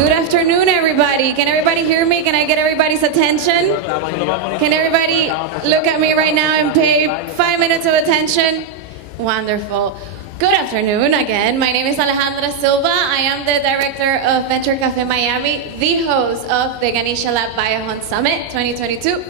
Good afternoon, everybody. Can everybody hear me? Can I get everybody's attention? Can everybody look at me right now and pay 5 minutes of attention? Wonderful. Good afternoon again. My name is Alejandra Silva. I am the director of Venture Cafe Miami, the host of the Ganesha Lab BIOHUNT Summit 2022.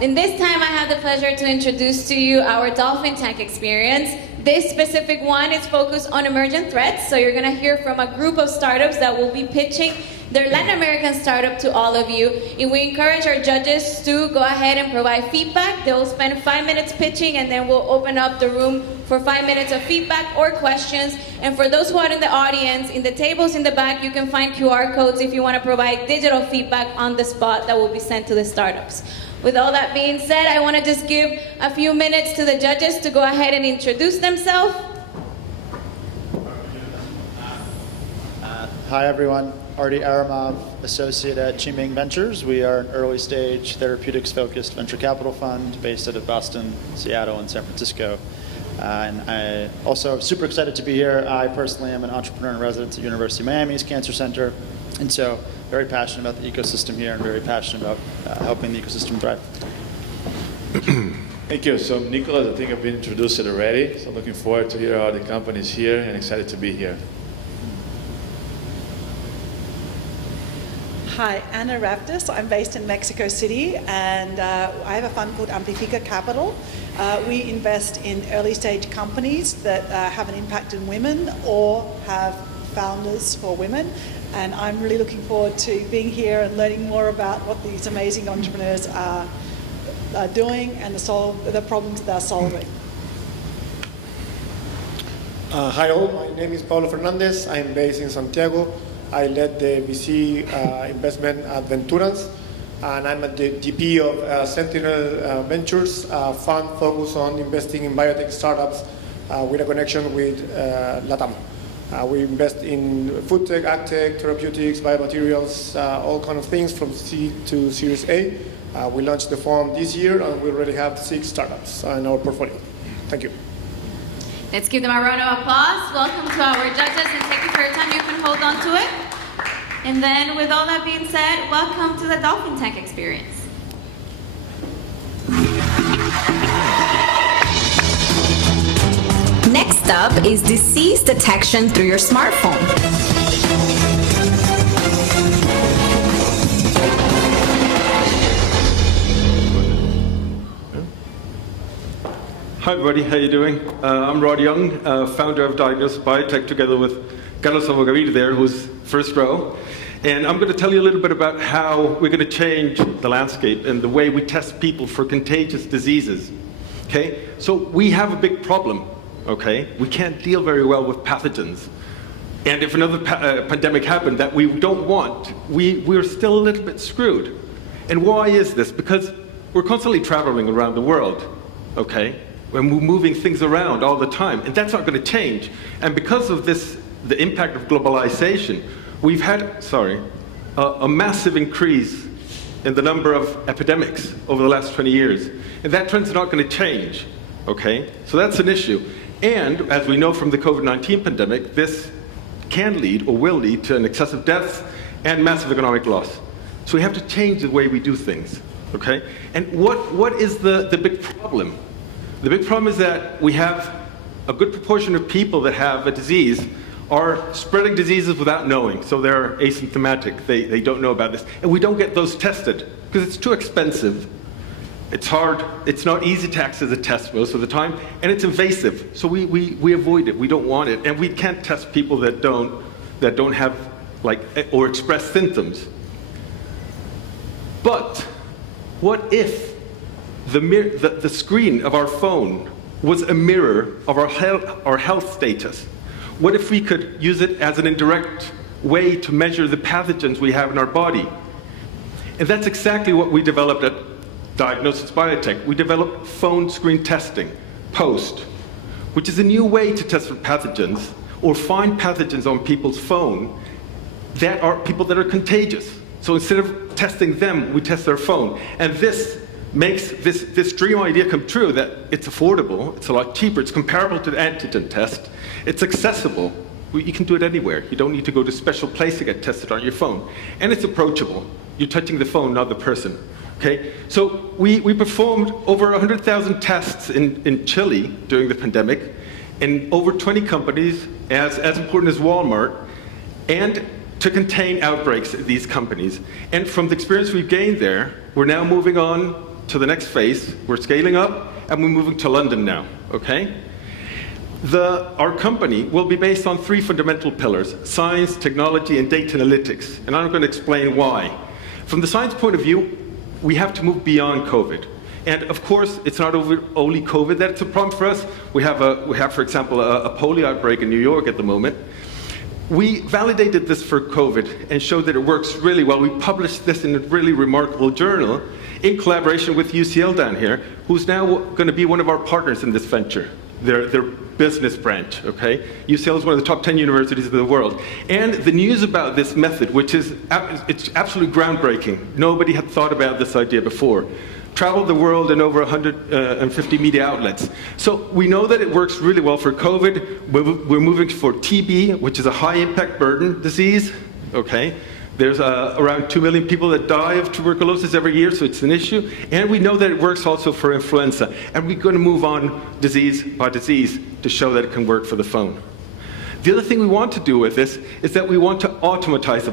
In this time, I have the pleasure to introduce to you our Dolphin Tech experience. This specific one is focused on emergent threats, so you're going to hear from a group of startups that will be pitching their Latin American startup to all of you. And we encourage our judges to go ahead and provide feedback. They'll spend 5 minutes pitching, and then we'll open up the room for 5 minutes of feedback or questions. And for those who are in the audience, in the tables in the back, you can find QR codes if you want to provide digital feedback on the spot that will be sent to the startups. With all that being said, I want to just give a few minutes to the judges to go ahead and introduce themselves. Hi everyone, Ardi Aramov, associate at Chiming Ventures. We are an early stage therapeutics focused venture capital fund based out of Boston, Seattle, and San Francisco. And I also super excited to be here. I personally am an entrepreneur in residence at University of Miami's Cancer Center, and so very passionate about the ecosystem here and very passionate about helping the ecosystem thrive. Thank you. So Nicholas, I think I've been introduced already, so looking forward to hear all the companies here and excited to be here. Hi, Anna Ravdis. I'm based in Mexico City, and I have a fund called Amplifica Capital. We invest in early stage companies that have an impact on women or have founders for women. And I'm really looking forward to being here and learning more about what these amazing entrepreneurs are doing and the problems they're solving. Hi all, my name is Paulo Fernandez. I'm based in Santiago. I led the VC investment at Venturans, and I'm at the GP of Sentinel Ventures, a fund focused on investing in biotech startups with a connection with LATAM. We invest in food tech, ag tech, therapeutics, biomaterials, all kinds of things from C to Series A. We launched the fund this year, and we already have 6 startups in our portfolio. Thank you. Let's give them a round of applause. Welcome to our judges, and thank you for your time. You can hold on to it. And then, with all that being said, welcome to the Dolphin Tech experience. Next up is disease detection through your smartphone. Hi everybody, how you doing? I'm Rod Young, founder of Diagnosis Biotech, together with Carlos Salvagarita there, who's first row. And I'm going to tell you a little bit about how we're going to change the landscape and the way we test people for contagious diseases. Okay, so we have a big problem. Okay, we can't deal very well with pathogens. And if another pandemic happened that we don't want, we're still a little bit screwed. And why is this? Because we're constantly traveling around the world. Okay, we're moving things around all the time, and that's not going to change. And because of this, the impact of globalization, we've had, a massive increase in the number of epidemics over the last 20 years. And that trend's not going to change, okay? So that's an issue. And as we know from the COVID-19 pandemic, this can lead or will lead to an excessive deaths and massive economic loss. So we have to change the way we do things, okay? And what is the big problem? The big problem is that we have a good proportion of people that have a disease are spreading diseases without knowing. So they're asymptomatic. They don't know about this. And we don't get those tested because it's too expensive. It's hard. It's not easy to access a test most of the time. And it's invasive. So we avoid it. We don't want it. And we can't test people that don't have or express symptoms. But what if the screen of our phone was a mirror of our health status? What if we could use it as an indirect way to measure the pathogens we have in our body? And that's exactly what we developed at Diagnosis Biotech. We developed phone screen testing, POST, which is a new way to test for pathogens or find pathogens on people's phone that are people that are contagious. So instead of testing them, we test their phone. And this makes this dream idea come true, that it's affordable, it's a lot cheaper, it's comparable to the antigen test, it's accessible, You can do it anywhere. You don't need to go to a special place to get tested on your phone. And it's approachable. You're touching the phone, not the person. Okay? So we performed over 100,000 tests in Chile during the pandemic in over 20 companies, as important as Walmart, and to contain outbreaks at these companies. And from the experience we've gained there, we're now moving on to the next phase. We're scaling up, and we're moving to London now, okay? Our company will be based on 3 fundamental pillars: science, technology, and data analytics. And I'm going to explain why. From the science point of view, we have to move beyond COVID. And of course, it's not only COVID that's a problem for us. We have, for example, a polio outbreak in New York at the moment. We validated this for COVID and showed that it works really well. We published this in a really remarkable journal in collaboration with UCL down here, who's now going to be one of our partners in this venture, their business branch, okay? UCL is one of the top 10 universities in the world. And the news about this method, which is it's absolutely groundbreaking. Nobody had thought about this idea before. Traveled the world in over 150 media outlets. So we know that it works really well for COVID. We're moving for TB, which is a high impact burden disease, okay? There's around 2 million people that die of tuberculosis every year, so it's an issue. And we know that it works also for influenza. And we're going to move on disease by disease to show that it can work for the phone. The other thing we want to do with this is that we want to automatize the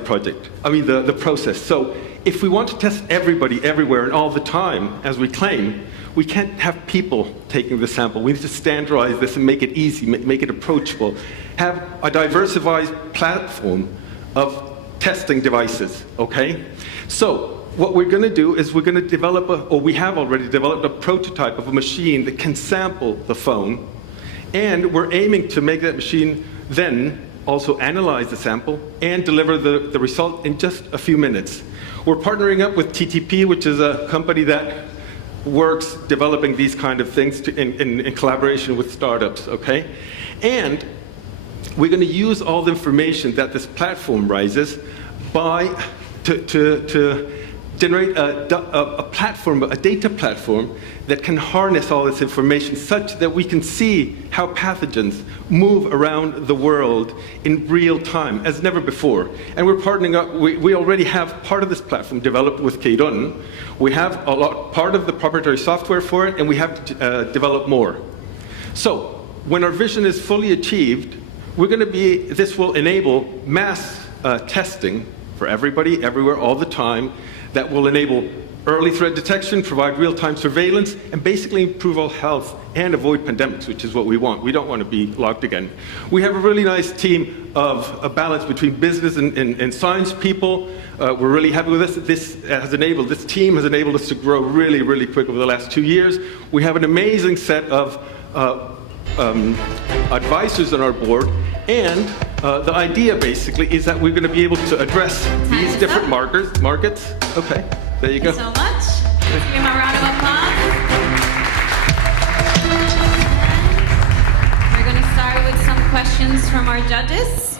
process. So if we want to test everybody, everywhere, and all the time, as we claim, we can't have people taking the sample. We need to standardize this and make it easy, make it approachable. Have a diversified platform of testing devices, okay? So what we're going to do is we're going to develop, we have already developed a prototype of a machine that can sample the phone, and we're aiming to make that machine then also analyze the sample and deliver the result in just a few minutes. We're partnering up with TTP, which is a company that works developing these kind of things in collaboration with startups, okay? And we're going to use all the information that this platform raises to generate a platform, a data platform that can harness all this information such that we can see how pathogens move around the world in real time as never before. And we're partnering up, we already have part of this platform developed with Keidon. We have part of the proprietary software for it, and we have to develop more. So when our vision is fully achieved, this will enable mass testing for everybody, everywhere, all the time, that will enable early threat detection, provide real-time surveillance, and basically improve our health and avoid pandemics, which is what we want. We don't want to be locked again. We have a really nice team of a balance between business and science people. We're really happy with this. This team has enabled us to grow really, really quick over the last 2 years. We have an amazing set of advisors on our board, and the idea basically is that we're going to be able to address these different markets. Okay, there you go. Thank you so much. Let's give him a round of applause. We're going to start with some questions from our judges.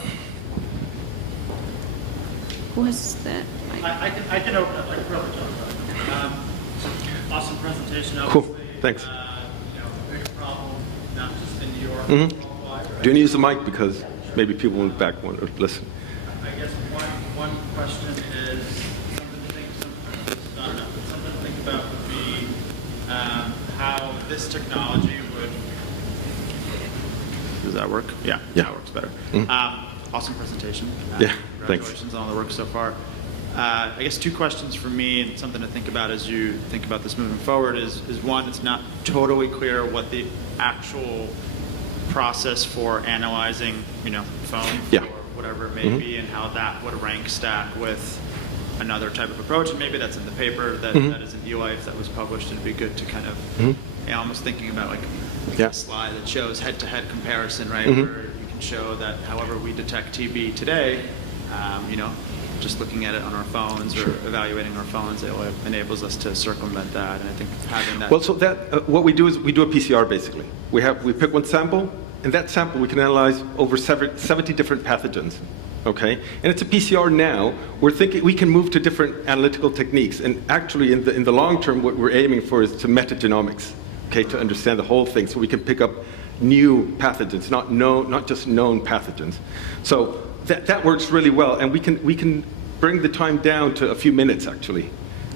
Who has that? I can open it like really quick. Awesome presentation. Cool. Obviously. Thanks. Big problem, not just in New York. Worldwide, right? Do you need to use the mic because maybe people in the back want to listen? I guess one question is something to think about would be how this technology would. Does that work? Yeah, that works better. Awesome presentation. Yeah, Congratulations thanks. on all the work so far. I guess 2 questions for me, and something to think about as you think about this moving forward is one, it's not totally clear what the actual process for analyzing, phone or whatever it may be, and how that would rank stack with another type of approach. And maybe that's in the paper that isn't eLife that was published. It'd be good to kind of, almost thinking about like a slide that shows head-to-head comparison, right? Where you can show that however we detect TB today, just looking at it on our phones or evaluating our phones, it enables us to circumvent that. And I think having that. Well, so that what we do is we do a PCR basically. We pick one sample, and that sample we can analyze over 70 different pathogens. Okay, and it's a PCR now. We're thinking we can move to different analytical techniques, and actually in the long term, what we're aiming for is to metagenomics. Okay, to understand the whole thing, so we can pick up new pathogens, not just known pathogens. So that works really well, and we can bring the time down to a few minutes actually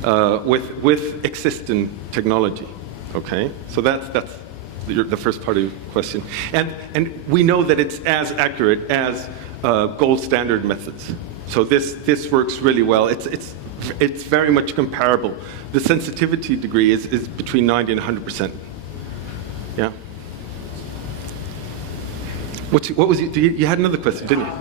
with existing technology. Okay, so that's the first part of your question, and we know that it's as accurate as gold standard methods. So this works really well. It's very much comparable. The sensitivity degree is between 90 and 100%. Yeah. What was it? You had another question, didn't you?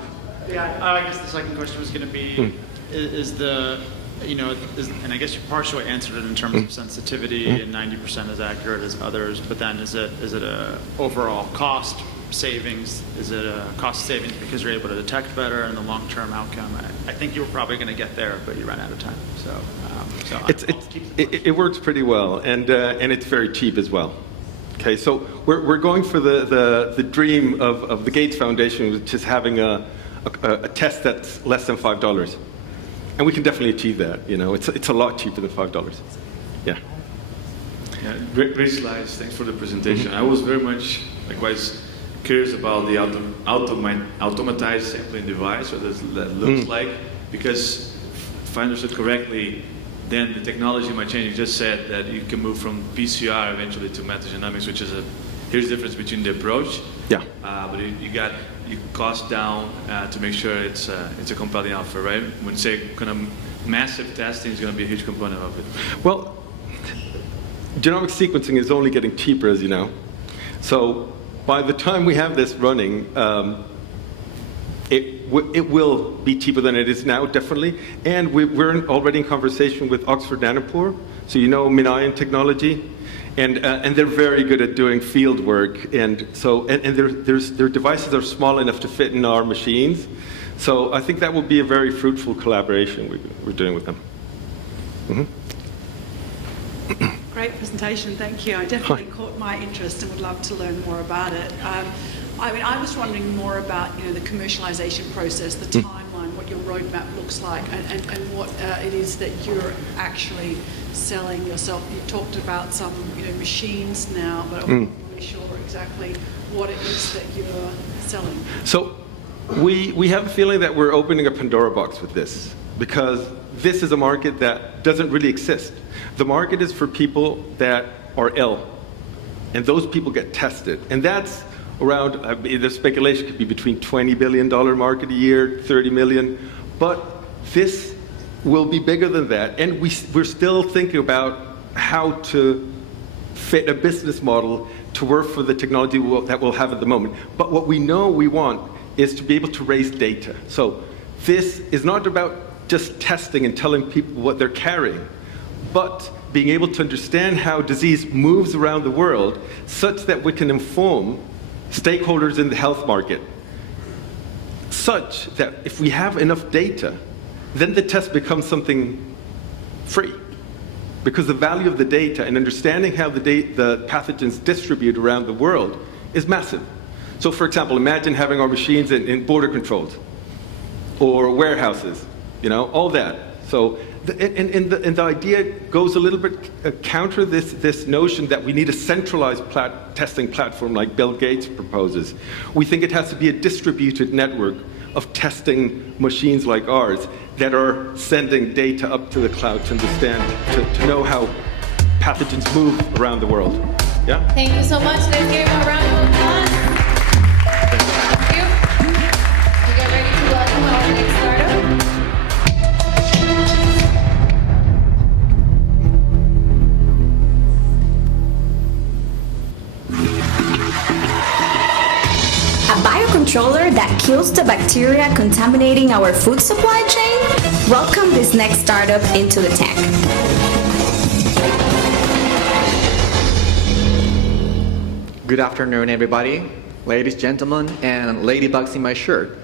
Yeah, I guess the second question was going to be, and I guess you partially answered it in terms of sensitivity, and 90% as accurate as others, but then is it a overall cost savings? Is it a cost savings because you're able to detect better and the long-term outcome? I think you were probably going to get there, but you ran out of time. So it works pretty well, and it's very cheap as well. Okay, so we're going for the dream of the Gates Foundation, which is having a test that's less than $5. And we can definitely achieve that. You know, it's a lot cheaper than $5. Yeah. Yeah, great slides. Thanks for the presentation. I was very much likewise curious about the automatized sampling device, what that looks like, because if I understood correctly, then the technology might change. You just said that you can move from PCR eventually to metagenomics, which is here's the difference between the approach. Yeah. But you cost down to make sure it's a compelling offer, right? When you say kind of massive testing is going to be a huge component of it. Well, genomic sequencing is only getting cheaper, as you know. So by the time we have this running, it will be cheaper than it is now, definitely. And we're already in conversation with Oxford Nanopore, so you know Minion technology. And they're very good at doing field work, and so their devices are small enough to fit in our machines. So I think that will be a very fruitful collaboration we're doing with them. Great presentation, thank you. I definitely caught my interest and would love to learn more about it. I was wondering more about the commercialization process, the timeline, what your roadmap looks like, and what it is that you're actually selling yourself. You talked about some machines now, but I'm not really sure exactly what it is that you're selling. So we have a feeling that we're opening a Pandora box with this, because this is a market that doesn't really exist. The market is for people that are ill, and those people get tested, and that's around, the speculation could be between $20 billion market a year, 30 million, but this will be bigger than that, and we're still thinking about how to fit a business model to work for the technology that we'll have at the moment. But what we know we want is to be able to raise data. So this is not about just testing and telling people what they're carrying, but being able to understand how disease moves around the world such that we can inform stakeholders in the health market, such that if we have enough data, then the test becomes something free. Because the value of the data and understanding how the pathogens distribute around the world is massive. So for example, imagine having our machines in border controls or warehouses, all that. So, and the idea goes a little bit counter this notion that we need a centralized testing platform like Bill Gates proposes. We think it has to be a distributed network of testing machines like ours that are sending data up to the cloud to understand, to know how pathogens move around the world. Yeah? Thank you so much. Let's give him a round of applause. Thank you. We get ready to welcome our next startup. A biocontroller that kills the bacteria contaminating our food supply chain? Welcome this next startup into the tech. Good afternoon, everybody. Ladies, gentlemen, and ladybugs in my shirt.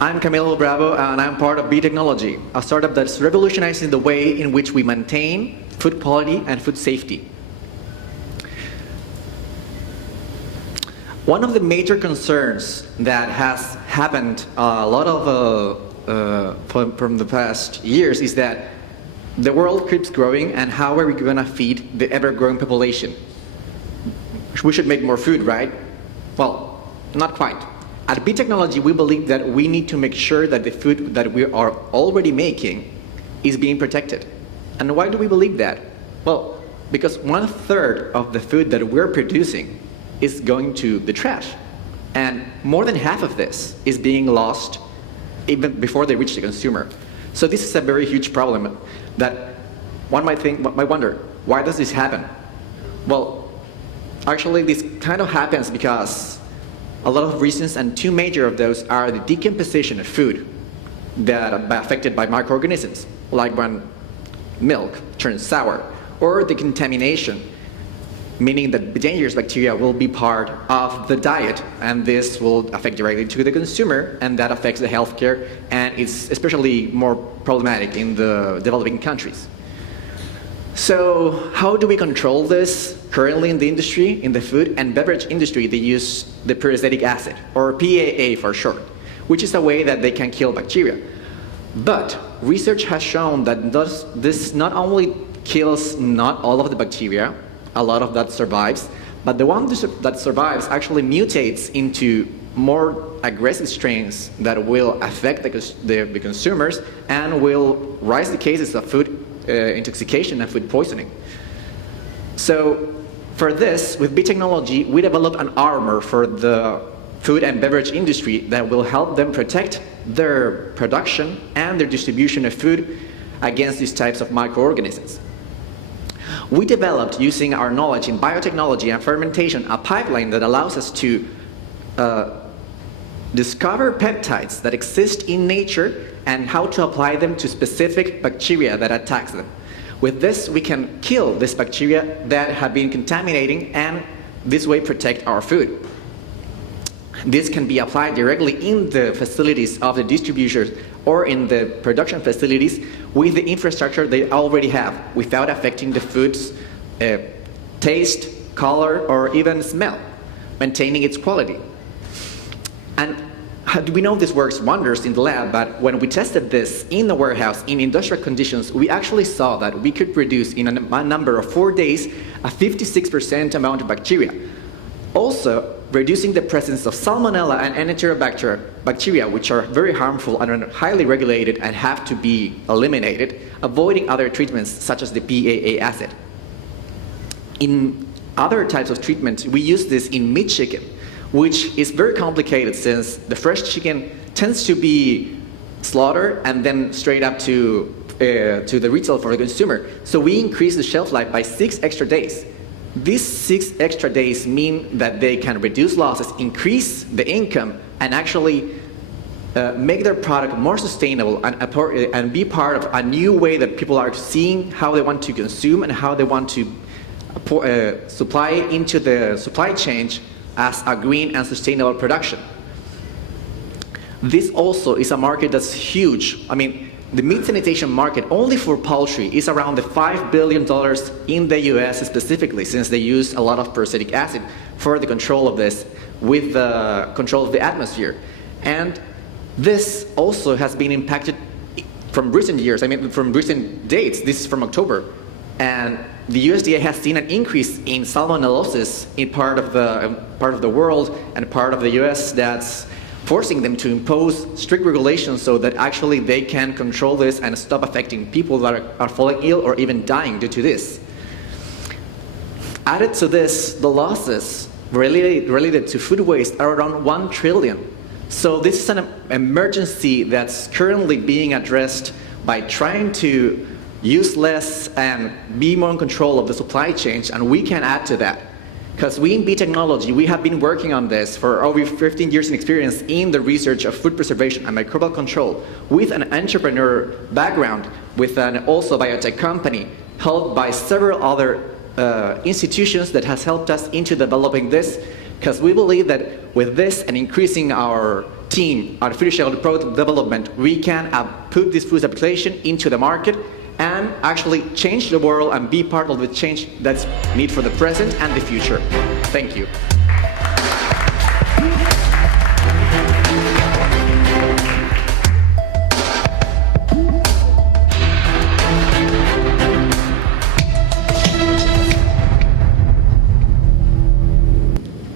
I'm Camilo Bravo, and I'm part of Biotechnology, a startup that's revolutionizing the way in which we maintain food quality and food safety. One of the major concerns that has happened a lot of from the past years is that the world keeps growing, and how are we going to feed the ever-growing population? We should make more food, right? Well, not quite. At Biotechnology, we believe that we need to make sure that the food that we are already making is being protected. And why do we believe that? Well, because 1/3 of the food that we're producing is going to the trash. And more than half of this is being lost even before they reach the consumer. So this is a very huge problem that one might wonder, why does this happen? Well, actually this kind of happens because a lot of reasons, and two major of those are the decomposition of food that are affected by microorganisms, like when milk turns sour, or the contamination, meaning that dangerous bacteria will be part of the diet, and this will affect directly to the consumer, and that affects the healthcare, and it's especially more problematic in the developing countries. So how do we control this? Currently in the industry, in the food and beverage industry, they use the peracetic acid, or PAA for short, which is a way that they can kill bacteria. But research has shown that this not only kills not all of the bacteria, a lot of that survives, but the one that survives actually mutates into more aggressive strains that will affect the consumers and will rise the cases of food intoxication and food poisoning. So for this, with Biotechnology, we developed an armor for the food and beverage industry that will help them protect their production and their distribution of food against these types of microorganisms. We developed, using our knowledge in biotechnology and fermentation, a pipeline that allows us to discover peptides that exist in nature and how to apply them to specific bacteria that attacks them. With this, we can kill this bacteria that have been contaminating and this way protect our food. This can be applied directly in the facilities of the distributors or in the production facilities with the infrastructure they already have without affecting the food's taste, color, or even smell, maintaining its quality. And we know this works wonders in the lab, but when we tested this in the warehouse in industrial conditions, we actually saw that we could produce in a number of 4 days a 56% amount of bacteria. Also, reducing the presence of Salmonella and Enterobacter bacteria, which are very harmful and are highly regulated and have to be eliminated, avoiding other treatments such as the PAA acid. In other types of treatments, we use this in meat chicken, which is very complicated since the fresh chicken tends to be slaughtered and then straight up to the retail for the consumer. So we increase the shelf life by 6 extra days. These 6 extra days mean that they can reduce losses, increase the income, and actually make their product more sustainable and be part of a new way that people are seeing how they want to consume and how they want to supply into the supply chain as a green and sustainable production. This also is a market that's huge. I mean, the meat sanitation market only for poultry is around the $5 billion in the US specifically, since they use a lot of peracetic acid for the control of this with the control of the atmosphere. And this also has been impacted from recent years, from recent dates. This is from October. And the USDA has seen an increase in salmonellosis in part of the world and part of the US that's forcing them to impose strict regulations so that actually they can control this and stop affecting people that are falling ill or even dying due to this. Added to this, the losses related to food waste are around 1 trillion. So this is an emergency that's currently being addressed by trying to use less and be more in control of the supply chains, and we can add to that. Because we in Biotechnology, we have been working on this for over 15 years in experience in the research of food preservation and microbial control with an entrepreneur background, with an also biotech company, helped by several other institutions that has helped us into developing this. Because we believe that with this and increasing our team, artificial product development, we can put this food application into the market and actually change the world and be part of the change that's needed for the present and the future. Thank you.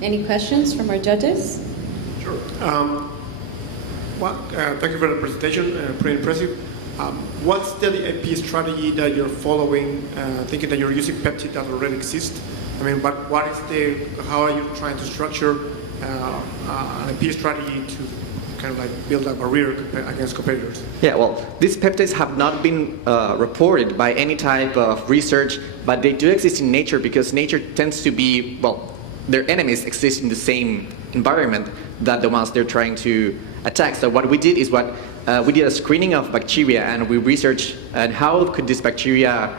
Any questions from our judges? Sure. Thank you for the presentation, pretty impressive. What's the IP strategy that you're following, thinking that you're using peptide that already exists? I mean, but how are you trying to structure an IP strategy to kind of like build a barrier against competitors? Yeah, well, these peptides have not been reported by any type of research, but they do exist in nature because nature tends to be, well, their enemies exist in the same environment that the ones they're trying to attack. So what we did is we did a screening of bacteria, and we researched how could this bacteria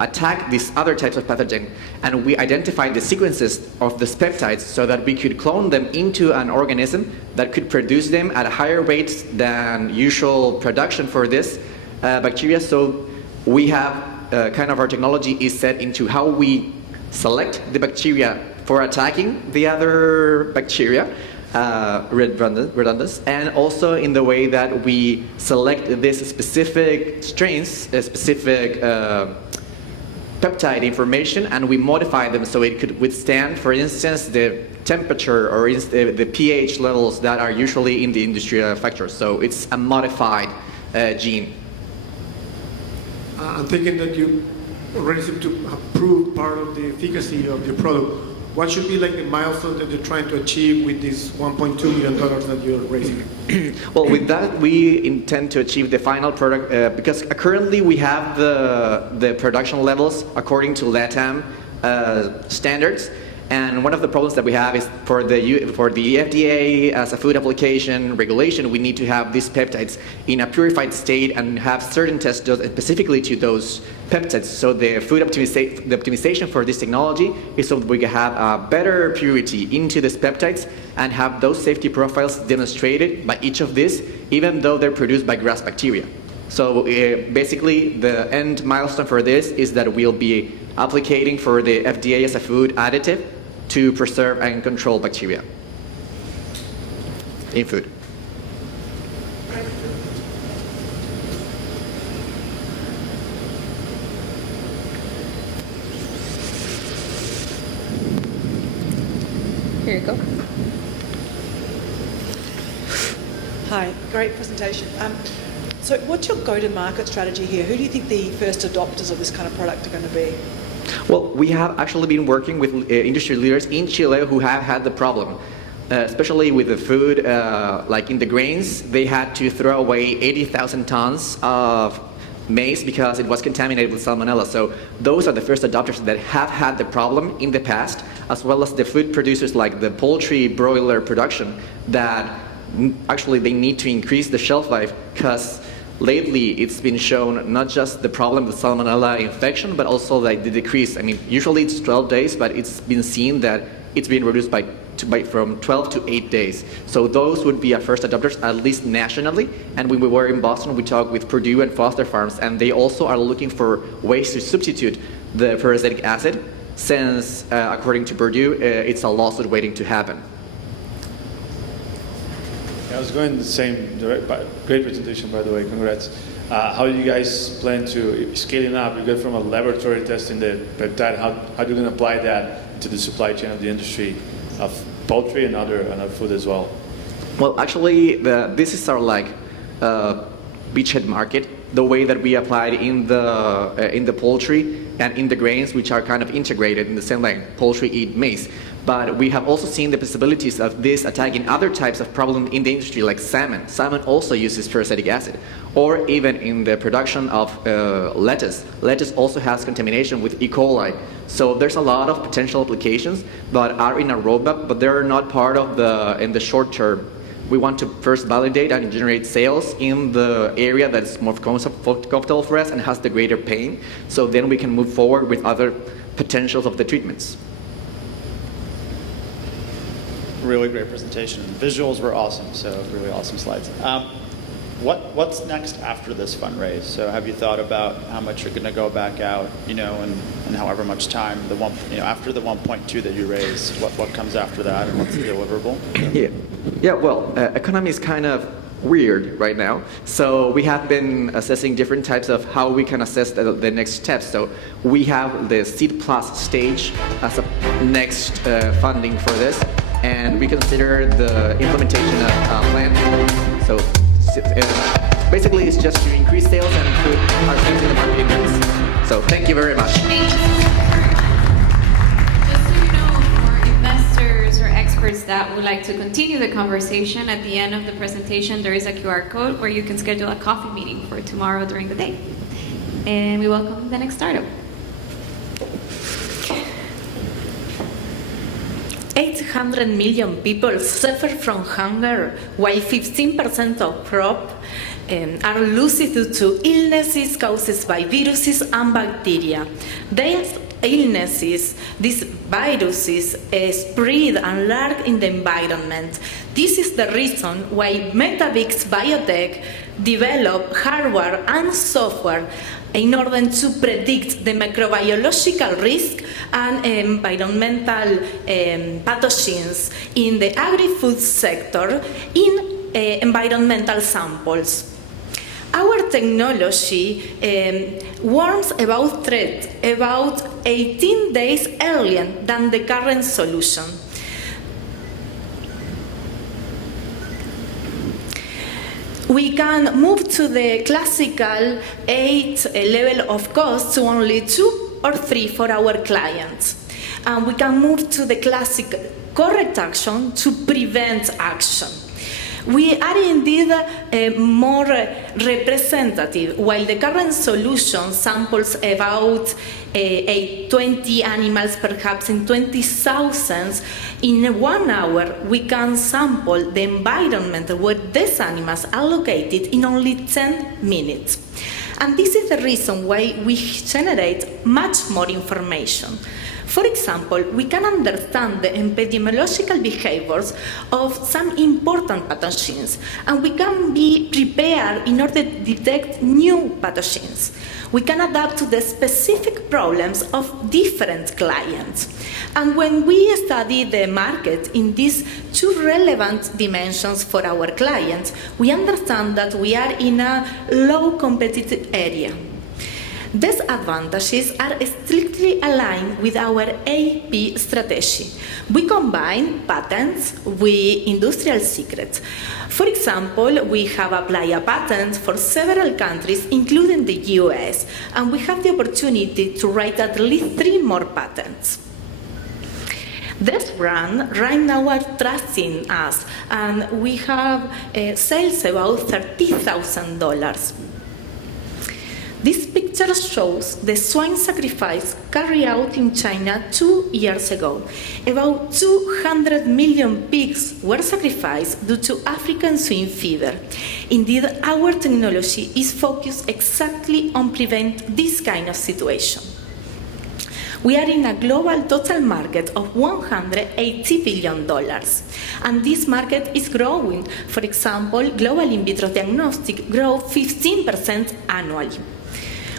attack these other types of pathogen, and we identified the sequences of these peptides so that we could clone them into an organism that could produce them at a higher rates than usual production for this bacteria. So we have kind of our technology is set into how we select the bacteria for attacking the other bacteria, redundant, and also in the way that we select these specific strains, specific peptide information, and we modify them so it could withstand, for instance, the temperature or the pH levels that are usually in the industrial factors. So it's a modified gene. I'm thinking that you already seem to have proved part of the efficacy of your product. What should be like the milestone that you're trying to achieve with this $1.2 million that you're raising? Well, with that, we intend to achieve the final product because currently we have the production levels according to LATAM standards. And one of the problems that we have is for the FDA as a food application regulation, we need to have these peptides in a purified state and have certain tests done specifically to those peptides. So the optimization for this technology is so that we can have a better purity into these peptides and have those safety profiles demonstrated by each of these, even though they're produced by grass bacteria. So basically, the end milestone for this is that we'll be applicating for the FDA as a food additive to preserve and control bacteria in food. Here you go. Hi, great presentation. So what's your go-to-market strategy here? Who do you think the first adopters of this kind of product are going to be? Well, we have actually been working with industry leaders in Chile who have had the problem, especially with the food, like in the grains, they had to throw away 80,000 tons of maize because it was contaminated with salmonella. So those are the first adopters that have had the problem in the past, as well as the food producers like the poultry broiler production that actually they need to increase the shelf life because lately it's been shown not just the problem with salmonella infection, but also like the decrease. I mean, usually it's 12 days, but it's been seen that it's been reduced from 12 to 8 days. So those would be our first adopters, at least nationally. And when we were in Boston, we talked with Purdue and Foster Farms, and they also are looking for ways to substitute the peracetic acid, since according to Purdue, it's a lawsuit waiting to happen. I was going the same direction. Great presentation, by the way. Congrats. How do you guys plan to scaling up? You get from a laboratory testing the peptide. How are you going to apply that to the supply chain of the industry of poultry and other food as well? Well, actually, this is our beachhead market. The way that we applied in the poultry and in the grains, which are kind of integrated in the same way. Poultry eat maize. But we have also seen the possibilities of this attacking other types of problems in the industry, like salmon. Salmon also uses peracetic acid. Or even in the production of lettuce. Lettuce also has contamination with E. coli. So there's a lot of potential applications that are in a roadmap, but they're not part of in the short term. We want to first validate and generate sales in the area that's more comfortable for us and has the greater pain. So then we can move forward with other potentials of the treatments. Really great presentation. Visuals were awesome, so really awesome slides. What's next after this fundraise? So have you thought about how much you're going to go back out, and however much time after the 1.2 that you raised, what comes after that, and what's the deliverable? Yeah. Well, economy is kind of weird right now. So we have been assessing different types of how we can assess the next steps. So we have the Seed Plus stage as a next funding for this, and we consider the implementation of plan. So basically, it's just to increase sales and put our things in the marketplace. So thank you very much. Thank you so much. Just so you know, for investors or experts that would like to continue the conversation, at the end of the presentation, there is a QR code where you can schedule a coffee meeting for tomorrow during the day. And we welcome the next startup. 800 million people suffer from hunger, while 15% of crops are lost due to illnesses caused by viruses and bacteria. These illnesses, these viruses, spread and lurk in the environment. This is the reason why metaBIX Biotech developed hardware and software in order to predict the microbiological risk and environmental pathogens in the agri-food sector in environmental samples. Our technology warns about threat about 18 days earlier than the current solution. We can move to the classical 8 level of cost to only 2 or 3 for our clients. And we can move to the classic correct action to prevent action. We are indeed more representative. While the current solution samples about 20 animals, perhaps in 20,000, in 1 hour we can sample the environment where these animals are located in only 10 minutes. And this is the reason why we generate much more information. For example, we can understand the epidemiological behaviors of some important pathogens, and we can be prepared in order to detect new pathogens. We can adapt to the specific problems of different clients. And when we study the market in these 2 relevant dimensions for our clients, we understand that we are in a low competitive area. These advantages are strictly aligned with our AP strategy. We combine patents with industrial secrets. For example, we have applied a patent for several countries, including the US, and we have the opportunity to write at least 3 more patents. This brand right now are trusting us, and we have sales about $30,000. This picture shows the swine sacrifice carried out in China 2 years ago. About 200 million pigs were sacrificed due to African swine fever. Indeed, our technology is focused exactly on prevent this kind of situation. We are in a global total market of $180 billion, and this market is growing. For example, global in vitro diagnostic grows 15% annually.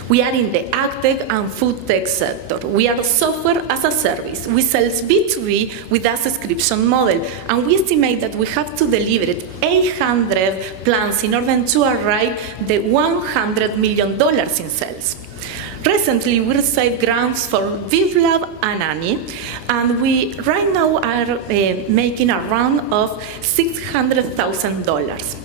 We are in the agtech and food tech sector. We are software as a service. We sell B2B with a subscription model, and we estimate that we have to deliver 800 plants in order to arrive the $100 million in sales. Recently, we received grants for BioHUNT and ANI, and we right now are making a round of $600,000.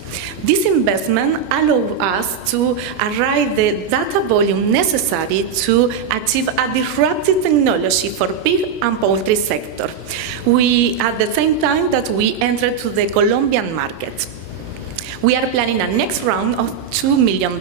This investment allows us to arrive the data volume necessary to achieve a disruptive technology for pig and poultry sector. We, at the same time that we enter to the Colombian market. We are planning a next round of $2 million.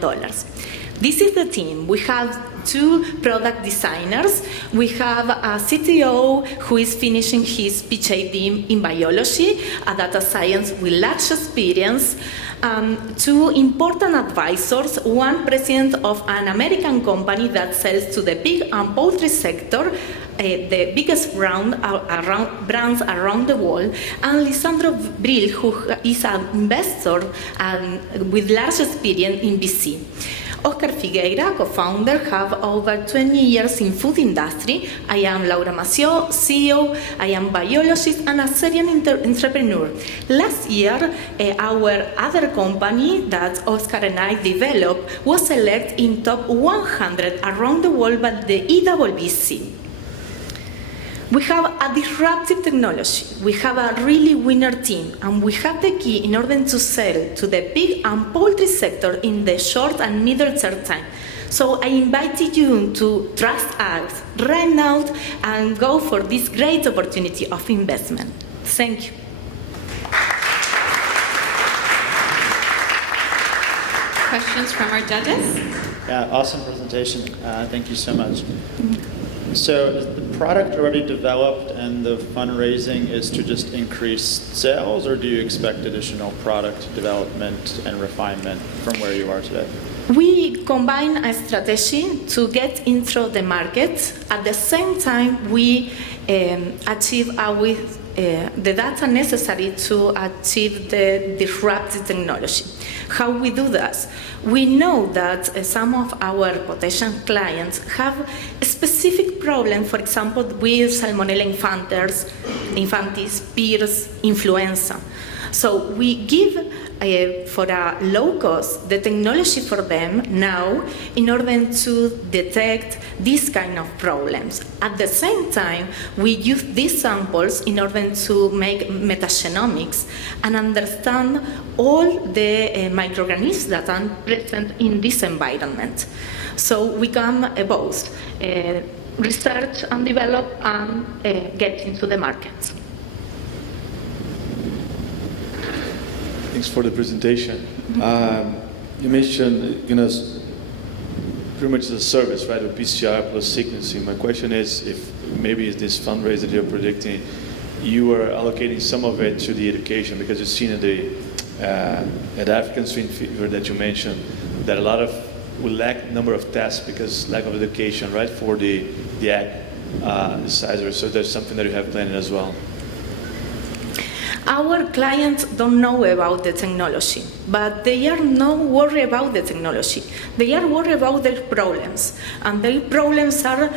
This is the team. We have 2 product designers. We have a CTO who is finishing his PhD in biology, a data science with large experience, 2 important advisors, one president of an American company that sells to the pig and poultry sector, the biggest brands around the world, and Lisandro Brill, who is an investor with large experience in VC. Oscar Figueira, co-founder, have over 20 years in food industry. I am Laura Mació, CEO. I am biologist and a serial entrepreneur. Last year, our other company that Oscar and I developed was selected in top 100 around the world by the EWC. We have a disruptive technology, we have a really winner team, and we have the key in order to sell to the pig and poultry sector in the short and middle term time. So I invite you to trust us right now and go for this great opportunity of investment. Thank you. Questions from our judges? Yeah, awesome presentation. Thank you so much. So is the product already developed and the fundraising is to just increase sales, or do you expect additional product development and refinement from where you are today? We combine a strategy to get into the market. At the same time, we achieve the data necessary to achieve the disruptive technology. How we do that? We know that some of our potential clients have a specific problem, for example, with Salmonella infantis, PIRS, influenza. So we give for a low cost the technology for them now in order to detect these kind of problems. At the same time, we use these samples in order to make metagenomics and understand all the microorganisms that are present in this environment. So we can both research and develop and get into the market. Thanks for the presentation. You mentioned, pretty much the service, right, with PCR plus sequencing. My question is, if maybe this fundraiser you're predicting, you are allocating some of it to the education, because you've seen at African swine fever that you mentioned that a lot of we lack number of tests because lack of education, right, for the egg incisors. So there's something that you have planned as well. Our clients don't know about the technology, but they are not worried about the technology. They are worried about their problems, and their problems are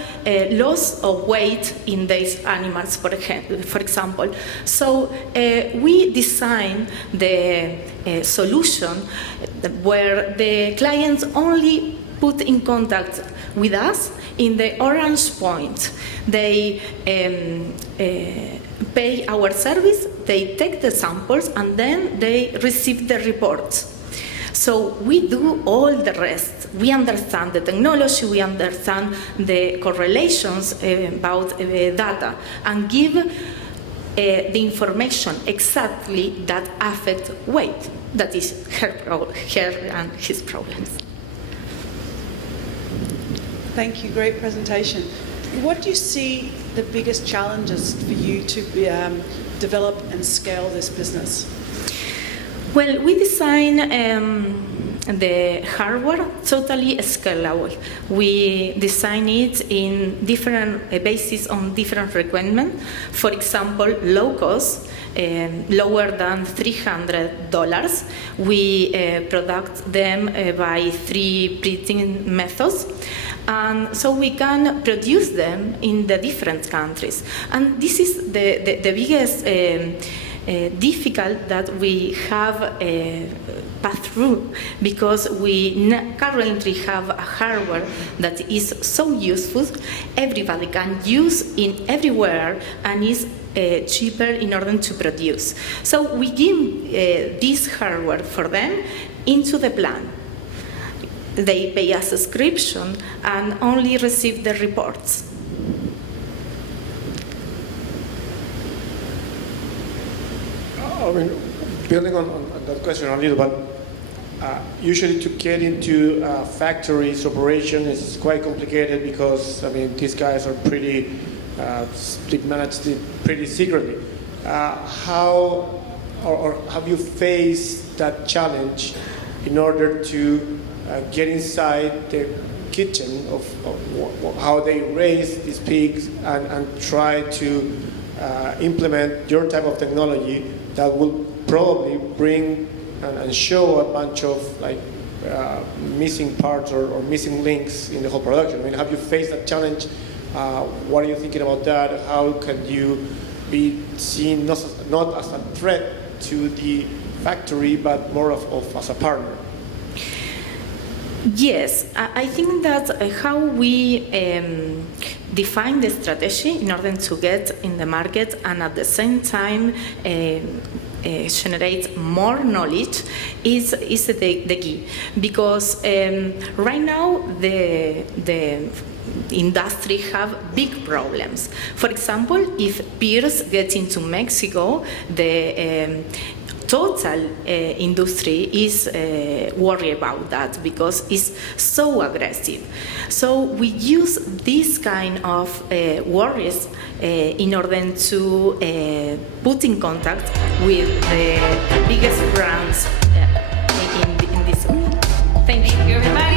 loss of weight in these animals, for example. So we design the solution where the clients only put in contact with us in the orange point. They pay our service, they take the samples, and then they receive the reports. So we do all the rest. We understand the technology, we understand the correlations about data, and give the information exactly that affect weight. That is her and his problems. Thank you, great presentation. What do you see the biggest challenges for you to develop and scale this business? Well, we design the hardware totally scalable. We design it in different basis on different requirements. For example, low cost, lower than $300. We product them by 3 printing methods. And so we can produce them in the different countries. And this is the biggest difficult that we have passed through, because we currently have a hardware that is so useful, everybody can use in everywhere, and is cheaper in order to produce. So we give this hardware for them into the plan. They pay a subscription and only receive the reports. I mean, building on that question a little bit, usually to get into factories operation is quite complicated, because I mean these guys are pretty they manage it pretty secretly. How or have you faced that challenge in order to get inside the kitchen of how they raise these pigs and try to implement your type of technology that will probably bring and show a bunch of like missing parts or missing links in the whole production? I mean, have you faced that challenge? What are you thinking about that? How can you be seen not as a threat to the factory, but more of as a partner? Yes, I think that how we define the strategy in order to get in the market and at the same time generate more knowledge is the key. Because right now the industry have big problems. For example, if beers get into Mexico, the total industry is worried about that because it's so aggressive. So we use this kind of worries in order to put in contact with the biggest brands in this way. Thank you. Thank you, everybody.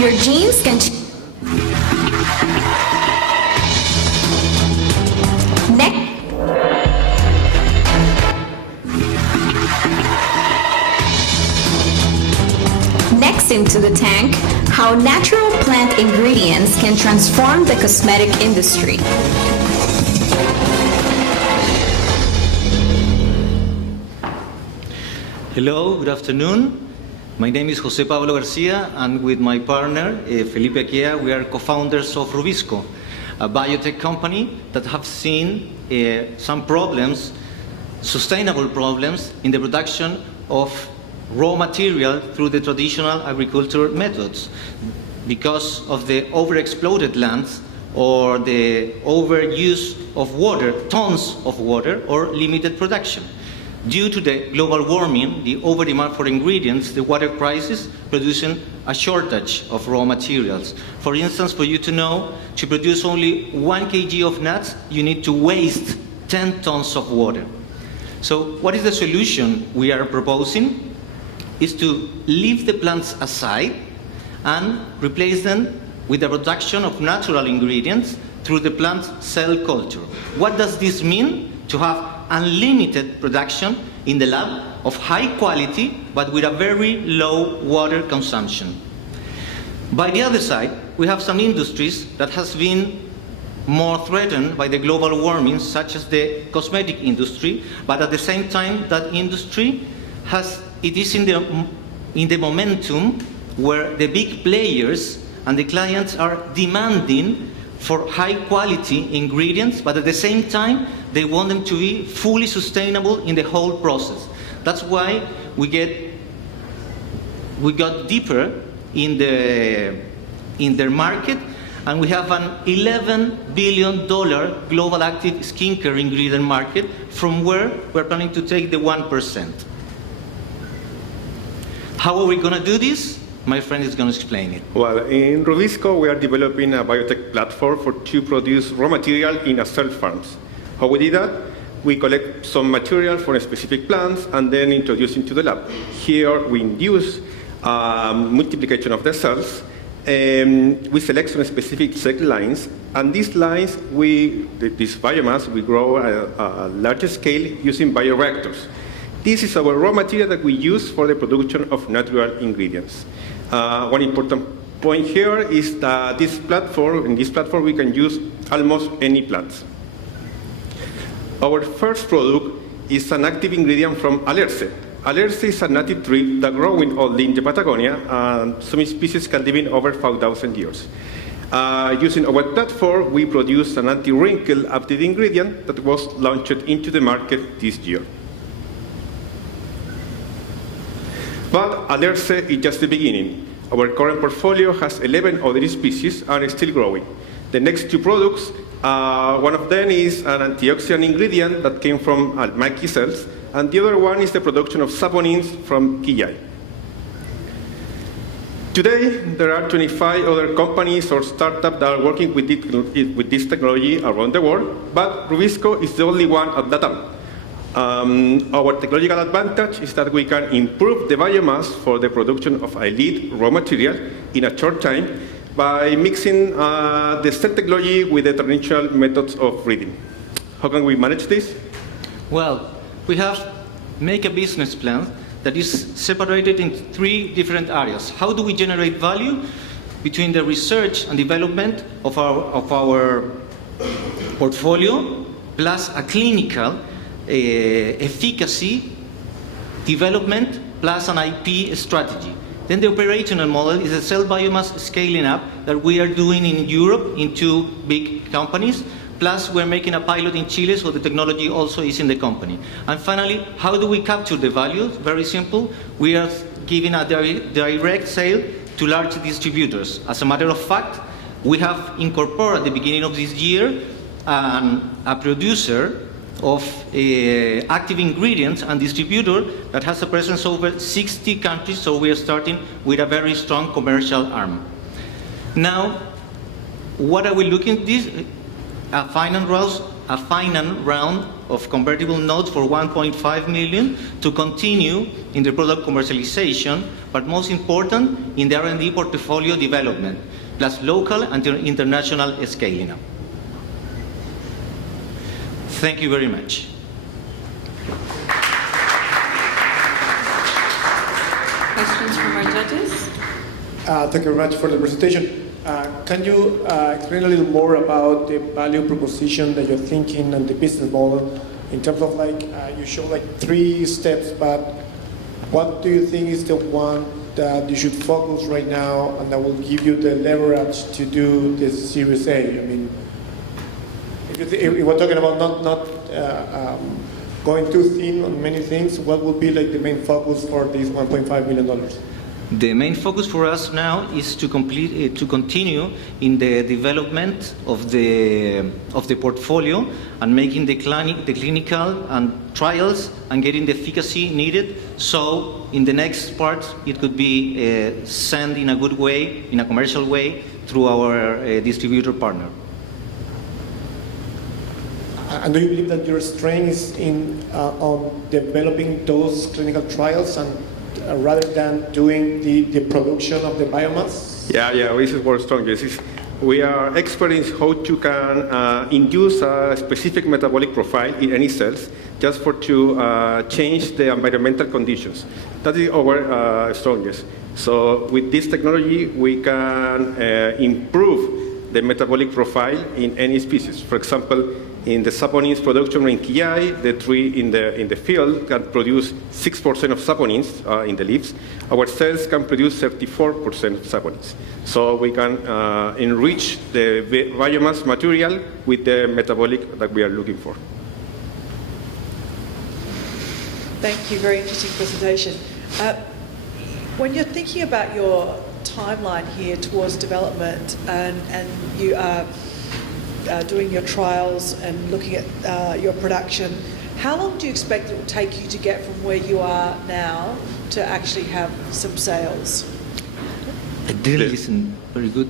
Your genes can Next into the tank, how natural plant ingredients can transform the cosmetic industry. Hello, good afternoon. My name is Jose Pablo Garcia, and with my partner, Felipe Aquia, we are co-founders of Rubisco, a biotech company that have seen some problems, sustainable problems, in the production of raw material through the traditional agricultural methods because of the overexploited lands or the overuse of water, tons of water, or limited production. Due to the global warming, the overdemand for ingredients, the water crisis, producing a shortage of raw materials. For instance, for you to know, to produce only 1 kg of nuts, you need to waste 10 tons of water. So what is the solution we are proposing? Is to leave the plants aside and replace them with the production of natural ingredients through the plant cell culture. What does this mean? To have unlimited production in the lab of high quality, but with a very low water consumption. By the other side, we have some industries that has been more threatened by the global warming, such as the cosmetic industry, but at the same time, that industry it is in the momentum where the big players and the clients are demanding for high quality ingredients, but at the same time, they want them to be fully sustainable in the whole process. That's why we got deeper in their market, and we have an $11 billion global active skincare ingredient market, from where we're planning to take the 1%. How are we going to do this? My friend is going to explain it. Well, in Rubisco, we are developing a biotech platform to produce raw material in a cell farms. How we did that? We collect some material from specific plants and then introduce into the lab. Here, we induce multiplication of the cells. We select some specific cell lines, and these lines, this biomass, we grow at a larger scale using bioreactors. This is our raw material that we use for the production of natural ingredients. One important point here is that in this platform we can use almost any plants. Our first product is an active ingredient from alerce. Alerce is a native tree that grows only in the Patagonia, and some species can live in over 5,000 years. Using our platform, we produce an anti-wrinkle active ingredient that was launched into the market this year. But alerce is just the beginning. Our current portfolio has 11 other species and is still growing. The next two products, one of them is an antioxidant ingredient that came from almaci cells, and the other one is the production of saponins from quillay. Today, there are 25 other companies or startups that are working with this technology around the world, but Rubisco is the only one at LATAM. Our technological advantage is that we can improve the biomass for the production of elite raw material in a short time by mixing the cell technology with the traditional methods of breeding. How can we manage this? Well, we have make a business plan that is separated into 3 different areas. How do we generate value? between the research and development of our portfolio plus a clinical efficacy development plus an IP strategy. Then the operational model is a cell biomass scaling up that we are doing in Europe in 2 big companies. Plus, we're making a pilot in Chile, so the technology also is in the company. And finally, how do we capture the value? Very simple. We are giving a direct sale to large distributors. As a matter of fact, we have incorporated at the beginning of this year a producer of active ingredients and distributor that has a presence over 60 countries, so we are starting with a very strong commercial arm. Now, what are we looking at this? A final round of convertible notes for 1.5 million to continue in the product commercialization, but most important, in the R&D portfolio development, plus local and international scaling up. Thank you very much. Questions from our judges? Thank you very much for the presentation. Can you explain a little more about the value proposition that you're thinking and the business model in terms of you show 3 steps, but what do you think is the one that you should focus right now and that will give you the leverage to do this Series A? I mean, if we're talking about not going too thin on many things, what would be the main focus for these $1.5 million? The main focus for us now is to continue in the development of the portfolio and making the clinical and trials and getting the efficacy needed. So in the next part, it could be sent in a good way, in a commercial way, through our distributor partner. And do you believe that your strength is on developing those clinical trials and rather than doing the production of the biomass? Yeah, this is where strong is. We are experts in how to can induce a specific metabolic profile in any cells just to change the environmental conditions. That is our strongest. So with this technology, we can improve the metabolic profile in any species. For example, in the saponins production in KI, the tree in the field can produce 6% of saponins in the leaves. Our cells can produce 34% of saponins. So we can enrich the biomass material with the metabolic that we are looking for. Thank you. Very interesting presentation. When you're thinking about your timeline here towards development and you are doing your trials and looking at your production, how long do you expect it will take you to get from where you are now to actually have some sales? I didn't listen very good.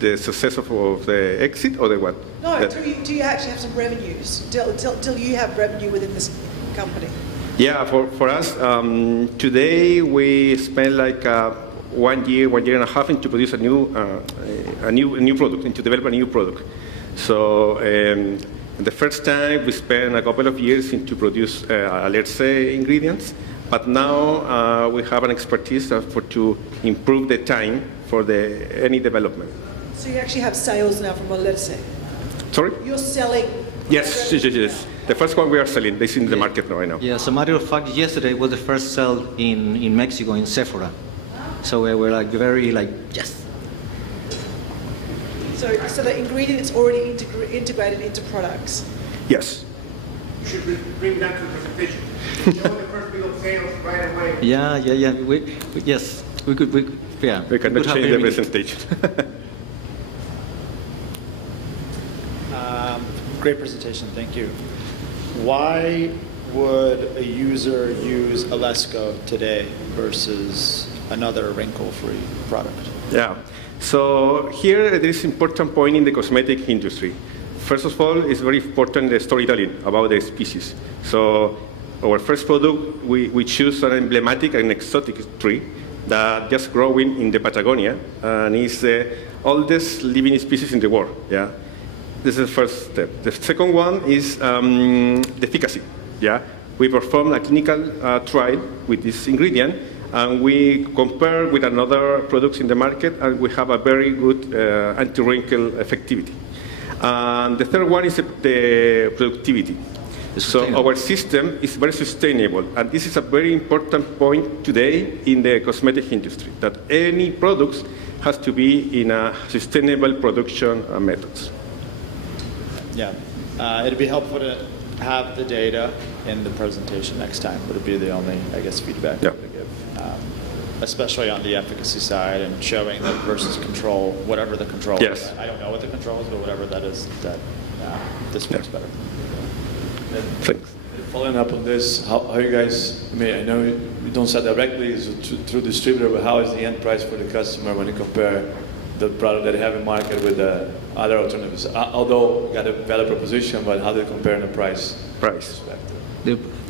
The success of the exit or the what? No, do you actually have some revenues? Till you have revenue within this company? Yeah, for us, today we spend 1 year and a half into produce a new product, and to develop a new product. So the first time we spent a couple of years into produce, let's say, ingredients, but now we have an expertise to improve the time for any development. So you actually have sales now from Let's Sorry? You're selling? Yes. The first one we are selling. This is in the market right now. Yeah, as a matter of fact, yesterday was the first sale in Mexico, in Sephora. So we were very yes. So the ingredient is already integrated into products? Yes. You should bring that to the presentation. Show the first bit of sales right away. Yeah. Yes, we could. We cannot change the presentation. Great presentation, thank you. Why would a user use Alesco today versus another wrinkle-free product? Yeah. So here there is an important point in the cosmetic industry. First of all, it's very important the storytelling about the species. So our first product, we choose an emblematic and exotic tree that just growing in the Patagonia and is the oldest living species in the world. Yeah. This is the first step. The second one is the efficacy. Yeah. We performed a clinical trial with this ingredient, and we compare with another products in the market, and we have a very good anti-wrinkle effectivity. And the third one is the productivity. So our system is very sustainable, and this is a very important point today in the cosmetic industry, that any products has to be in a sustainable production methods. Yeah, it'd be helpful to have the data in the presentation next time, would be the only, I guess, feedback I would give, especially on the efficacy side and showing that versus control, whatever the control is. I don't know what the control is, but whatever that is, that this works better. Thanks. Following up on this, how you guys, I mean, I know you don't sell directly through distributor, but how is the end price for the customer when you compare the product that you have in market with the other alternatives? Although you got a value proposition, but how do you compare in the price?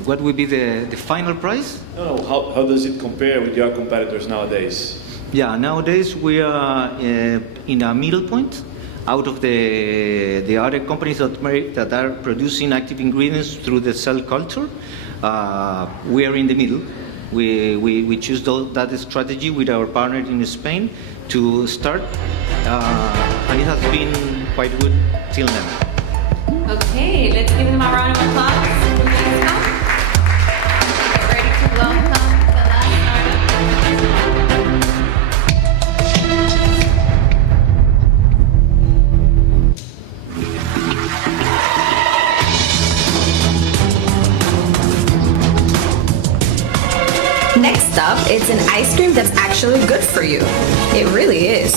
What would be the final price? No, how does it compare with your competitors nowadays? Yeah, nowadays we are in a middle point. Out of the other companies that are producing active ingredients through the cell culture, we are in the middle. We choose that strategy with our partner in Spain to start, and it has been quite good till now. Okay, let's give them a round of applause. Get ready to welcome the last artist. Next up, it's an ice cream that's actually good for you. It really is.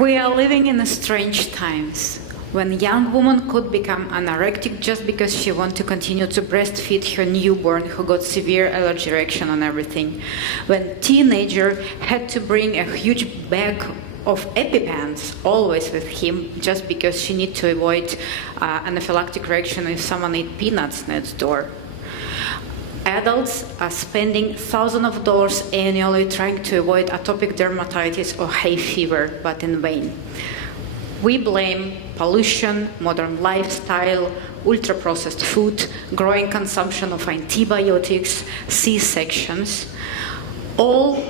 We are living in strange times when young woman could become anorectic just because she wants to continue to breastfeed her newborn who got severe allergy reaction on everything. When teenager had to bring a huge bag of EpiPens always with him just because she needs to avoid anaphylactic reaction if someone ate peanuts next door. Adults are spending thousands of dollars annually trying to avoid atopic dermatitis or hay fever, but in vain. We blame pollution, modern lifestyle, ultra-processed food, growing consumption of antibiotics, C-sections. All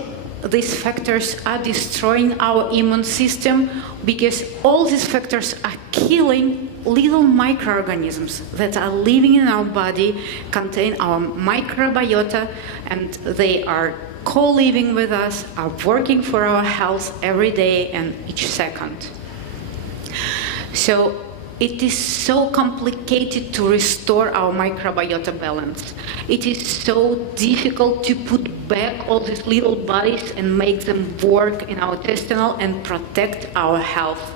these factors are destroying our immune system because all these factors are killing little microorganisms that are living in our body, contain our microbiota, and they are co-living with us, are working for our health every day and each second. So it is so complicated to restore our microbiota balance. It is so difficult to put back all these little bodies and make them work in our intestinal and protect our health.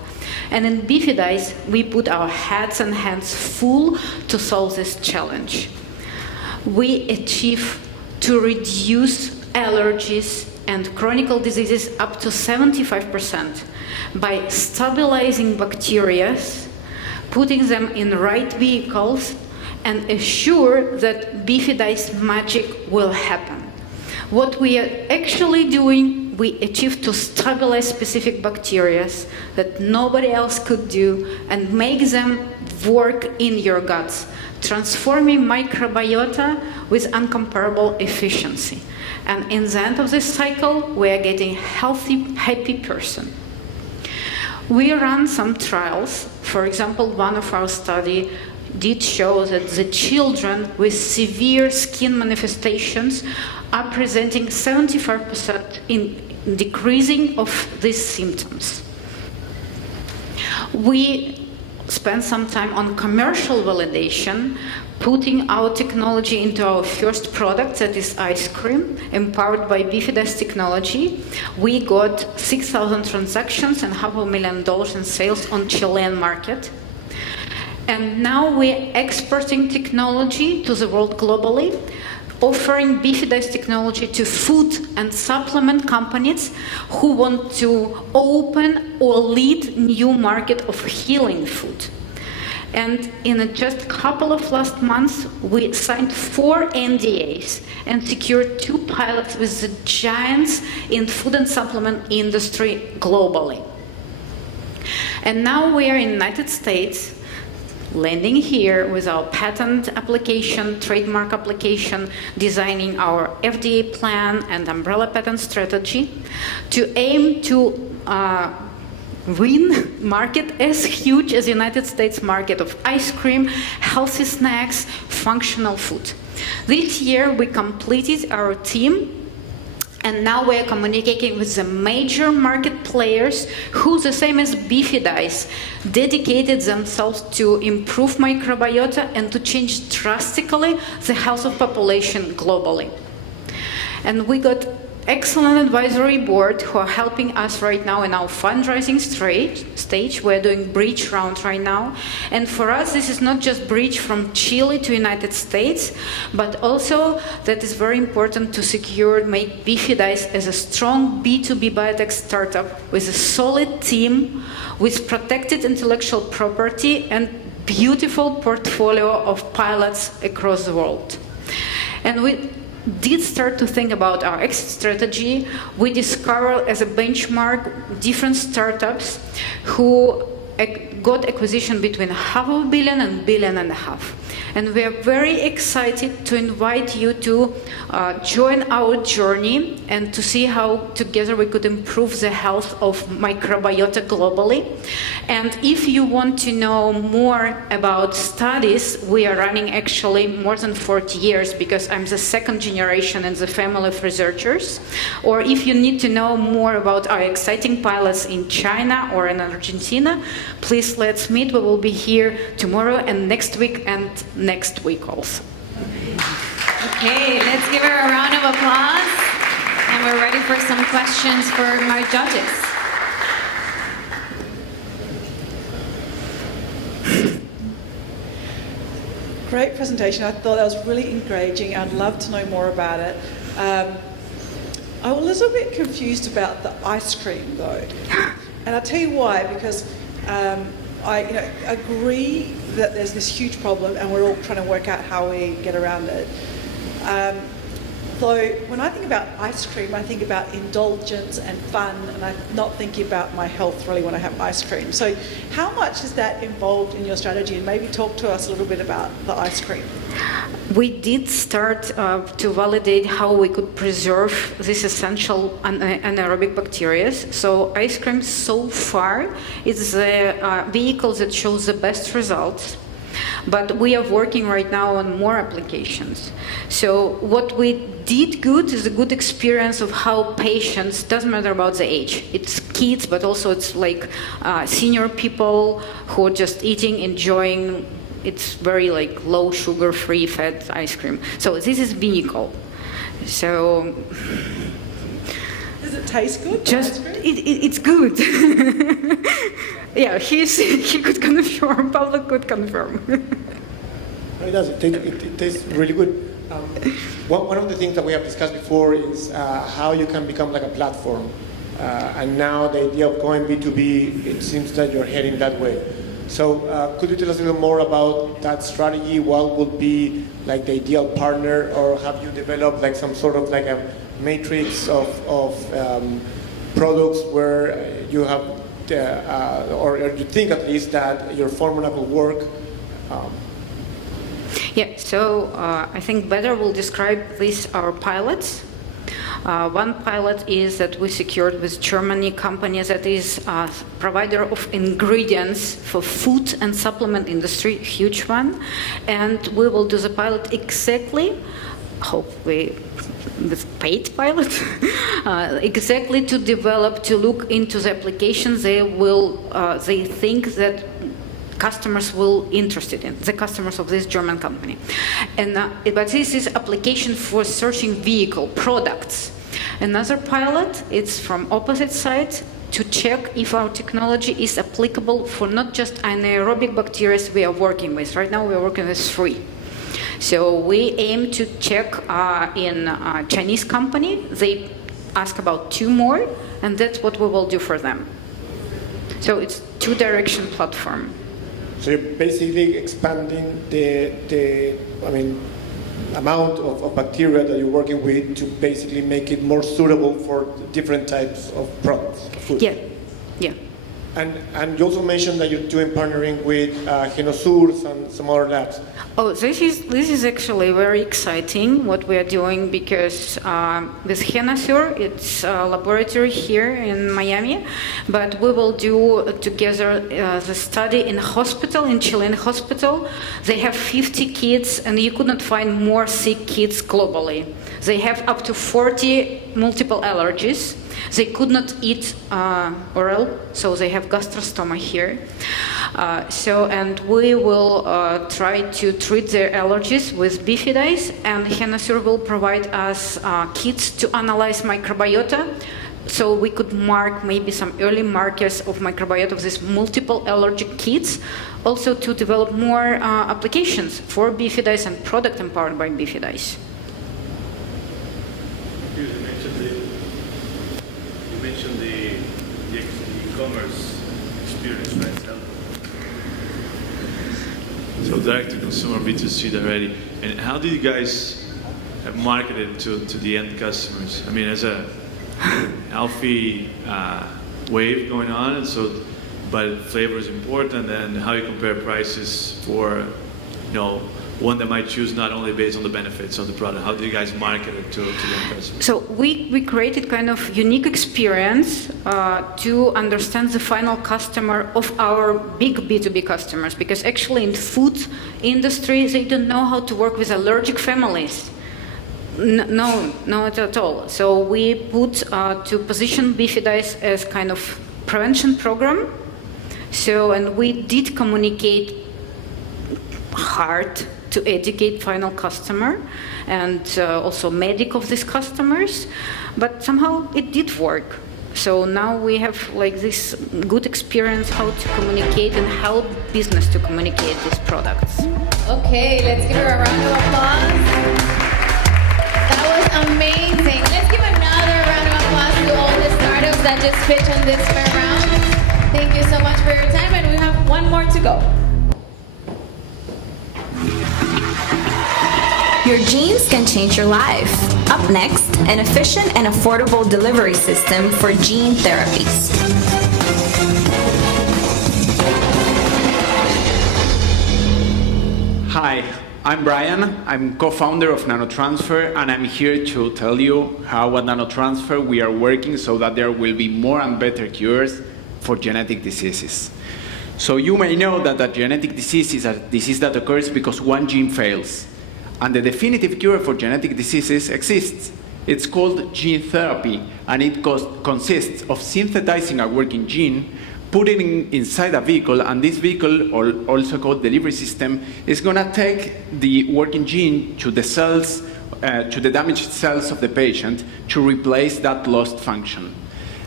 And in Bifidice, we put our heads and hands full to solve this challenge. We achieve to reduce allergies and chronic diseases up to 75% by stabilizing bacteria, putting them in right vehicles, and assure that Bifidice magic will happen. What we are actually doing, we achieve to stabilize specific bacteria that nobody else could do and make them work in your guts, transforming microbiota with incomparable efficiency. And in the end of this cycle, we are getting healthy, happy person. We ran some trials. For example, one of our study did show that the children with severe skin manifestations are presenting 75% in decreasing of these symptoms. We spent some time on commercial validation, putting our technology into our first product, that is ice cream, empowered by Bifidice technology. We got 6,000 transactions and $500,000 in sales on Chilean market. And now we're exporting technology to the world globally, offering Bifidice technology to food and supplement companies who want to open or lead new market of healing food. And in just a couple of last months, we signed 4 NDAs and secured 2 pilots with the giants in food and supplement industry globally. And now we are in the United States, landing here with our patent application, trademark application, designing our FDA plan and umbrella patent strategy to aim to win market as huge as the United States market of ice cream, healthy snacks, functional food. This year we completed our team, and now we are communicating with the major market players who, the same as Bifidice, dedicated themselves to improve microbiota and to change drastically the health of population globally. And we got excellent advisory board who are helping us right now in our fundraising stage. We're doing bridge round right now. And for us, this is not just bridge from Chile to United States, but also that is very important to make Bifidice as a strong B2B biotech startup with a solid team, with protected intellectual property and beautiful portfolio of pilots across the world. And we did start to think about our exit strategy. We discovered as a benchmark different startups who got acquisition between $500 million and $1.5 billion. And we are very excited to invite you to join our journey and to see how together we could improve the health of microbiota globally. And if you want to know more about studies, we are running actually more than 40 years because I'm the second generation in the family of researchers. Or if you need to know more about our exciting pilots in China or in Argentina, please let's meet. We will be here tomorrow and next week and next week also. Okay, let's give her a round of applause. And we're ready for some questions for my judges. Great presentation. I thought that was really engaging. I'd love to know more about it. I'm a little bit confused about the ice cream, though. And I'll tell you why, because I agree that there's this huge problem and we're all trying to work out how we get around it. Though when I think about ice cream, I think about indulgence and fun, and I'm not thinking about my health really when I have ice cream. So how much is that involved in your strategy? And maybe talk to us a little bit about the ice cream. We did start to validate how we could preserve this essential anaerobic bacteria. So ice cream so far is the vehicle that shows the best results. But we are working right now on more applications. So what we did good is a good experience of how patients, doesn't matter about the age, it's kids, but also it's like senior people who are just eating, enjoying. It's very like low sugar, free fat ice cream. So this is vehicle. So does it taste good? Just it's good. Yeah, he could confirm. Pablo could confirm. It does. It tastes really good. One of the things that we have discussed before is how you can become like a platform. And now the idea of going B2B, it seems that you're heading that way. So could you tell us a little more about that strategy? What would be like the ideal partner, or have you developed like some sort of like a matrix of products where you have, or you think at least that your formula will work? Yeah, so I think better will describe these our pilots. One pilot is that we secured with Germany company that is a provider of ingredients for food and supplement industry, huge one. And we will do the pilot exactly, hopefully with paid pilot, exactly to develop, to look into the applications they think that customers will interested in, the customers of this German company. And but this is application for searching vehicle products. Another pilot, it's from opposite side to check if our technology is applicable for not just anaerobic bacteria we are working with. Right now we are working with 3. So we aim to check in a Chinese company. They ask about 2 more, and that's what we will do for them. So it's 2-direction platform. So you're basically expanding the amount of bacteria that you're working with to basically make it more suitable for different types of products, food. Yeah. And you also mentioned that you're doing partnering with Genosurs and some other labs. Oh, this is actually very exciting what we are doing because with Genosur, it's a laboratory here in Miami, but we will do together the study in a hospital, in Chilean hospital. They have 50 kids, and you could not find more sick kids globally. They have up to 40 multiple allergies. They could not eat oral, so they have gastrostoma here. And we will try to treat their allergies with Bifidice, and Genosur will provide us kits to analyze microbiota, so we could mark maybe some early markers of microbiota of these multiple allergic kids, also to develop more applications for Bifidice and product empowered by Bifidice. You mentioned the e-commerce experience, right? So direct to consumer B2C already. And how do you guys market it to the end customers? I mean, as a healthy wave going on, and so, but flavor is important, and how you compare prices for, one that might choose not only based on the benefits of the product. How do you guys market it to the end customers? So we created kind of unique experience to understand the final customer of our big B2B customers, because actually in food industry, they don't know how to work with allergic families. No, not at all. So we put to position Bifidice as kind of prevention program. So, and we did communicate hard to educate final customer and also medic of these customers, but somehow it did work. So now we have like this good experience how to communicate and help business to communicate these products. Okay, let's give her a round of applause. That was amazing. Let's give another round of applause to all the startups that just pitched on this fair round. Thank you so much for your time, and we have one more to go. Your genes can change your life. Up next, an efficient and affordable delivery system for gene therapies. Hi, I'm Brian. I'm co-founder of NanoTransfer, and I'm here to tell you how at NanoTransfer we are working so that there will be more and better cures for genetic diseases. So you may know that a genetic disease is a disease that occurs because one gene fails. And the definitive cure for genetic diseases exists. It's called gene therapy, and it consists of synthesizing a working gene, putting it inside a vehicle, and this vehicle, also called delivery system, is going to take the working gene to the cells, to the damaged cells of the patient to replace that lost function.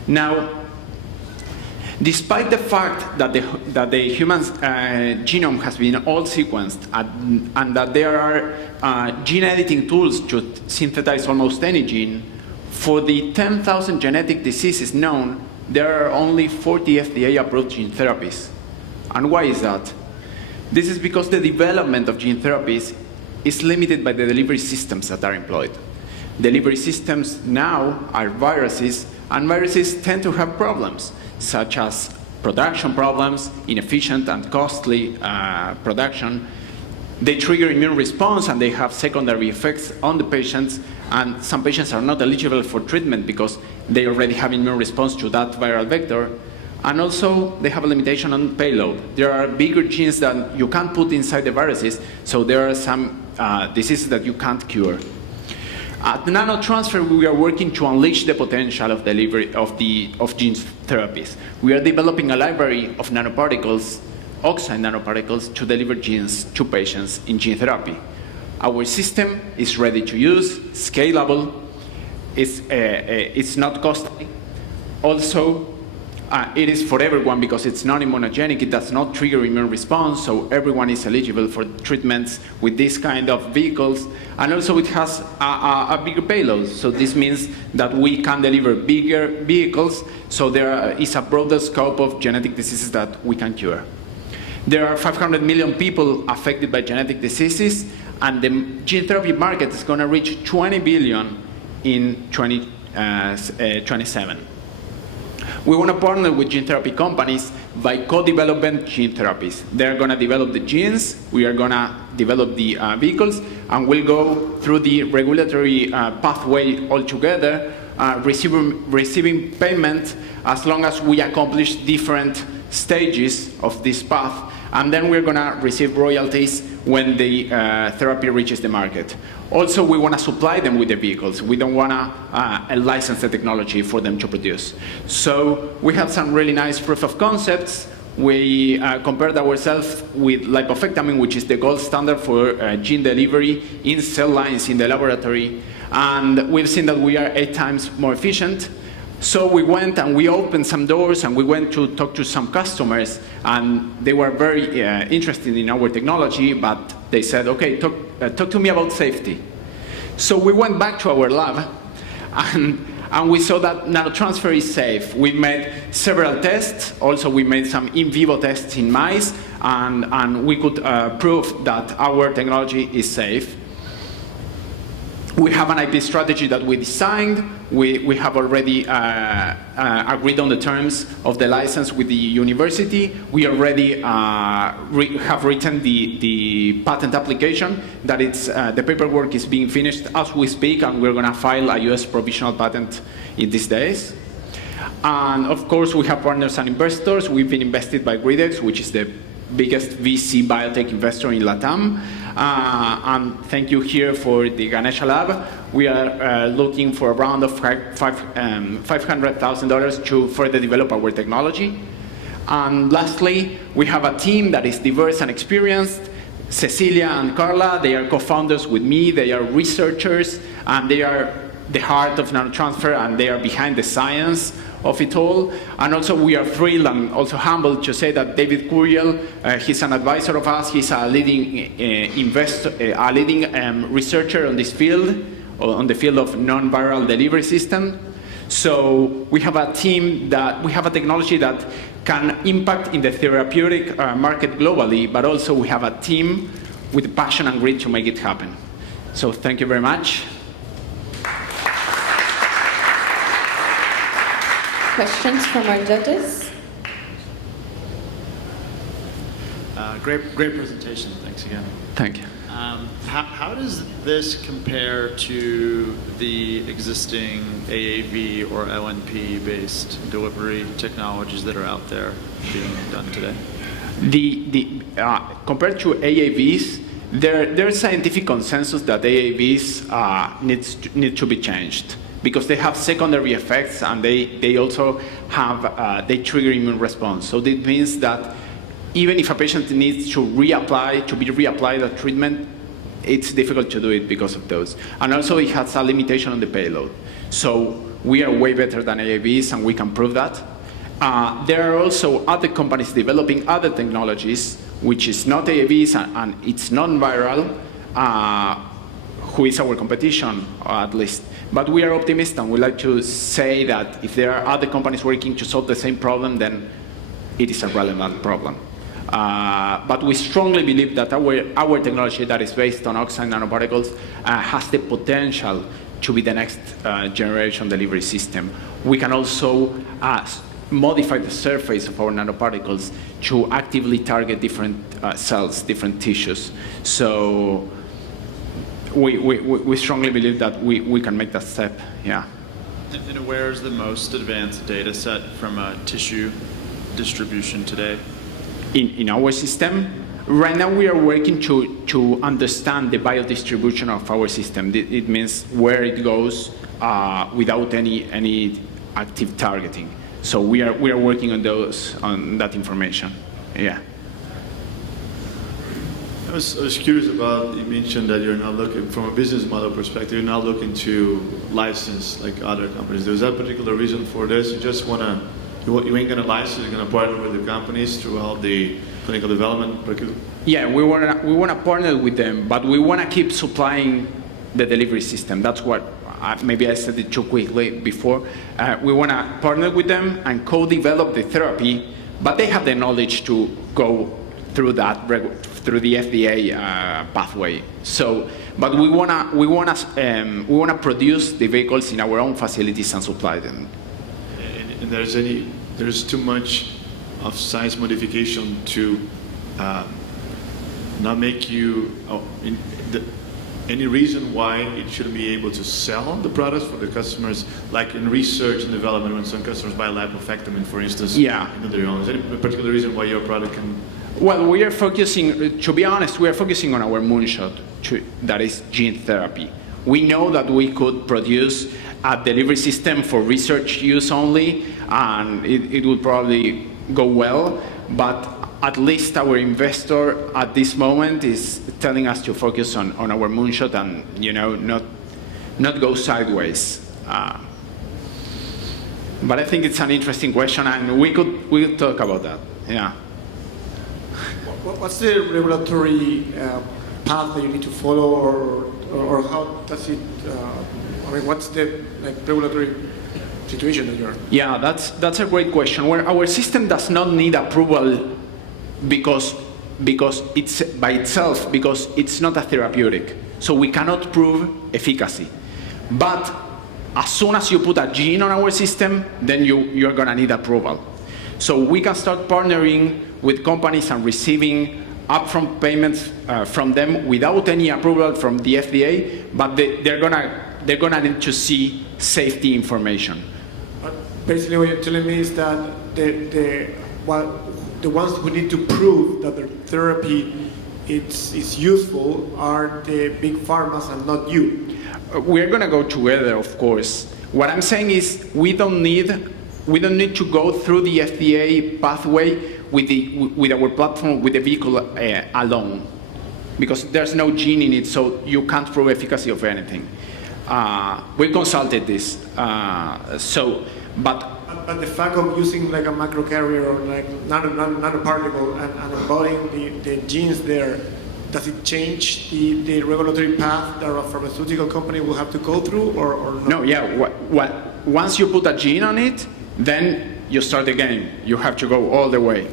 Now, despite the fact that the human genome has been all sequenced and that there are gene editing tools to synthesize almost any gene, for the 10,000 genetic diseases known, there are only 40 FDA-approved gene therapies. And why is that? This is because the development of gene therapies is limited by the delivery systems that are employed. Delivery systems now are viruses, and viruses tend to have problems, such as production problems, inefficient and costly production. They trigger immune response, and they have secondary effects on the patients, and some patients are not eligible for treatment because they already have immune response to that viral vector. And also, they have a limitation on payload. There are bigger genes that you can't put inside the viruses, so there are some diseases that you can't cure. At NanoTransfer, we are working to unleash the potential of delivery of gene therapies. We are developing a library of nanoparticles, oxide nanoparticles, to deliver genes to patients in gene therapy. Our system is ready to use, scalable, it's not costly. Also, it is for everyone because it's non-immunogenic, it does not trigger immune response, so everyone is eligible for treatments with this kind of vehicles. And also it has a bigger payload, so this means that we can deliver bigger vehicles, so there is a broader scope of genetic diseases that we can cure. There are 500 million people affected by genetic diseases, and the gene therapy market is going to reach 20 billion in 2027. We want to partner with gene therapy companies by co-development gene therapies. They're going to develop the genes, we are going to develop the vehicles, and we'll go through the regulatory pathway altogether, receiving payment as long as we accomplish different stages of this path, and then we're going to receive royalties when the therapy reaches the market. Also, we want to supply them with the vehicles. We don't want to license the technology for them to produce. So we have some really nice proof of concepts. We compared ourselves with lipofectamine, which is the gold standard for gene delivery in cell lines in the laboratory. And we've seen that we are 8 times more efficient. So we went and we opened some doors and we went to talk to some customers, and they were very interested in our technology, but they said, okay, talk to me about safety. So we went back to our lab and we saw that NanoTransfer is safe. We made several tests. Also, we made some in vivo tests in mice, and we could prove that our technology is safe. We have an IP strategy that we designed. We have already agreed on the terms of the license with the university. We already have written the patent application. That it's the paperwork is being finished as we speak, and we're going to file a US provisional patent in these days. And of course, we have partners and investors. We've been invested by Gridex, which is the biggest VC biotech investor in LATAM. And thank you here for the Ganesha Lab. We are looking for a round of $500,000 to further develop our technology. And lastly, we have a team that is diverse and experienced. Cecilia and Carla, they are co-founders with me. They are researchers, and they are the heart of NanoTransfer, and they are behind the science of it all. And also we are thrilled and also humbled to say that David Curiel, he's an advisor of us. He's a leading investor, a leading researcher on this field, on the field of non-viral delivery system. So we have a team we have a technology that can impact in the therapeutic market globally, but also we have a team with passion and grit to make it happen. So thank you very much. Questions from our judges? Great presentation. Thanks again. Thank you. How does this compare to the existing AAV or LNP-based delivery technologies that are out there being done today? Compared to AAVs, there's scientific consensus that AAVs need to be changed, because they have secondary effects, and they also have, they trigger immune response. So that means that even if a patient needs to be reapplied a treatment, it's difficult to do it because of those. And also it has a limitation on the payload. So we are way better than AAVs, and we can prove that. There are also other companies developing other technologies, which is not AAVs and it's non-viral, who is our competition, at least. But we are optimistic, and we like to say that if there are other companies working to solve the same problem, then it is a relevant problem. But we strongly believe that our technology that is based on oxide nanoparticles has the potential to be the next generation delivery system. We can also modify the surface of our nanoparticles to actively target different cells, different tissues. So we strongly believe that we can make that step, yeah. And where is the most advanced data set from a tissue distribution today? In our system, right now we are working to understand the biodistribution of our system. It means where it goes without any active targeting. So we are working on that information, yeah. I was curious about, you mentioned that you're not looking, from a business model perspective, you're not looking to license like other companies. There's that particular reason for this? You just want to, you ain't going to license, you're going to partner with the companies throughout the clinical development? Yeah, we want to partner with them, but we want to keep supplying the delivery system. That's what, maybe I said it too quickly before. We want to partner with them and co-develop the therapy, but they have the knowledge to go through that, through the FDA pathway. So, but we wanna produce the vehicles in our own facilities and supply them. and there's too much of size modification to not make you any reason why it shouldn't be able to sell the products for the customers, like in research and development when some customers buy lipofectamine, for instance, into their own. Is there any particular reason why your product can? Well, we are focusing, to be honest, we are focusing on our moonshot, that is gene therapy. We know that we could produce a delivery system for research use only, and it would probably go well, but at least our investor at this moment is telling us to focus on our moonshot and, you know, not go sideways. But I think it's an interesting question, and we could talk about that. Yeah. What's the regulatory path that you need to follow, or how does it? I mean, what's the regulatory situation that you're? Yeah, that's a great question. Where our system does not need approval because it's by itself, because it's not a therapeutic. So we cannot prove efficacy. But as soon as you put a gene on our system, then you're gonna need approval. So we can start partnering with companies and receiving upfront payments from them without any approval from the FDA, but they're gonna need to see safety information. Basically, what you're telling me is that the ones who need to prove that their therapy is useful are the big pharmas and not you. We're going to go together, of course. What I'm saying is we don't need to go through the FDA pathway with our platform, with the vehicle alone, because there's no gene in it, so you can't prove efficacy of anything. We consulted this, But the fact of using like a macrocarrier or like nanoparticle and embodying the genes there, does it change the regulatory path that a pharmaceutical company will have to go through, or not? No, yeah. Once you put a gene on it, then you start the game. You have to go all the way.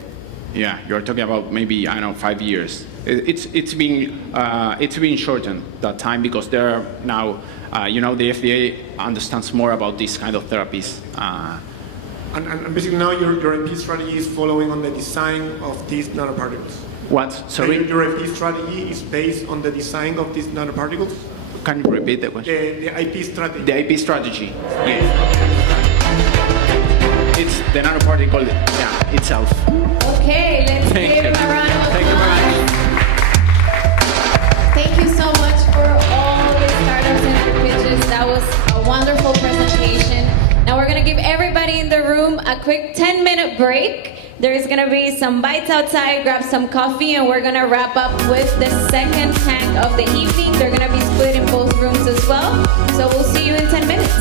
Yeah, you're talking about maybe, I don't know, 5 years. It's been shortened, that time, because there are now, the FDA understands more about these kind of therapies. And basically now your IP strategy is following on the design of these nanoparticles. What? Sorry? Your IP strategy is based on the design of these nanoparticles? Can you repeat the question? The IP strategy. The IP strategy, yes. It's the nanoparticle itself. Okay, let's give him a round of applause. Thank you very much. Thank you so much for all the startups and their pitches. That was a wonderful presentation. Now we're going to give everybody in the room a quick 10-minute break. There is going to be some bites outside, grab some coffee, and we're going to wrap up with the second tank of the evening. They're going to be split in both rooms as well. So we'll see you in 10 minutes.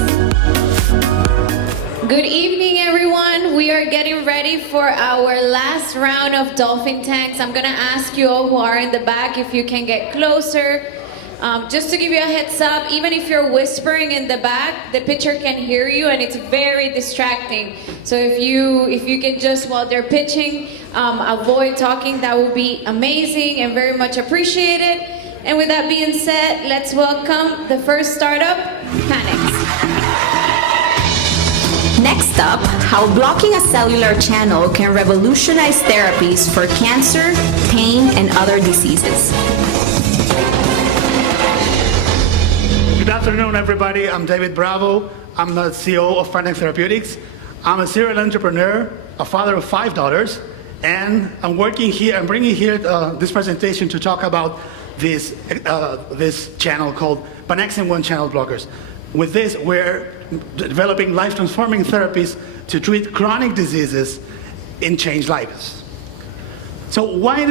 Good evening, everyone. We are getting ready for our last round of Dolphin tanks. I'm going to ask you all who are in the back if you can get closer. Just to give you a heads up, even if you're whispering in the back, the pitcher can hear you, and it's very distracting. So if you can just, while they're pitching, avoid talking, that would be amazing and very much appreciated. And with that being said, let's welcome the first startup, Pannex. Next up, how blocking a cellular channel can revolutionize therapies for cancer, pain, and other diseases. Good afternoon, everybody. I'm David Bravo. I'm the CEO of Pannex Therapeutics. I'm a serial entrepreneur, a father of 5 daughters, and I'm working here. I'm bringing here this presentation to talk about this channel called Pannex and one-channel blockers. With this, we're developing life-transforming therapies to treat chronic diseases and change lives. So why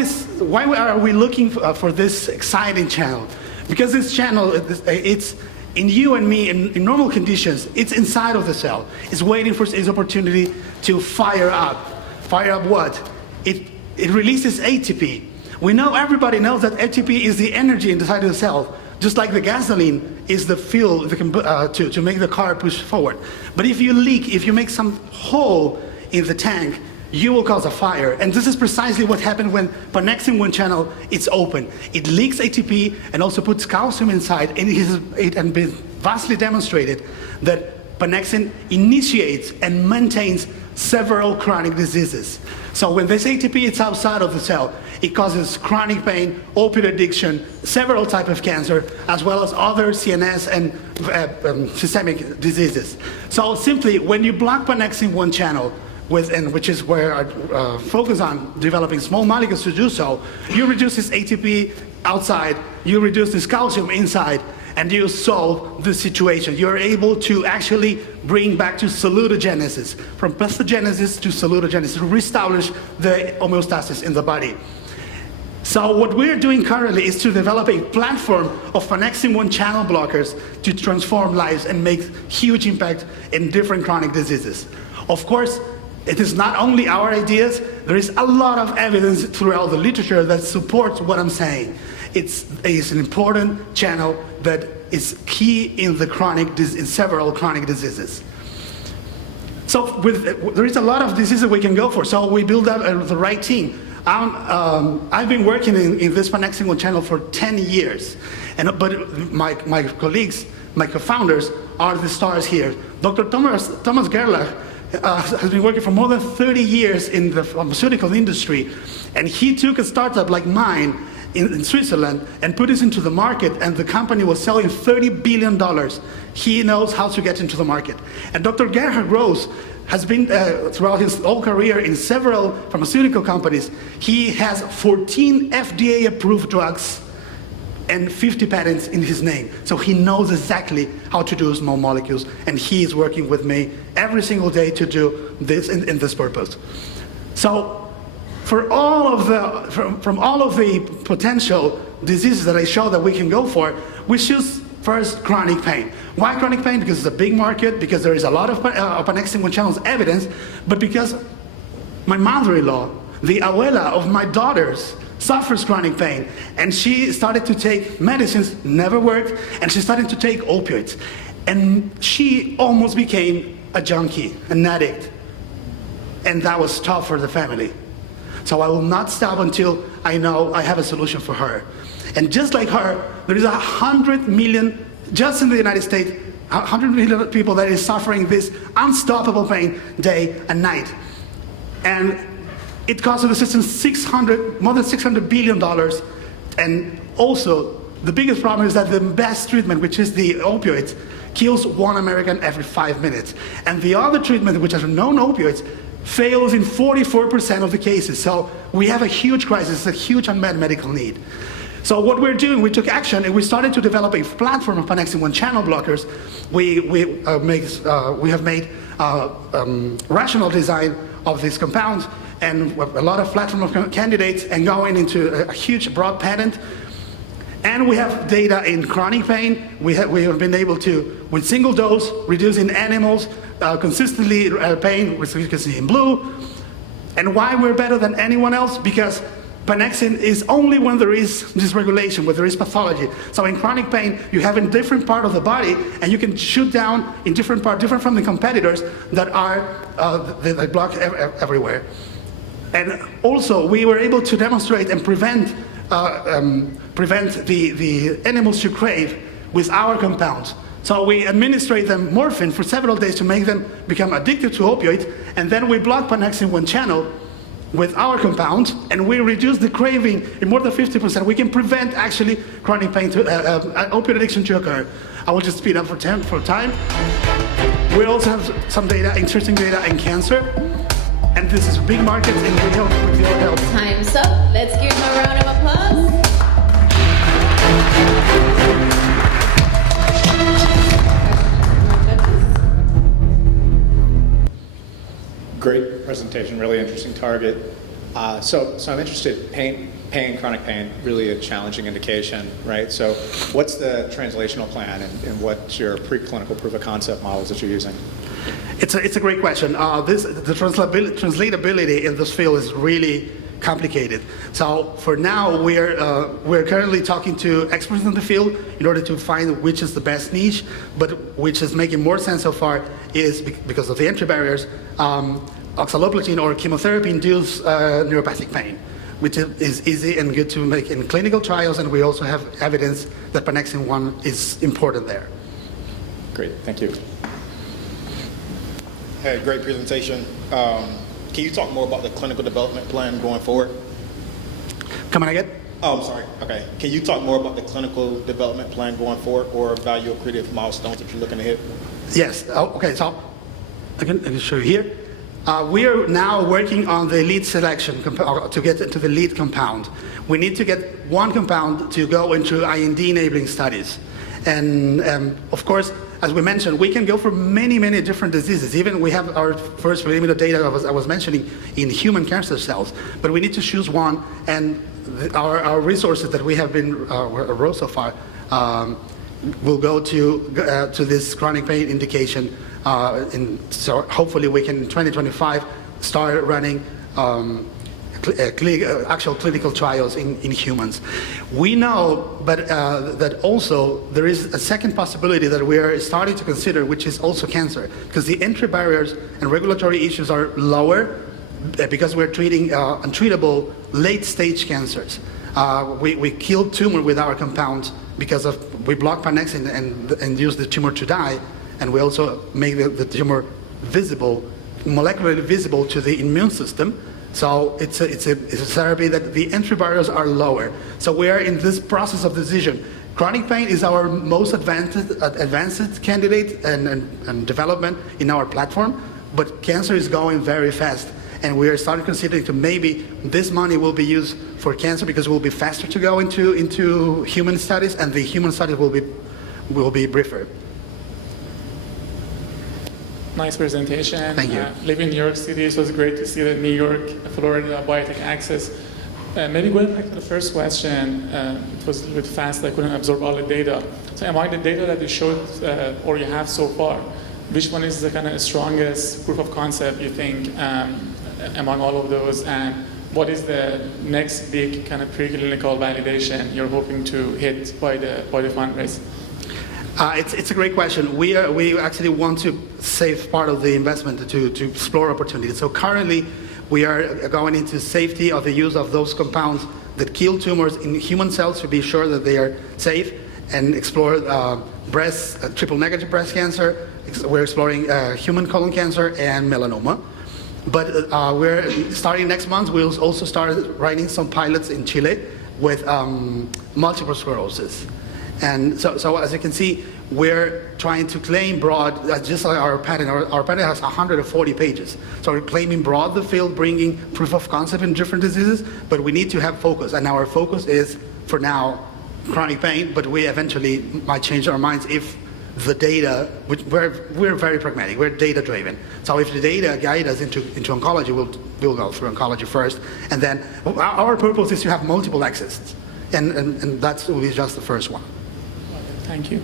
are we looking for this exciting channel? Because this channel, it's in you and me, in normal conditions, it's inside of the cell. It's waiting for its opportunity to fire up. Fire up what? It releases ATP. Everybody knows that ATP is the energy inside of the cell, just like the gasoline is the fuel to make the car push forward. But if you leak, if you make some hole in the tank, you will cause a fire. And this is precisely what happened when Pannex in one channel is open. It leaks ATP and also puts calcium inside, and it has been vastly demonstrated that Pannex initiates and maintains several chronic diseases. So when this ATP is outside of the cell, it causes chronic pain, opioid addiction, several types of cancer, as well as other CNS and systemic diseases. So simply, when you block Pannex in one channel, which is where I focus on developing small molecules to do so, you reduce this ATP outside, you reduce this calcium inside, and you solve the situation. You're able to actually bring back to salutogenesis, from pathogenesis to salutogenesis, to reestablish the homeostasis in the body. So what we're doing currently is to develop a platform of Pannex 1 channel blockers to transform lives and make huge impact in different chronic diseases. Of course, it is not only our ideas, there is a lot of evidence throughout the literature that supports what I'm saying. It's an important channel that is key in in several chronic diseases. So there is a lot of diseases we can go for. So we build up the right team. I've been working in this Pannex 1 channel for 10 years, but my colleagues, my co-founders, are the stars here. Dr. Thomas Gerlach has been working for more than 30 years in the pharmaceutical industry, and he took a startup like mine in Switzerland and put it into the market, and the company was selling $30 billion. He knows how to get into the market. And Dr. Gerhard Rose has been, throughout his whole career in several pharmaceutical companies, he has 14 FDA-approved drugs and 50 patents in his name. So he knows exactly how to do small molecules, and he is working with me every single day to do this in this purpose. So for all of from all of the potential diseases that I show that we can go for, we choose first chronic pain. Why chronic pain? Because it's a big market, because there is a lot of Pannex 1 channels evidence, but because my mother-in-law, the abuela of my daughters, suffers chronic pain, and she started to take medicines, never worked, and she started to take opioids. And she almost became a junkie, an addict. And that was tough for the family. So I will not stop until I know I have a solution for her. And just like her, there is 100 million, just in the United States, 100 million people that is suffering this unstoppable pain day and night. And it costs the system more than $600 billion. And also, the biggest problem is that the best treatment, which is the opioids, kills 1 American every 5 minutes. And the other treatment, which are non-opioids, fails in 44% of the cases. So we have a huge crisis, a huge unmet medical need. So what we're doing, we took action and we started to develop a platform of Pannex 1 channel blockers. We have made rational design of these compounds and a lot of platform of candidates and going into a huge broad patent. And we have data in chronic pain. We have been able to, with single dose, reduce in animals, consistently pain, which you can see in blue. And why we're better than anyone else? Because Pannex is only when there is dysregulation, when there is pathology. So in chronic pain, you have a different part of the body, and you can shoot down in different part, different from the competitors that are they block everywhere. And also, we were able to demonstrate and prevent the animals to crave with our compounds. So we administrate them morphine for several days to make them become addicted to opioids, and then we block Pannex 1 channel with our compound, and we reduce the craving in more than 50%. We can prevent actually chronic pain, opioid addiction to occur. I will just speed up for time. We also have some data, interesting data in cancer, and this is a big market in real health. Time's up. Let's give him a round of applause. Great presentation, really interesting target. So I'm interested, pain, chronic pain, really a challenging indication, right? So what's the translational plan and what's your preclinical proof of concept models that you're using? It's a great question. The translatability in this field is really complicated. So for now, we're currently talking to experts in the field in order to find which is the best niche, but which is making more sense so far is because of the entry barriers. Oxaliplatin or chemotherapy-induced neuropathic pain, which is easy and good to make in clinical trials, and we also have evidence that Pannex 1 is important there. Great, thank you. Hey, great presentation. Can you talk more about the clinical development plan going forward? Come on again? Oh, I'm sorry. Okay. Can you talk more about the clinical development plan going forward or value accretive milestones that you're looking to hit? Yes. Okay, so I can show you here. We are now working on the lead selection to get into the lead compound. We need to get one compound to go into IND-enabling studies. And of course, as we mentioned, we can go for many, many different diseases. Even we have our first preliminary data I was mentioning in human cancer cells. But we need to choose one, and our resources that we have been wrote so far will go to this chronic pain indication. So hopefully we can in 2025 start running actual clinical trials in humans. We know, but that also there is a second possibility that we are starting to consider, which is also cancer, because the entry barriers and regulatory issues are lower because we're treating untreatable late-stage cancers. We kill tumor with our compound because we block Pannex and induce the tumor to die, and we also make the tumor visible, molecularly visible to the immune system. So it's a therapy that the entry barriers are lower. So we are in this process of decision. Chronic pain is our most advanced candidate and development in our platform, but cancer is going very fast. And we are starting considering to maybe this money will be used for cancer because it will be faster to go into human studies, and the human studies will be briefer. Nice presentation. Thank you. Living in New York City, so it was great to see the New York, Florida Biotech access. Maybe going back to the first question, it was a little bit fast, I couldn't absorb all the data. So among the data that you showed or you have so far, which one is the kind of strongest proof of concept you think among all of those, and what is the next big kind of preclinical validation you're hoping to hit by the fundraise? It's a great question. We actually want to save part of the investment to explore opportunities. So currently, we are going into safety of the use of those compounds that kill tumors in human cells to be sure that they are safe, and explore triple-negative breast cancer. We're exploring human colon cancer and melanoma. But we're starting next month. We'll also start writing some pilots in Chile with multiple sclerosis. And so as you can see, we're trying to claim broad, just like our patent. Our patent has 140 pages. So we're claiming broad the field, bringing proof of concept in different diseases, but we need to have focus. And our focus is, for now, chronic pain, but we eventually might change our minds if the data, we're very pragmatic, we're data-driven. So if the data guide us into oncology, we'll go through oncology first. And then our purpose is to have multiple exits. And that will be just the first one. Thank you.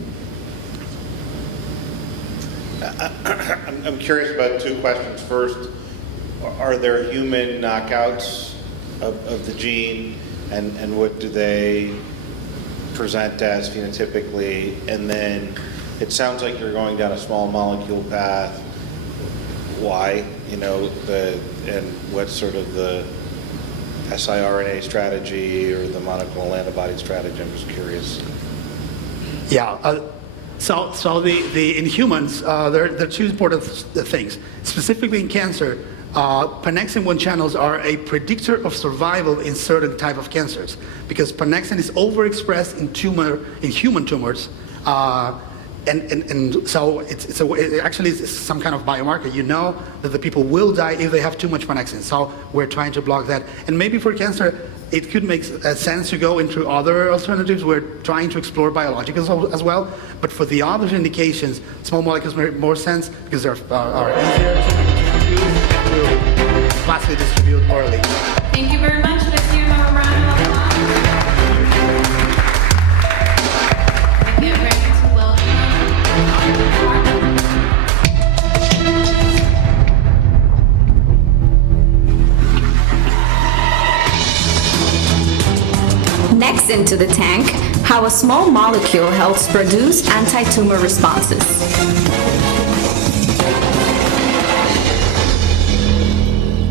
I'm curious about two questions. First, are there human knockouts of the gene, and what do they present as phenotypically? And then it sounds like you're going down a small molecule path. Why? And what's sort of the siRNA strategy or the monoclonal antibody strategy? I'm just curious. Yeah. So in humans, there are two important things. Specifically in cancer, Pannexin 1 channels are a predictor of survival in certain type of cancers, because Pannexin is overexpressed in human tumors, and so it actually is some kind of biomarker. You know that the people will die if they have too much Pannexin. So we're trying to block that. And maybe for cancer, it could make sense to go into other alternatives. We're trying to explore biologicals as well. But for the other indications, small molecules make more sense because they're easier to use and will classically distribute orally. Thank you very much. Let's hear more round of applause. Get ready to welcome. Next into the tank, how a small molecule helps produce anti-tumor responses.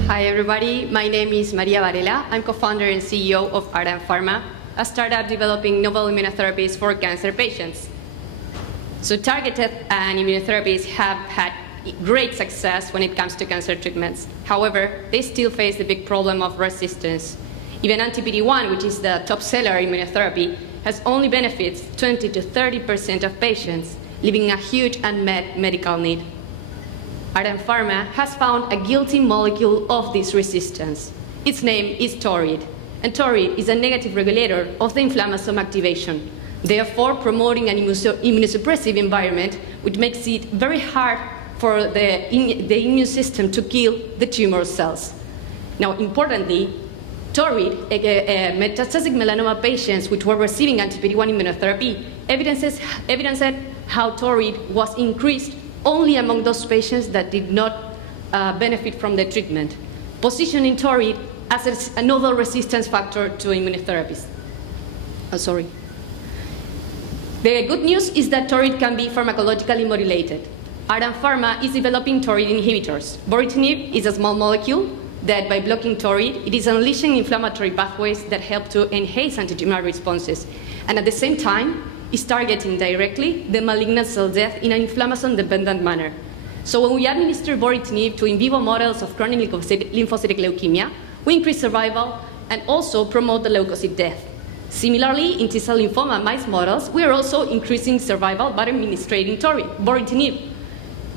Hi everybody, my name is Maria Varela. I'm co-founder and CEO of Ardan Pharma, a startup developing novel immunotherapies for cancer patients. So targeted immunotherapies have had great success when it comes to cancer treatments. However, they still face the big problem of resistance. Even anti-PD-1, which is the top seller in immunotherapy, has only benefits 20 to 30% of patients, leaving a huge unmet medical need. Ardan Pharma has found a guilty molecule of this resistance. Its name is TORID, and TORID is a negative regulator of the inflammasome activation, therefore promoting an immunosuppressive environment, which makes it very hard for the immune system to kill the tumor cells. Now, importantly, TORID, metastatic melanoma patients which were receiving anti-PD-1 immunotherapy, evidenced how TORID was increased only among those patients that did not benefit from the treatment, positioning TORID as a novel resistance factor to immunotherapies. The good news is that TORID can be pharmacologically modulated. Ardan Pharma is developing TORID inhibitors. Boritinib is a small molecule that by blocking TORID, it is unleashing inflammatory pathways that help to enhance antitumor responses. And at the same time, is targeting directly the malignant cell death in an inflammasome-dependent manner. So when we administer boritinib to in vivo models of chronic lymphocytic leukemia, we increase survival and also promote the leukocyte death. Similarly, in T-cell lymphoma mice models, we are also increasing survival by administering boritinib.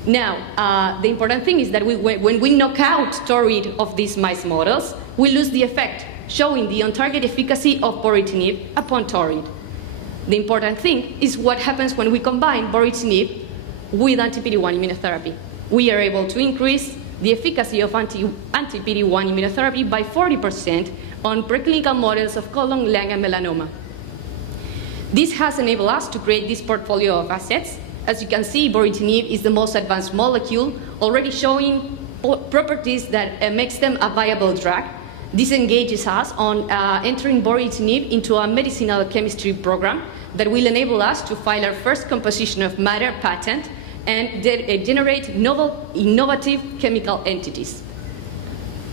Now, the important thing is that when we knock out TORID of these mice models, we lose the effect, showing the on-target efficacy of boritinib upon TORID. The important thing is what happens when we combine boritinib with anti-PD-1 immunotherapy. We are able to increase the efficacy of anti-PD-1 immunotherapy by 40% on preclinical models of colon, lung, and melanoma. This has enabled us to create this portfolio of assets. As you can see, boritinib is the most advanced molecule, already showing properties that makes them a viable drug. This engages us on entering boritinib into a medicinal chemistry program that will enable us to file our first composition of matter patent and generate novel, innovative chemical entities.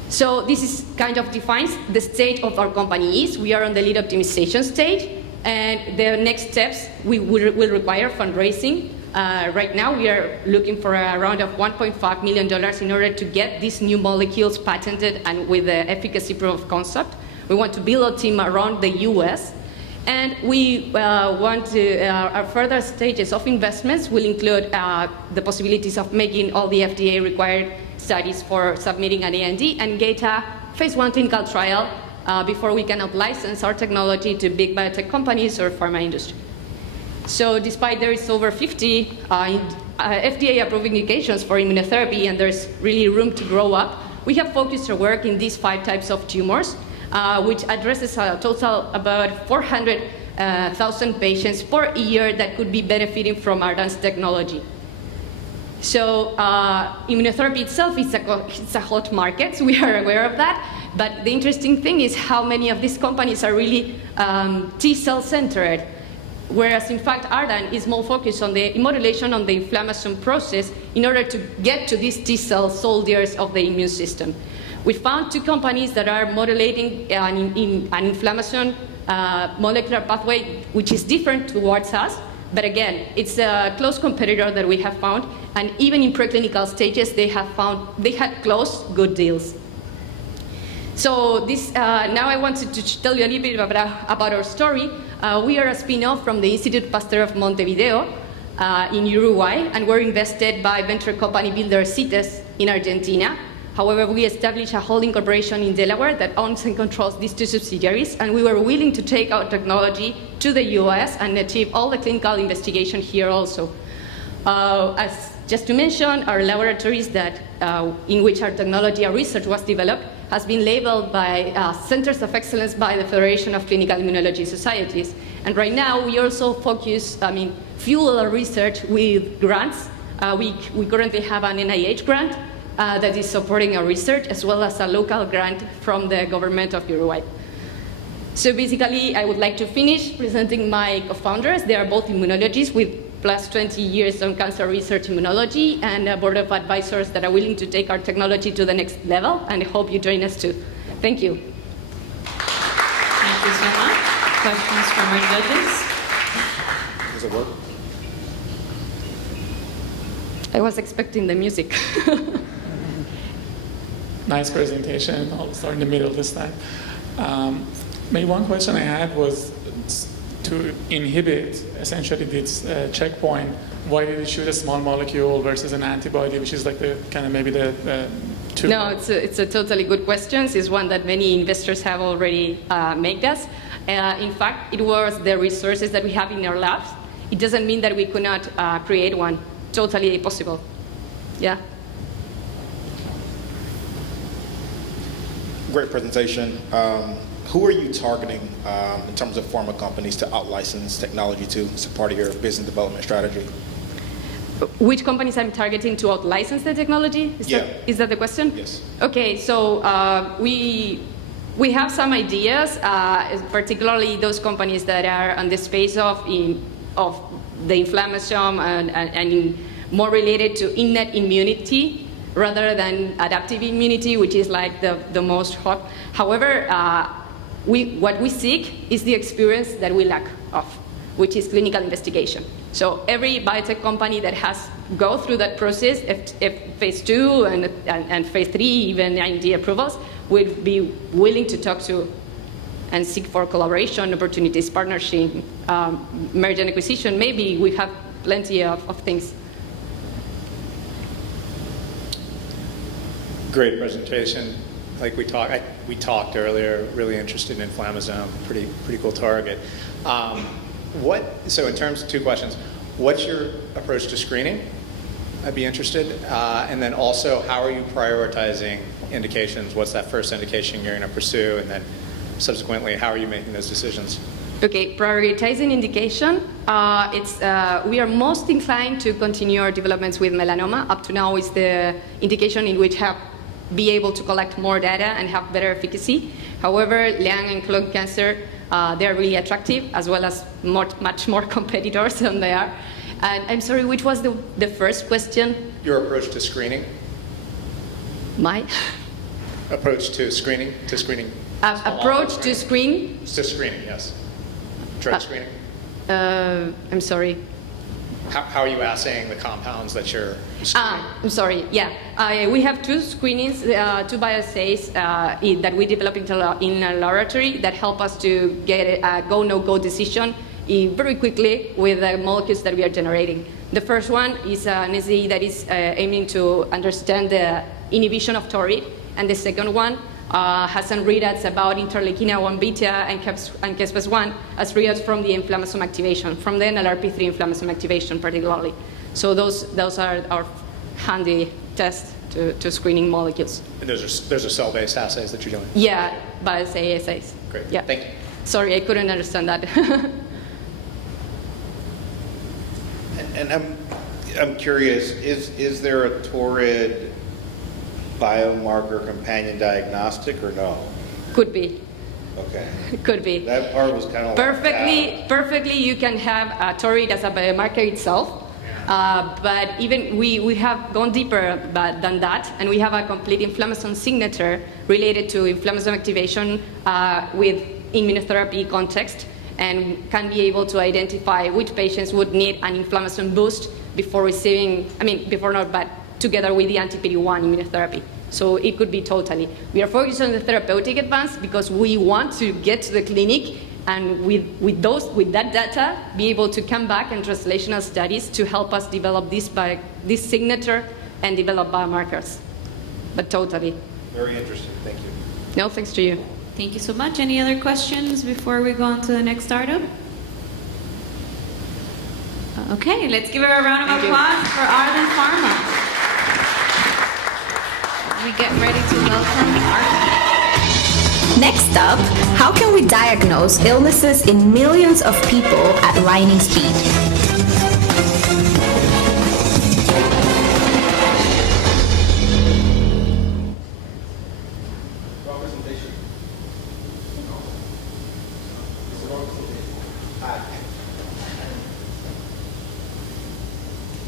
So this is kind of defines the state of our company is. We are on the lead optimization stage, and the next steps will require fundraising. Right now, we are looking for a round of $1.5 million in order to get these new molecules patented and with the efficacy proof of concept. We want to build a team around the US. And we want to, our further stages of investments will include the possibilities of making all the FDA required studies for submitting an AND and get a phase 1 clinical trial before we can license our technology to big biotech companies or pharma industry. So despite there is over 50 FDA-approved indications for immunotherapy and there's really room to grow up, we have focused our work in these 5 types of tumors, which addresses a total about 400,000 patients per year that could be benefiting from Ardan's technology. So immunotherapy itself is a hot market, so we are aware of that. But the interesting thing is how many of these companies are really T-cell centered, whereas in fact Ardan is more focused on the modulation on the inflammation process in order to get to these T-cell soldiers of the immune system. We found 2 companies that are modulating an inflammation molecular pathway which is different towards us, but again, it's a close competitor that we have found, and even in preclinical stages they had closed good deals. So this, now I wanted to tell you a little bit about our story. We are a spin-off from the Institute Pasteur of Montevideo in Uruguay, and we're invested by venture company builder CITES in Argentina. However, we established a holding corporation in Delaware that owns and controls these 2 subsidiaries, and we were willing to take our technology to the US and achieve all the clinical investigation here also. As just to mention, our laboratories that, in which our technology, our research was developed, has been labeled by Centers of Excellence by the Federation of Clinical Immunology Societies. And right now, we also fuel our research with grants. We currently have an NIH grant that is supporting our research, as well as a local grant from the government of Uruguay. So basically, I would like to finish presenting my co-founders. They are both immunologists with plus 20 years on cancer research immunology, and a board of advisors that are willing to take our technology to the next level, and I hope you join us too. Thank you. Thank you so much. Questions from our judges? Does it work? I was expecting the music. Nice presentation. I'll start in the middle this time. Maybe one question I had was to inhibit essentially this checkpoint. Why did you choose a small molecule versus an antibody, which is like the kind of maybe the two? No, it's a totally good question. It's one that many investors have already made us. In fact, it was the resources that we have in our labs. It doesn't mean that we could not create one. Totally possible. Yeah. Great presentation. Who are you targeting in terms of pharma companies to out-license technology to as a part of your business development strategy? Which companies I'm targeting to out-license the technology? Is that the question? Yes. Okay, so we have some ideas, particularly those companies that are on the space of the inflammation and more related to innate immunity rather than adaptive immunity, which is like the most hot. However, what we seek is the experience that we lack of, which is clinical investigation. So every biotech company that has go through that process, if phase 2 and phase 3, even IND approvals, will be willing to talk to and seek for collaboration opportunities, partnership, merger and acquisition. Maybe we have plenty of things. Great presentation. Like we talked earlier, really interested in inflammasome, pretty cool target. So in terms of 2 questions, what's your approach to screening? I'd be interested. And then also, how are you prioritizing indications? What's that first indication you're going to pursue? And then subsequently, how are you making those decisions? Okay, prioritizing indication. We are most inclined to continue our developments with melanoma. Up to now is the indication in which be able to collect more data and have better efficacy. However, lung and colon cancer, they're really attractive, as well as much more competitors than they are. And I'm sorry, which was the first question? Your approach to screening. My? Approach to screening? Approach to screen? To screening, yes. Drug screening. I'm sorry. How are you assaying the compounds that you're screening? I'm sorry, yeah. We have 2 screenings, 2 bioassays that we develop in a laboratory that help us to get a go, no-go decision very quickly with the molecules that we are generating. The first one is an SDE that is aiming to understand the inhibition of TORID, and the second one has some readouts about interleukin-1 beta and caspase-1 as readouts from the inflammasome activation, from the NLRP3 inflammasome activation particularly. So those are our handy tests to screening molecules. And those are cell-based assays that you're doing? Yeah, bioassays. Great, yeah. Thank you. Sorry, I couldn't understand that. And I'm curious, is there a TORID biomarker companion diagnostic or no? Could be. Okay. Could be. That part was kind of perfectly. You can have TORID as a biomarker itself, but even we have gone deeper than that, and we have a complete inflammation signature related to inflammasome activation with immunotherapy context, and can be able to identify which patients would need an inflammation boost before receiving, but together with the anti-PD-1 immunotherapy. So it could be totally. We are focused on the therapeutic advance because we want to get to the clinic and with that data, be able to come back in translational studies to help us develop this signature and develop biomarkers. But totally. Very interesting. Thank you. No, thanks to you. Thank you so much. Any other questions before we go on to the next startup? Okay, let's give her a round of applause for Ardan Pharma. We get ready to welcome Arcomedlab. Next up, how can we diagnose illnesses in millions of people at lightning speed?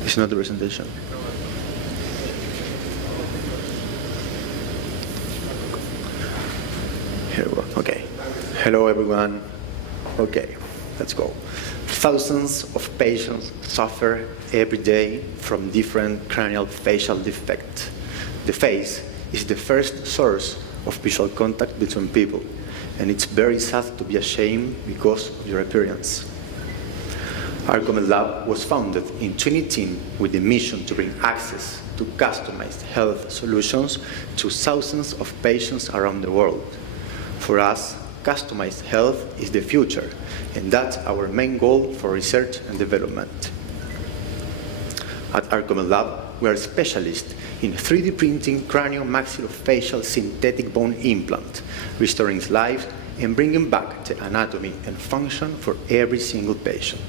It's not the presentation. Here we go. Okay. Hello, everyone. Okay, let's go. Thousands of patients suffer every day from different cranial facial defects. The face is the first source of visual contact between people, and it's very sad to be ashamed because of your appearance. ArcomedLab was founded in 2010 with the mission to bring access to customized health solutions to thousands of patients around the world. For us, customized health is the future, and that's our main goal for research and development. At ArcomedLab, we are specialists in 3D printing craniomaxillofacial synthetic bone implant, restoring life and bringing back the anatomy and function for every single patient.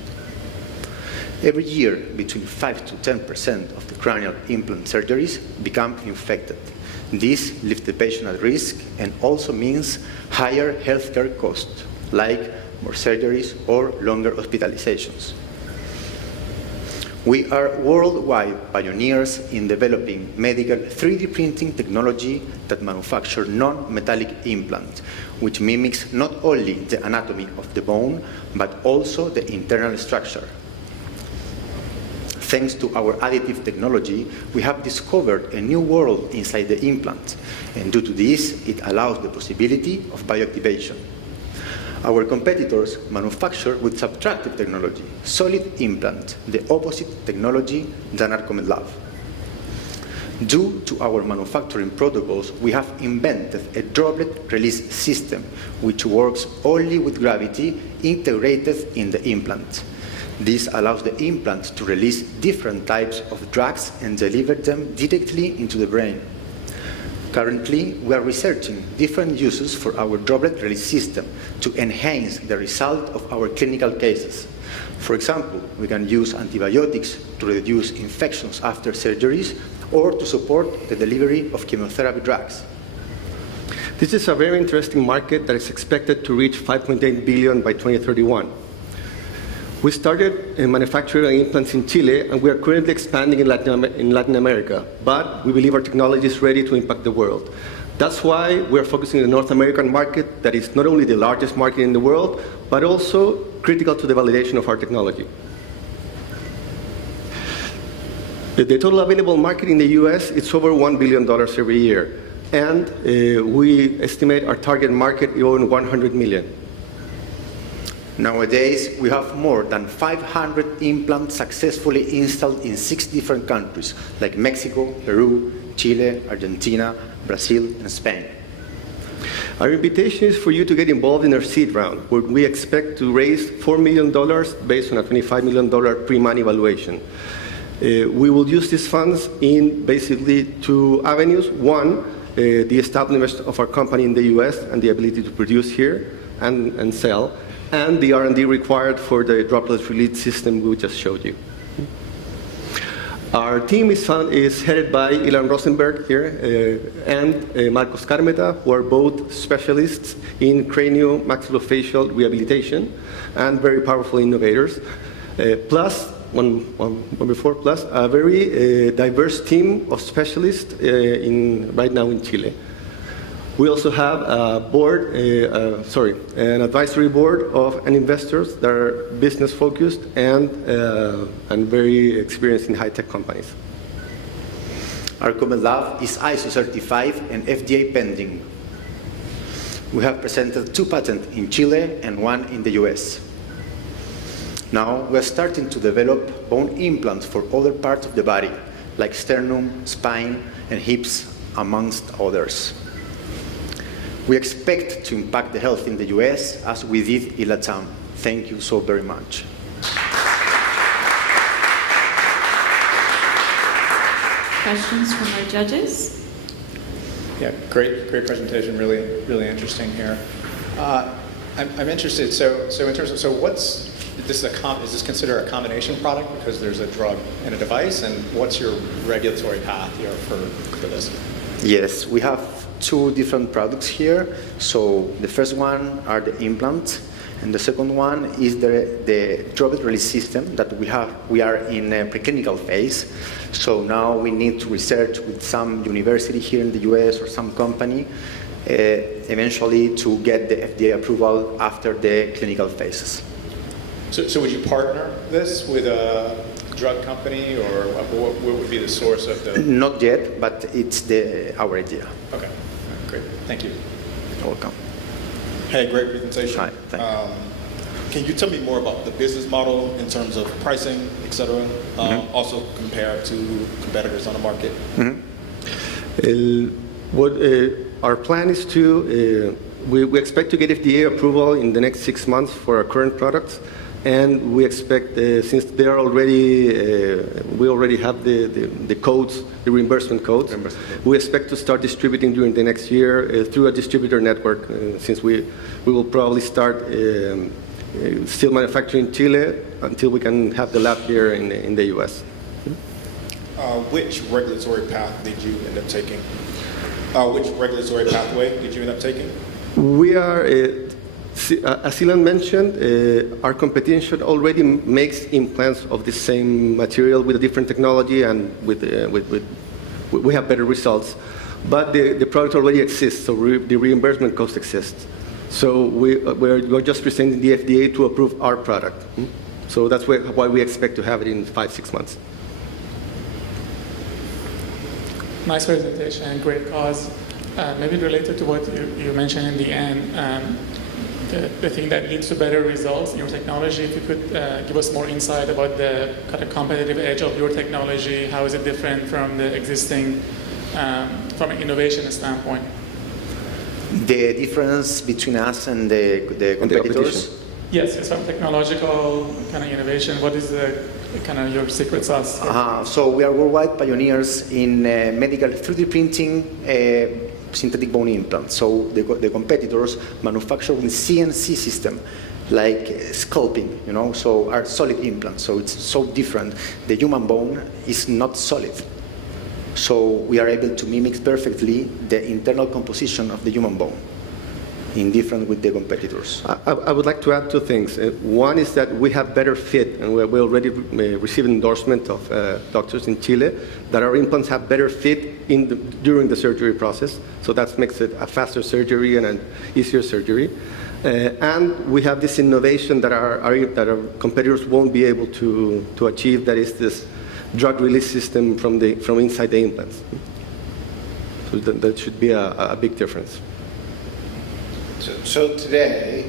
Every year, between 5 to 10% of the cranial implant surgeries become infected. This leaves the patient at risk and also means higher healthcare costs, like more surgeries or longer hospitalizations. We are worldwide pioneers in developing medical 3D printing technology that manufactures non-metallic implants, which mimics not only the anatomy of the bone, but also the internal structure. Thanks to our additive technology, we have discovered a new world inside the implant, and due to this, it allows the possibility of bioactivation. Our competitors manufacture with subtractive technology, solid implant, the opposite technology than ArcomedLab. Due to our manufacturing protocols, we have invented a droplet release system, which works only with gravity integrated in the implant. This allows the implant to release different types of drugs and deliver them directly into the brain. Currently, we are researching different uses for our droplet release system to enhance the result of our clinical cases. For example, we can use antibiotics to reduce infections after surgeries or to support the delivery of chemotherapy drugs. This is a very interesting market that is expected to reach $5.8 billion by 2031. We started manufacturing implants in Chile, and we are currently expanding in Latin America, but we believe our technology is ready to impact the world. That's why we are focusing on the North American market that is not only the largest market in the world, but also critical to the validation of our technology. The total available market in the US is over $1 billion every year, and we estimate our target market is over 100 million. Nowadays, we have more than 500 implants successfully installed in 6 different countries, like Mexico, Peru, Chile, Argentina, Brazil, and Spain. Our invitation is for you to get involved in our seed round, where we expect to raise $4 million based on a $25 million pre-money valuation. We will use these funds in basically 2 avenues. One, the establishment of our company in the US and the ability to produce here and sell, and the R&D required for the droplet release system we just showed you. Our team is headed by Ilan Rosenberg here and Marcos Carmeta, who are both specialists in craniomaxillofacial rehabilitation and very powerful innovators. Plus a very diverse team of specialists right now in Chile. We also have an advisory board of investors that are business focused and very experienced in high-tech companies. ArcomedLab is ISO certified and FDA pending. We have presented 2 patents in Chile and 1 in the US. Now we are starting to develop bone implants for other parts of the body, like sternum, spine, and hips, amongst others. We expect to impact the health in the US as we did in Latam. Thank you so very much. Questions from our judges? Yeah, great presentation. Really interesting here. I'm interested. So in terms of is this considered a combination product because there's a drug and a device, and what's your regulatory path here for this? Yes, we have 2 different products here. So the first one are the implants, and the second one is the droplet release system that we are in a preclinical phase. So now we need to research with some university here in the US or some company eventually to get the FDA approval after the clinical phases. So would you partner this with a drug company, or what would be the source of the? Not yet, but it's our idea. Okay, great. Thank you. You're welcome. Hey, great presentation. Hi, thank you. Can you tell me more about the business model in terms of pricing, et cetera, also compared to competitors on the market? Our plan is to, we expect to get FDA approval in the next 6 months for our current products, and we expect, since they are already, we already have the codes, the reimbursement codes, we expect to start distributing during the next year through a distributor network, since we will probably start still manufacturing in Chile until we can have the lab here in the US. Which regulatory path did you end up taking? Which regulatory pathway did you end up taking? We are, as Ilan mentioned, our competition already makes implants of the same material with a different technology, and we have better results. But the product already exists, so the reimbursement cost exists. So we're just presenting the FDA to approve our product. So that's why we expect to have it in 5-6 months. Nice presentation, great cause. Maybe related to what you mentioned in the end, the thing that leads to better results in your technology, if you could give us more insight about the kind of competitive edge of your technology, how is it different from the existing, from an innovation standpoint? The difference between us and the competitors? Yes, it's from technological kind of innovation. What is the kind of your secret sauce? So we are worldwide pioneers in medical 3D printing synthetic bone implants. So the competitors manufacture with CNC system, like sculpting, so are solid implants. So it's so different. The human bone is not solid. So we are able to mimic perfectly the internal composition of the human bone, indifferent with the competitors. I would like to add 2 things. One is that we have better fit, and we already received endorsement of doctors in Chile that our implants have better fit during the surgery process. So that makes it a faster surgery and an easier surgery. And we have this innovation that our competitors won't be able to achieve. That is this drug release system from inside the implants. So that should be a big difference. So today,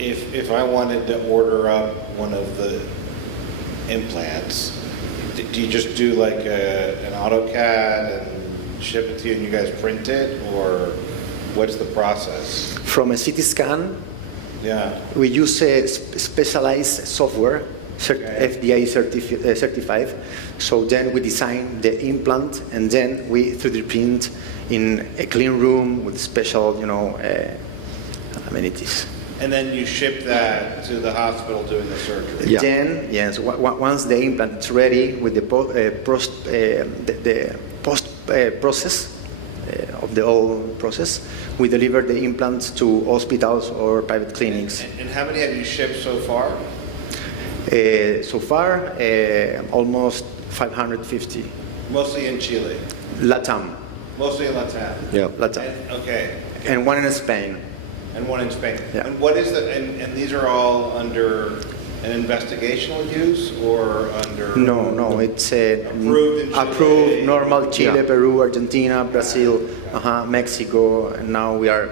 if I wanted to order up one of the implants, do you just do like an AutoCAD and ship it to you and you guys print it, or what's the process? From a CT scan, yeah, we use a specialized software, FDA certified. So then we design the implant, and then we 3D print in a clean room with special, amenities. And then you ship that to the hospital doing the surgery? Yeah. Then, yes, once the implant is ready with the post process of the whole process, we deliver the implants to hospitals or private clinics. And how many have you shipped so far? So far, almost 550. Mostly in Chile? Latam. Mostly in Latam? Yeah, Latam. Okay. And one in Spain. And one in Spain. Yeah. And what is and these are all under an investigational use or under? No, it's approved in Chile. Approved, normal Chile, Yeah. Peru, Argentina, Brazil, Mexico, and now we are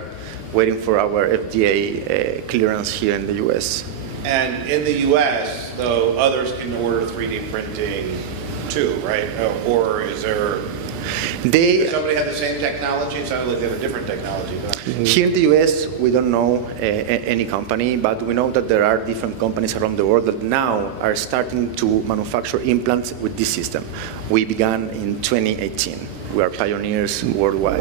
waiting for our FDA clearance here in the US. And in the US, though, others can order 3D printing too, right? Or is there? Does somebody have the same technology? It sounded like they have a different technology. But Here in the US, we don't know any company, but we know that there are different companies around the world that now are starting to manufacture implants with this system. We began in 2018. We are pioneers worldwide.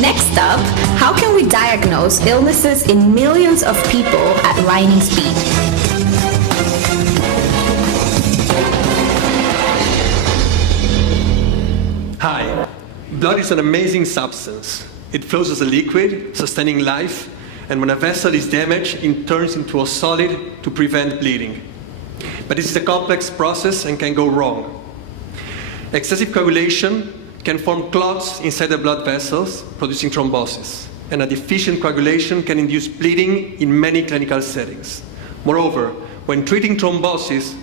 Next up, how can we diagnose illnesses in millions of people at lightning speed? Hi. Blood is an amazing substance. It flows as a liquid, sustaining life, and when a vessel is damaged, it turns into a solid to prevent bleeding. But this is a complex process and can go wrong. Excessive coagulation can form clots inside the blood vessels, producing thrombosis. And a deficient coagulation can induce bleeding in many clinical settings. Moreover, when treating thrombosis,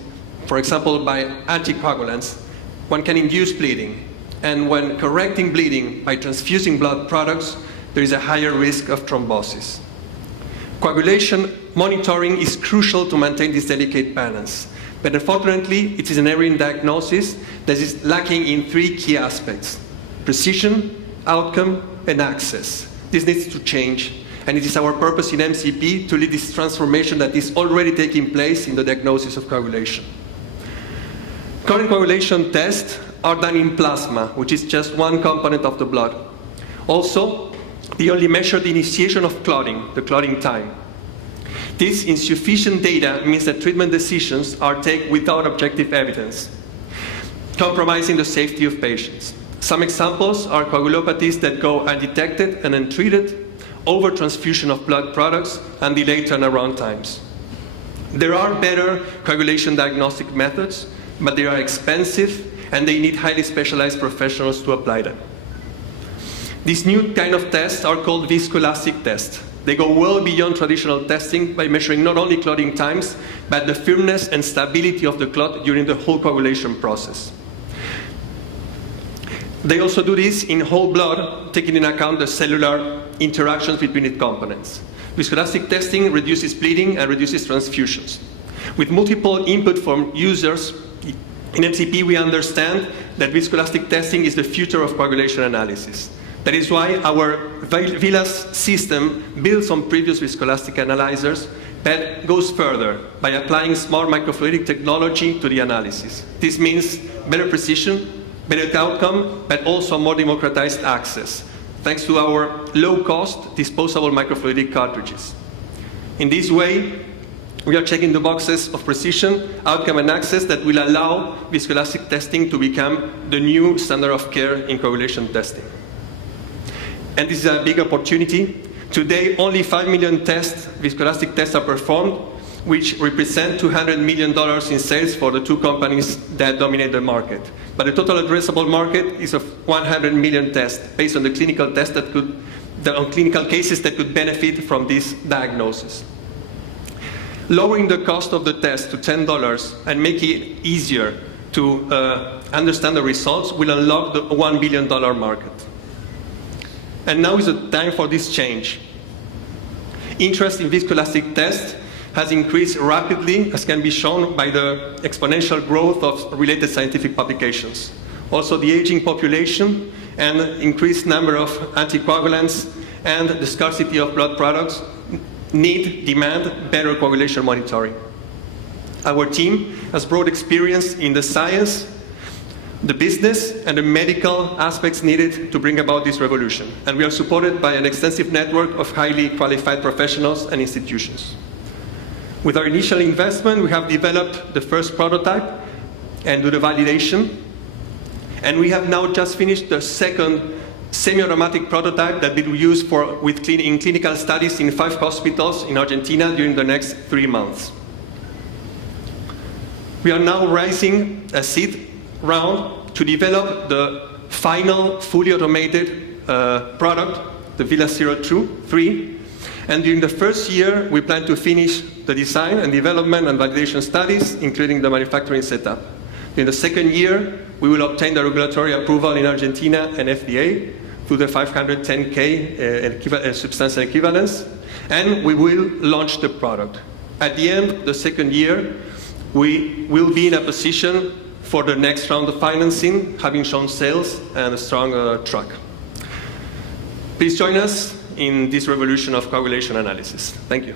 for example by anticoagulants, one can induce bleeding. And when correcting bleeding by transfusing blood products, there is a higher risk of thrombosis. Coagulation monitoring is crucial to maintain this delicate balance. But unfortunately, it is an area in diagnosis that is lacking in three key aspects: precision, outcome, and access. This needs to change, and it is our purpose in MZP to lead this transformation that is already taking place in the diagnosis of coagulation. Current coagulation tests are done in plasma, which is just one component of the blood. Also, they only measure the initiation of clotting, the clotting time. This insufficient data means that treatment decisions are taken without objective evidence, compromising the safety of patients. Some examples are coagulopathies that go undetected and untreated, overtransfusion of blood products, and delayed turnaround times. There are better coagulation diagnostic methods, but they are expensive and they need highly specialized professionals to apply them. These new kind of tests are called viscoelastic tests. They go well beyond traditional testing by measuring not only clotting times, but the firmness and stability of the clot during the whole coagulation process. They also do this in whole blood, taking into account the cellular interactions between its components. Viscoelastic testing reduces bleeding and reduces transfusions. With multiple input from users, in MZP we understand that viscoelastic testing is the future of coagulation analysis. That is why our VILAS system builds on previous viscoelastic analyzers, but goes further by applying smart microfluidic technology to the analysis. This means better precision, better outcome, but also more democratized access, thanks to our low-cost disposable microfluidic cartridges. In this way, we are checking the boxes of precision, outcome, and access that will allow viscoelastic testing to become the new standard of care in coagulation testing. And this is a big opportunity. Today, only 5 million viscoelastic tests are performed, which represent $200 million in sales for the two companies that dominate the market. But the total addressable market is of 100 million tests, based on the clinical tests on clinical cases that could benefit from this diagnosis. Lowering the cost of the test to $10 and making it easier to understand the results will unlock the $1 billion market. And now is the time for this change. Interest in viscoelastic tests has increased rapidly, as can be shown by the exponential growth of related scientific publications. Also, the aging population and increased number of anticoagulants and the scarcity of blood products demand better coagulation monitoring. Our team has broad experience in the science, the business, and the medical aspects needed to bring about this revolution. And we are supported by an extensive network of highly qualified professionals and institutions. With our initial investment, we have developed the first prototype and do the validation. And we have now just finished the second semi-automatic prototype that will be used in clinical studies in 5 hospitals in Argentina during the next 3 months. We are now raising a seed round to develop the final fully automated product, the VILAS 03. And during the first year, we plan to finish the design and development and validation studies, including the manufacturing setup. In the second year, we will obtain the regulatory approval in Argentina and FDA through the 510K substantial equivalence, and we will launch the product. At the end of the second year, we will be in a position for the next round of financing, having shown sales and a strong track. Please join us in this revolution of coagulation analysis. Thank you.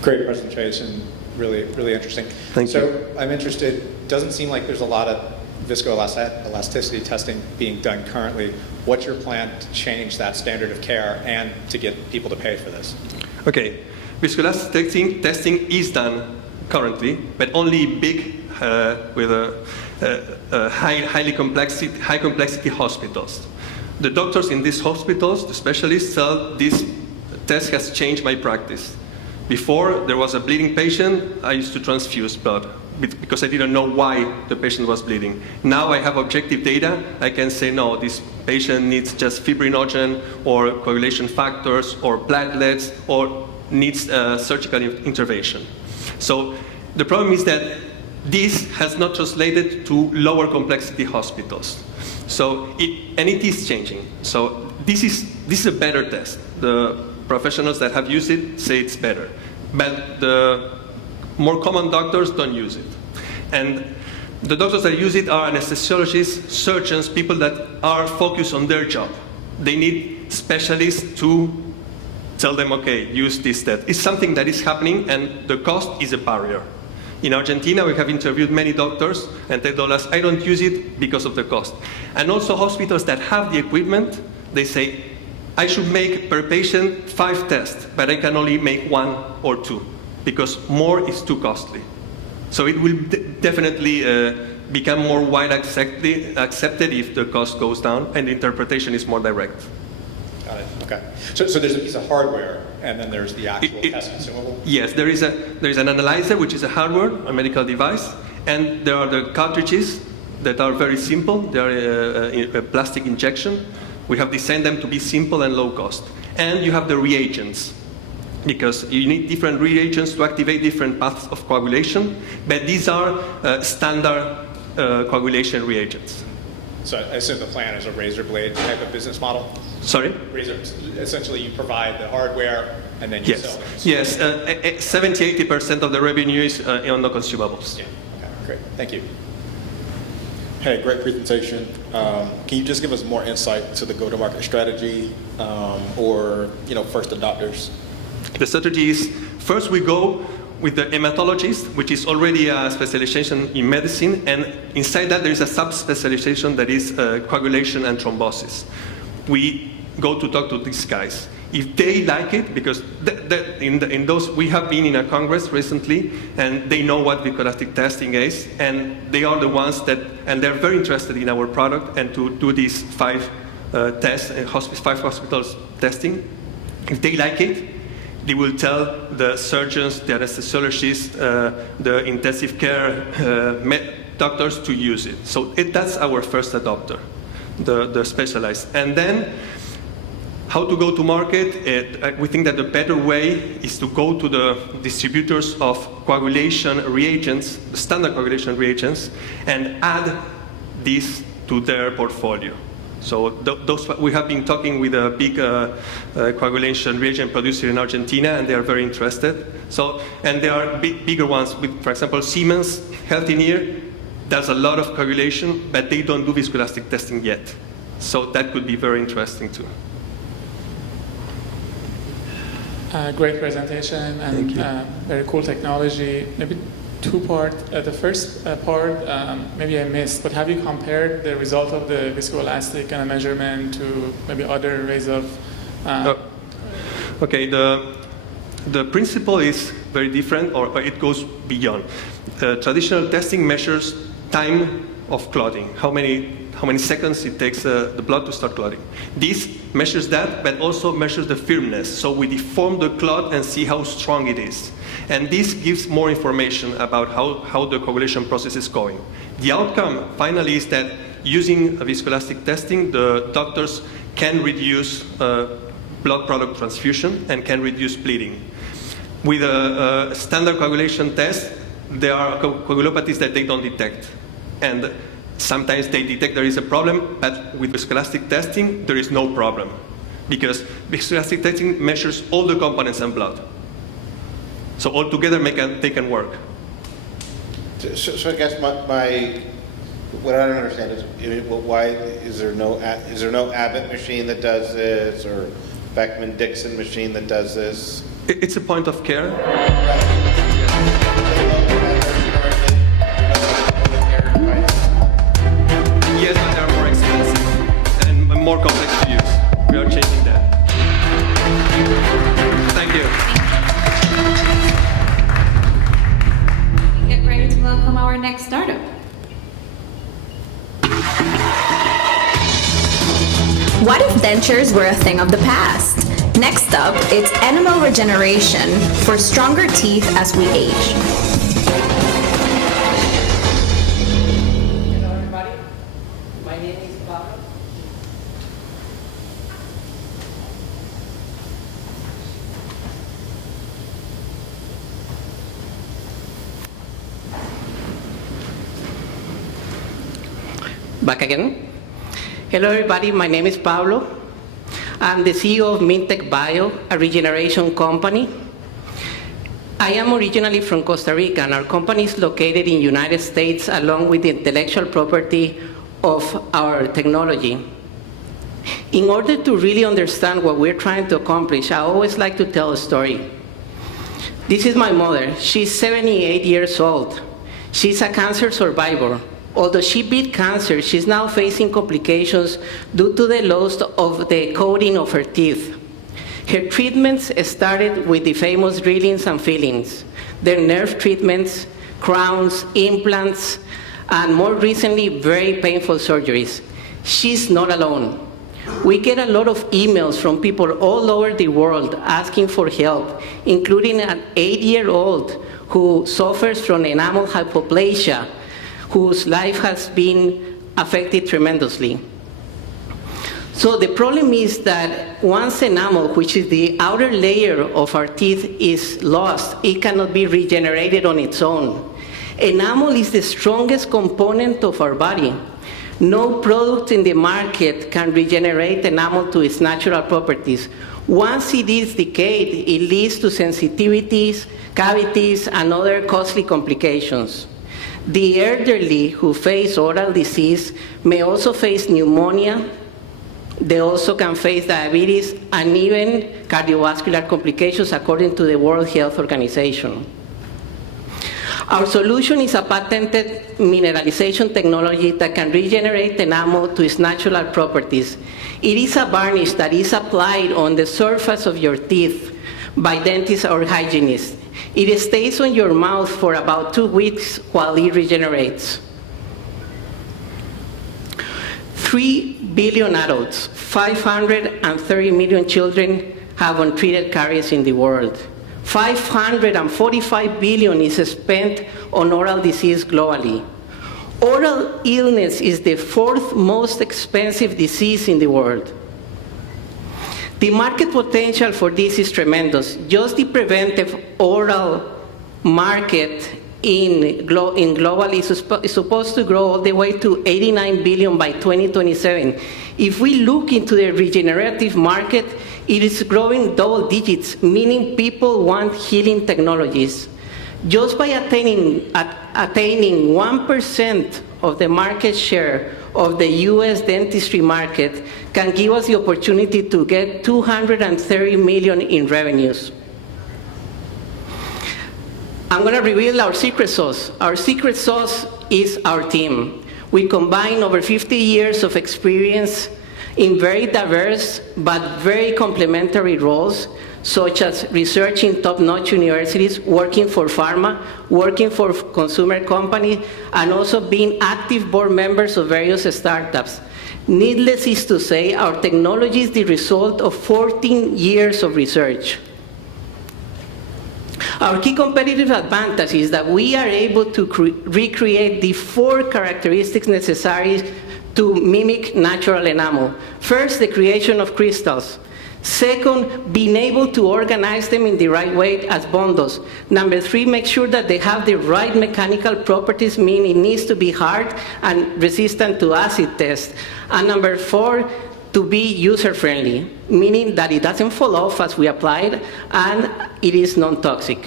Great presentation, really, really interesting. Thank you. So I'm interested, doesn't seem like there's a lot of viscoelasticity testing being done currently. What's your plan to change that standard of care and to get people to pay for this? Okay, viscoelastic testing is done currently, but only big high complexity hospitals. The doctors in these hospitals, the specialists, tell this test has changed my practice. Before there was a bleeding patient, I used to transfuse blood because I didn't know why the patient was bleeding. Now I have objective data. I can say, no, this patient needs just fibrinogen or coagulation factors or platelets or needs surgical intervention. So the problem is that this has not translated to lower complexity hospitals. So it is changing. So this is a better test. The professionals that have used it say it's better. But the more common doctors don't use it. And the doctors that use it are anesthesiologists, surgeons, people that are focused on their job. They need specialists to tell them, okay, use this test. It's something that is happening, and the cost is a barrier. In Argentina, we have interviewed many doctors, and they told us, I don't use it because of the cost. And also hospitals that have the equipment, they say, I should make per patient 5 tests, but I can only make 1 or 2, because more is too costly. So it will definitely become more widely accepted if the cost goes down and the interpretation is more direct. Got it. Okay. So there's a piece of hardware, and then there's the actual test consumable? Yes, there is an analyzer, which is a hardware, a medical device, and there are the cartridges that are very simple. They are a plastic injection. We have designed them to be simple and low cost. And you have the reagents, because you need different reagents to activate different paths of coagulation, but these are standard coagulation reagents. So I assume the plan is a razor blade type of business model? Sorry? Essentially, you provide the hardware and then you sell them. Yes, 70-80% of the revenue is on the consumables. Yeah. Okay, great. Thank you. Hey, great presentation. Can you just give us more insight to the go-to-market strategy or first adopters? The strategy is, first we go with the hematologist, which is already a specialization in medicine, and inside that there is a sub-specialization that is coagulation and thrombosis. We go to talk to these guys. If they like it, because in those, we have been in a congress recently, and they know what viscoelastic testing is, and they are the ones that, and they're very interested in our product and to do these 5 tests, 5 hospitals testing. If they like it, they will tell the surgeons, the anesthesiologists, the intensive care doctors to use it. So that's our first adopter, the specialized. And then, how to go to market? We think that the better way is to go to the distributors of coagulation reagents, the standard coagulation reagents, and add this to their portfolio. So we have been talking with a big coagulation reagent producer in Argentina, and they are very interested. So, and there are bigger ones, with, for example, Siemens Healthineer does a lot of coagulation, but they don't do viscoelastic testing yet. So that could be very interesting too. Great presentation and very cool technology. Maybe 2-part. The first part, maybe I missed, but have you compared the result of the viscoelastic and a measurement to maybe other ways of? Okay, the principle is very different, or it goes beyond. Traditional testing measures time of clotting, how many seconds it takes the blood to start clotting. This measures that, but also measures the firmness. So we deform the clot and see how strong it is. And this gives more information about how the coagulation process is going. The outcome, finally, is that using viscoelastic testing, the doctors can reduce blood product transfusion and can reduce bleeding. With a standard coagulation test, there are coagulopathies that they don't detect. And sometimes they detect there is a problem, but with viscoelastic testing, there is no problem, because viscoelastic testing measures all the components in blood. So all together they can work. So I guess what I don't understand is why is there no Abbott machine that does this, or Beckman-Dixon machine that does this? It's a point of care. Yes, but they are more expensive and more complex to use. We are changing that. Thank you. Get ready to welcome our next star. What if dentures were a thing of the past? Next up, it's enamel regeneration for stronger teeth as we age. Hello everybody, my name is Pablo. Back again. Hello everybody, my name is Pablo. I'm the CEO of Mintech Bio, a regeneration company. I am originally from Costa Rica, and our company is located in the United States along with the intellectual property of our technology. In order to really understand what we're trying to accomplish, I always like to tell a story. This is my mother. She's 78 years old. She's a cancer survivor. Although she beat cancer, she's now facing complications due to the loss of the coating of her teeth. Her treatments started with the famous drillings and fillings, their nerve treatments, crowns, implants, and more recently, very painful surgeries. She's not alone. We get a lot of emails from people all over the world asking for help, including an 8-year-old who suffers from enamel hypoplasia, whose life has been affected tremendously. So the problem is that once enamel, which is the outer layer of our teeth, is lost, it cannot be regenerated on its own. Enamel is the strongest component of our body. No product in the market can regenerate enamel to its natural properties. Once it is decayed, it leads to sensitivities, cavities, and other costly complications. The elderly who face oral disease may also face pneumonia. They also can face diabetes and even cardiovascular complications according to the World Health Organization. Our solution is a patented mineralization technology that can regenerate enamel to its natural properties. It is a varnish that is applied on the surface of your teeth by dentists or hygienists. It stays on your mouth for about 2 weeks while it regenerates. 3 billion adults, 530 million children have untreated caries in the world. 545 billion is spent on oral disease globally. Oral illness is the 4th most expensive disease in the world. The market potential for this is tremendous. Just the preventive oral market in global is supposed to grow all the way to 89 billion by 2027. If we look into the regenerative market, it is growing double digits, meaning people want healing technologies. Just by attaining 1% of the market share of the US dentistry market can give us the opportunity to get 230 million in revenues. I'm going to reveal our secret sauce. Our secret sauce is our team. We combine over 50 years of experience in very diverse but very complementary roles, such as research in top-notch universities, working for pharma, working for consumer companies, and also being active board members of various startups. Needless is to say, our technology is the result of 14 years of research. Our key competitive advantage is that we are able to recreate the 4 characteristics necessary to mimic natural enamel. First, the creation of crystals. Second, being able to organize them in the right way as bundles. Number 3, make sure that they have the right mechanical properties, meaning it needs to be hard and resistant to acid test. And number 4, to be user-friendly, meaning that it doesn't fall off as we apply it, and it is non-toxic.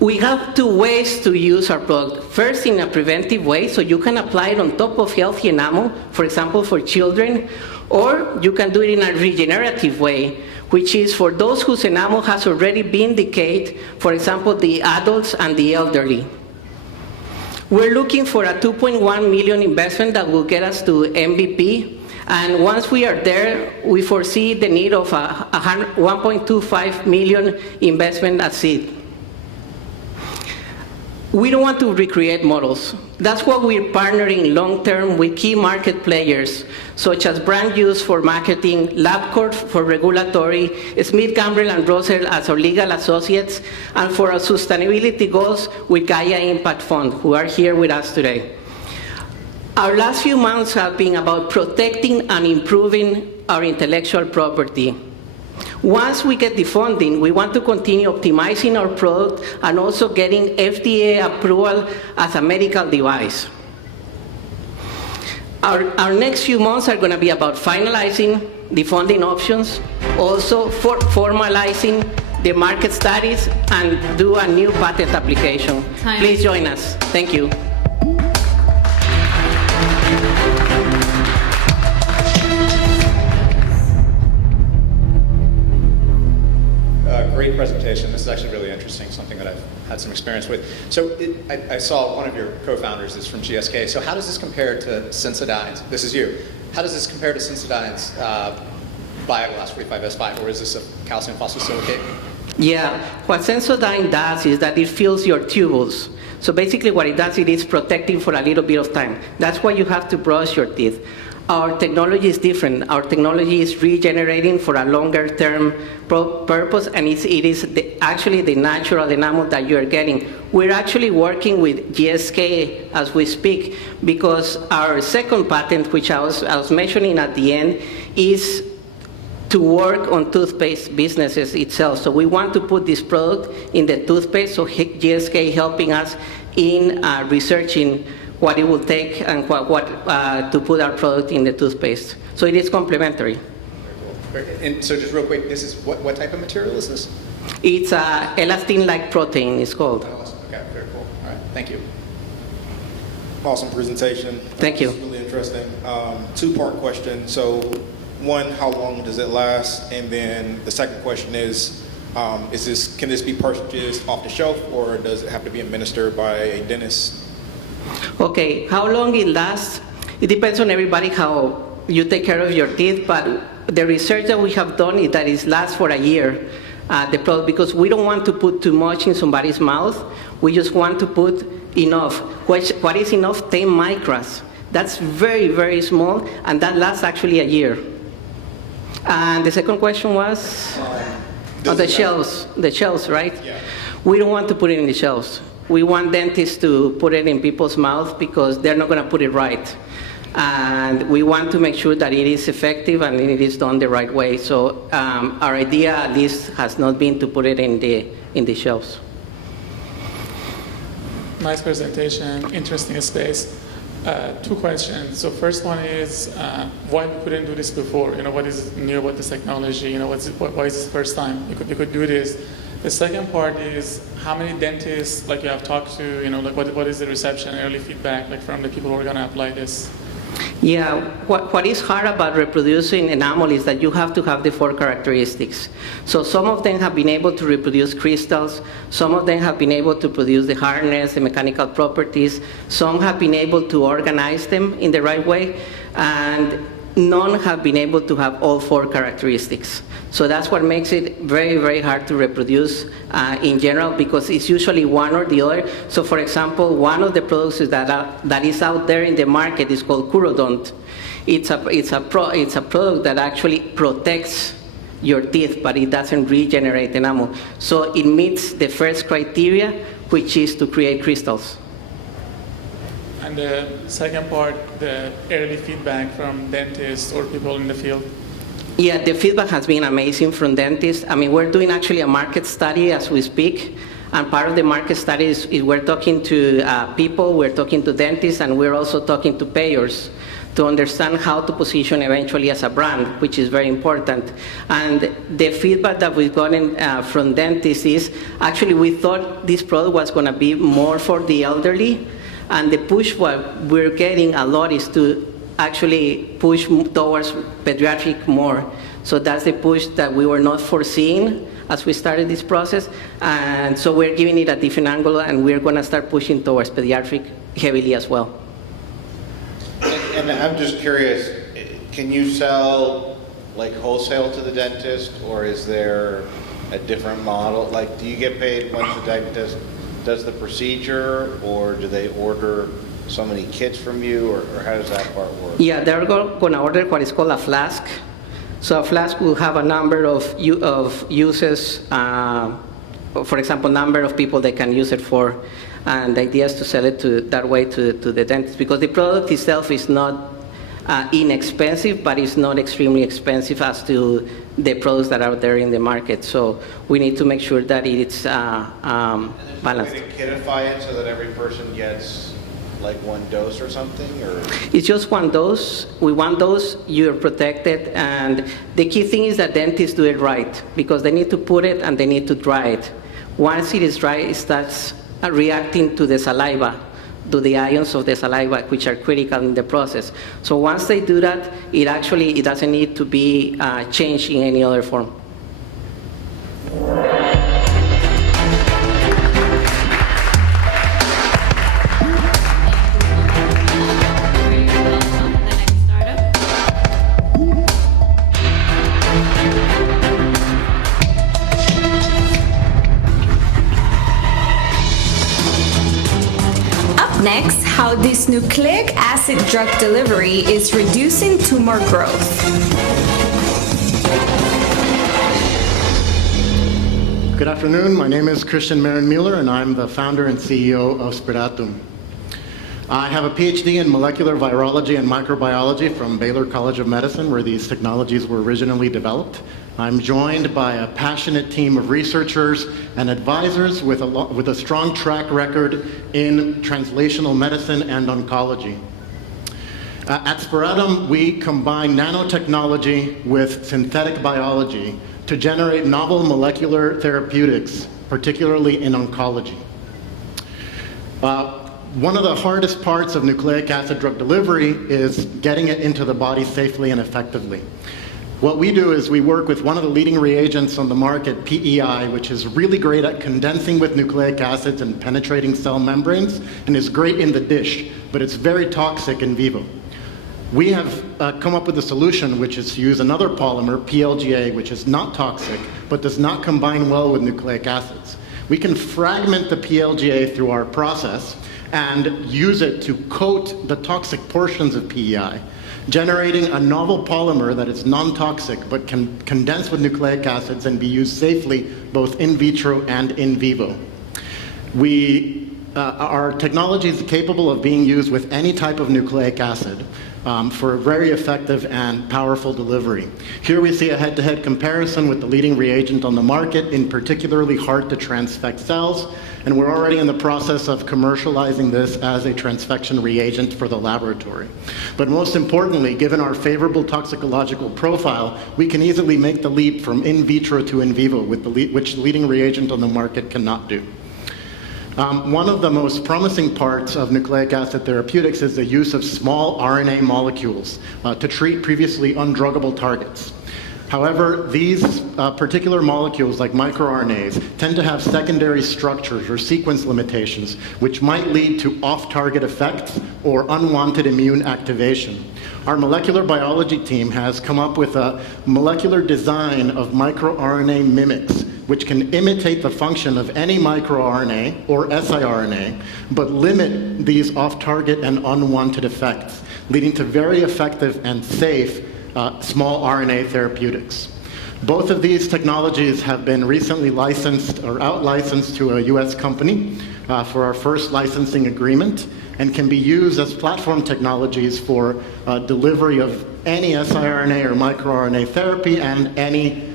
We have 2 ways to use our product. First, in a preventive way, so you can apply it on top of healthy enamel, for example, for children, or you can do it in a regenerative way, which is for those whose enamel has already been decayed, for example, the adults and the elderly. We're looking for a 2.1 million investment that will get us to MVP, and once we are there, we foresee the need of a 1.25 million investment at seed. We don't want to recreate models. That's why we're partnering long-term with key market players, such as Brand Use for marketing, LabCorp for regulatory, Smith, Gambrell, and Russell as our legal associates, and for our sustainability goals with Gaia Impact Fund, who are here with us today. Our last few months have been about protecting and improving our intellectual property. Once we get the funding, we want to continue optimizing our product and also getting FDA approval as a medical device. Our next few months are going to be about finalizing the funding options, also formalizing the market studies, and do a new patent application. Please join us. Thank you. Great presentation. This is actually really interesting, something that I've had some experience with. So I saw one of your co-founders is from GSK. So how does this compare to Sensodyne's? This is you. How does this compare to Sensodyne's BioGlass 45S5, or is this a calcium phosphosilicate? Yeah, what Sensodyne does is that it fills your tubules. So basically what it does, it is protecting for a little bit of time. That's why you have to brush your teeth. Our technology is different. Our technology is regenerating for a longer term purpose, and it is actually the natural enamel that you are getting. We're actually working with GSK as we speak, because our second patent, which I was mentioning at the end, is to work on toothpaste businesses itself. So we want to put this product in the toothpaste, so GSK helping us in researching what it will take and to put our product in the toothpaste. So it is complementary. And so just real quick, this is what type of material is this? It's elastin-like protein, it's called. Okay, very cool. All right, thank you. Awesome presentation. Thank you. It's really interesting. Two-part question. So one, how long does it last? And then the second question is can this be purchased off the shelf, or does it have to be administered by a dentist? Okay, how long it lasts? It depends on everybody how you take care of your teeth, but the research that we have done is that it lasts for a year, the product, because we don't want to put too much in somebody's mouth. We just want to put enough. What is enough? 10 microns. That's very, very small, and that lasts actually a year. And the second question was? The shelves, right? Yeah. We don't want to put it in the shelves. We want dentists to put it in people's mouths because they're not going to put it right. And we want to make sure that it is effective and it is done the right way. So our idea, at least, has not been to put it in the shelves. Nice presentation, interesting space. Two questions. So first one is, why we couldn't do this before? What is new about this technology? Why is this the first time you could do this? The second part is, how many dentists you have talked to, what is the reception, early feedback from the people who are going to apply this? Yeah, what is hard about reproducing enamel is that you have to have the 4 characteristics. So some of them have been able to reproduce crystals, some of them have been able to produce the hardness, the mechanical properties, some have been able to organize them in the right way, and none have been able to have all 4 characteristics. So that's what makes it very, very hard to reproduce in general, because it's usually one or the other. So for example, one of the products that is out there in the market is called Curodont. It's a product that actually protects your teeth, but it doesn't regenerate enamel. So it meets the first criteria, which is to create crystals. And the second part, the early feedback from dentists or people in the field? Yeah, the feedback has been amazing from dentists. I mean, we're doing actually a market study as we speak. And part of the market study is we're talking to people, we're talking to dentists, and we're also talking to payers to understand how to position eventually as a brand, which is very important. And the feedback that we've gotten from dentists is, actually, we thought this product was going to be more for the elderly. And the push what we're getting a lot is to actually push towards pediatric more. So that's the push that we were not foreseeing as we started this process. And so we're giving it a different angle, and we're going to start pushing towards pediatric heavily as well. And I'm just curious, can you sell wholesale to the dentist, or is there a different model? Do you get paid once the dentist does the procedure, or do they order so many kits from you, or how does that part work? Yeah, they're going to order what is called a flask. So a flask will have a number of uses, for example, number of people they can use it for, and the idea is to sell it that way to the dentist, because the product itself is not inexpensive, but it's not extremely expensive as to the products that are there in the market. So we need to make sure that it's balanced. Way to kitify it so that every person gets like one dose or something, or? It's just one dose. With one dose, you're protected, and the key thing is that dentists do it right, because they need to put it and they need to dry it. Once it is dry, it starts reacting to the saliva, to the ions of the saliva, which are critical in the process. So once they do that, it doesn't need to be changed in any other form. Next, how this nucleic acid drug delivery is reducing tumor growth. Good afternoon. My name is Christian Marin-Mueller, and I'm the founder and CEO of Speratum. I have a PhD in molecular virology and microbiology from Baylor College of Medicine, where these technologies were originally developed. I'm joined by a passionate team of researchers and advisors with a strong track record in translational medicine and oncology. At Speratum, we combine nanotechnology with synthetic biology to generate novel molecular therapeutics, particularly in oncology. One of the hardest parts of nucleic acid drug delivery is getting it into the body safely and effectively. What we do is we work with one of the leading reagents on the market, PEI, which is really great at condensing with nucleic acids and penetrating cell membranes, and is great in the dish, but it's very toxic in vivo. We have come up with a solution which is to use another polymer, PLGA, which is not toxic, but does not combine well with nucleic acids. We can fragment the PLGA through our process and use it to coat the toxic portions of PEI, generating a novel polymer that is non-toxic but can condense with nucleic acids and be used safely both in vitro and in vivo. Our technology is capable of being used with any type of nucleic acid for a very effective and powerful delivery. Here we see a head-to-head comparison with the leading reagent on the market in particularly hard to transfect cells, and we're already in the process of commercializing this as a transfection reagent for the laboratory. But most importantly, given our favorable toxicological profile, we can easily make the leap from in vitro to in vivo, which the leading reagent on the market cannot do. One of the most promising parts of nucleic acid therapeutics is the use of small RNA molecules to treat previously undruggable targets. However, these particular molecules, like microRNAs, tend to have secondary structures or sequence limitations, which might lead to off-target effects or unwanted immune activation. Our molecular biology team has come up with a molecular design of microRNA mimics, which can imitate the function of any microRNA or siRNA, but limit these off-target and unwanted effects, leading to very effective and safe small RNA therapeutics. Both of these technologies have been recently licensed or out-licensed to a US company for our first licensing agreement, and can be used as platform technologies for delivery of any siRNA or microRNA therapy and any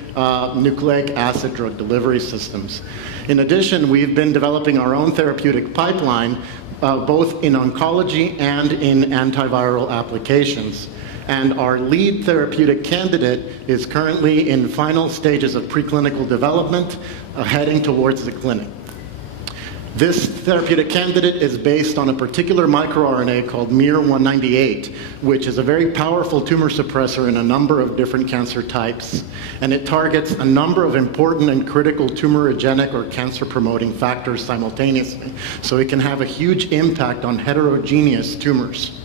nucleic acid drug delivery systems. In addition, we've been developing our own therapeutic pipeline, both in oncology and in antiviral applications. And our lead therapeutic candidate is currently in final stages of preclinical development, heading towards the clinic. This therapeutic candidate is based on a particular microRNA called miR-198, which is a very powerful tumor suppressor in a number of different cancer types. And it targets a number of important and critical tumorigenic or cancer-promoting factors simultaneously. So it can have a huge impact on heterogeneous tumors.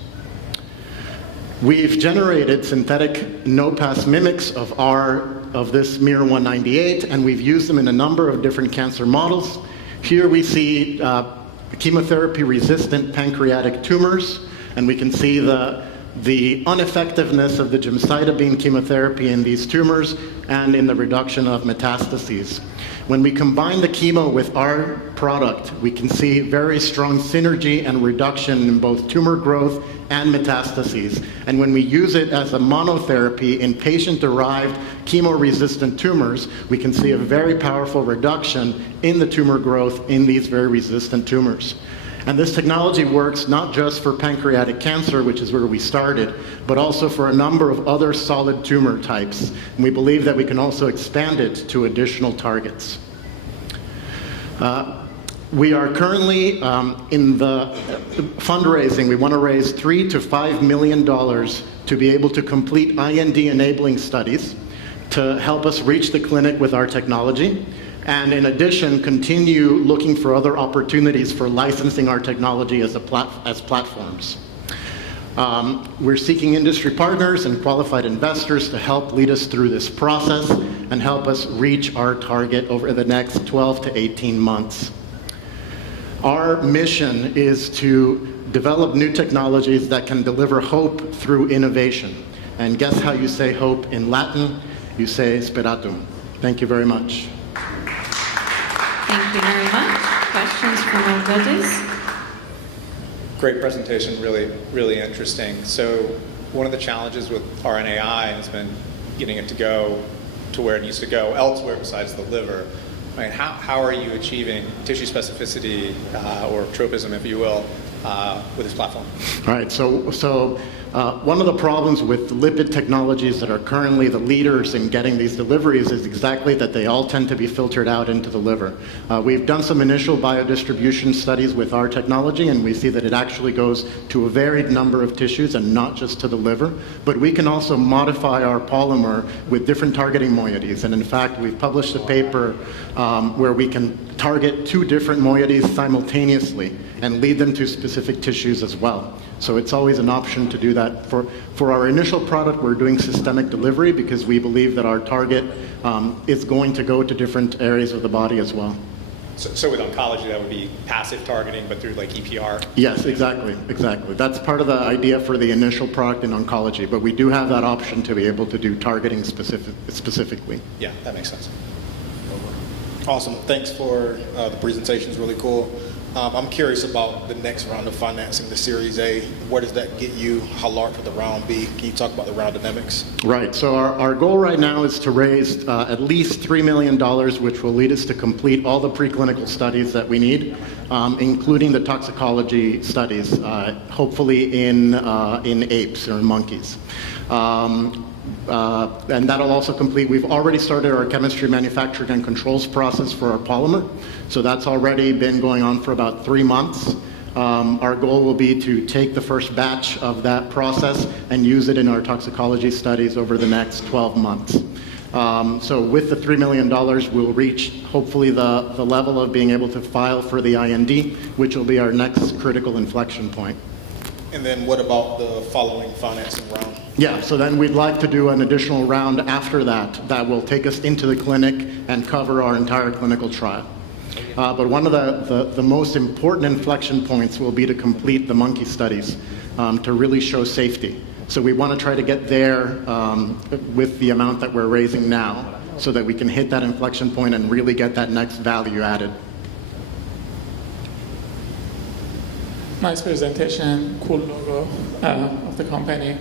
We've generated synthetic no-pass mimics of this miR-198, and we've used them in a number of different cancer models. Here we see chemotherapy-resistant pancreatic tumors, and we can see the ineffectiveness of the gemcitabine chemotherapy in these tumors and in the reduction of metastases. When we combine the chemo with our product, we can see very strong synergy and reduction in both tumor growth and metastases. And when we use it as a monotherapy in patient-derived chemo-resistant tumors, we can see a very powerful reduction in the tumor growth in these very resistant tumors. And this technology works not just for pancreatic cancer, which is where we started, but also for a number of other solid tumor types. And we believe that we can also expand it to additional targets. We are currently in the fundraising. We want to raise $3 to $5 million to be able to complete IND-enabling studies to help us reach the clinic with our technology. And in addition, continue looking for other opportunities for licensing our technology as platforms. We're seeking industry partners and qualified investors to help lead us through this process and help us reach our target over the next 12 to 18 months. Our mission is to develop new technologies that can deliver hope through innovation. And guess how you say hope in Latin? You say Speratum. Thank you very much. Thank you very much. Questions from our judges? Great presentation, really interesting. So one of the challenges with RNAi has been getting it to go to where it needs to go elsewhere besides the liver. I mean, how are you achieving tissue specificity or tropism, if you will, with this platform? All right, so one of the problems with lipid technologies that are currently the leaders in getting these deliveries is exactly that they all tend to be filtered out into the liver. We've done some initial biodistribution studies with our technology, and we see that it actually goes to a varied number of tissues and not just to the liver. But we can also modify our polymer with different targeting moieties. And in fact, we've published a paper where we can target 2 different moieties simultaneously and lead them to specific tissues as well. So it's always an option to do that. For our initial product, we're doing systemic delivery because we believe that our target is going to go to different areas of the body as well. So with oncology, that would be passive targeting, but through like EPR? Yes, exactly. That's part of the idea for the initial product in oncology, but we do have that option to be able to do targeting specifically. Yeah, that makes sense. Awesome. Thanks for the presentation. It's really cool. I'm curious about the next round of financing, the Series A. Where does that get you? How large would the round be? Can you talk about the round dynamics? Right. So our goal right now is to raise at least $3 million, which will lead us to complete all the preclinical studies that we need, including the toxicology studies, hopefully in apes or in monkeys. And that'll also complete, we've already started our chemistry, manufacturing, and controls process for our polymer. So that's already been going on for about 3 months. Our goal will be to take the first batch of that process and use it in our toxicology studies over the next 12 months. So with the $3 million, we'll reach hopefully the level of being able to file for the IND, which will be our next critical inflection point. And then what about the following financing round? Yeah, so then we'd like to do an additional round after that will take us into the clinic and cover our entire clinical trial. But one of the most important inflection points will be to complete the monkey studies to really show safety. So we want to try to get there with the amount that we're raising now so that we can hit that inflection point and really get that next value added. Nice presentation, cool logo of the company.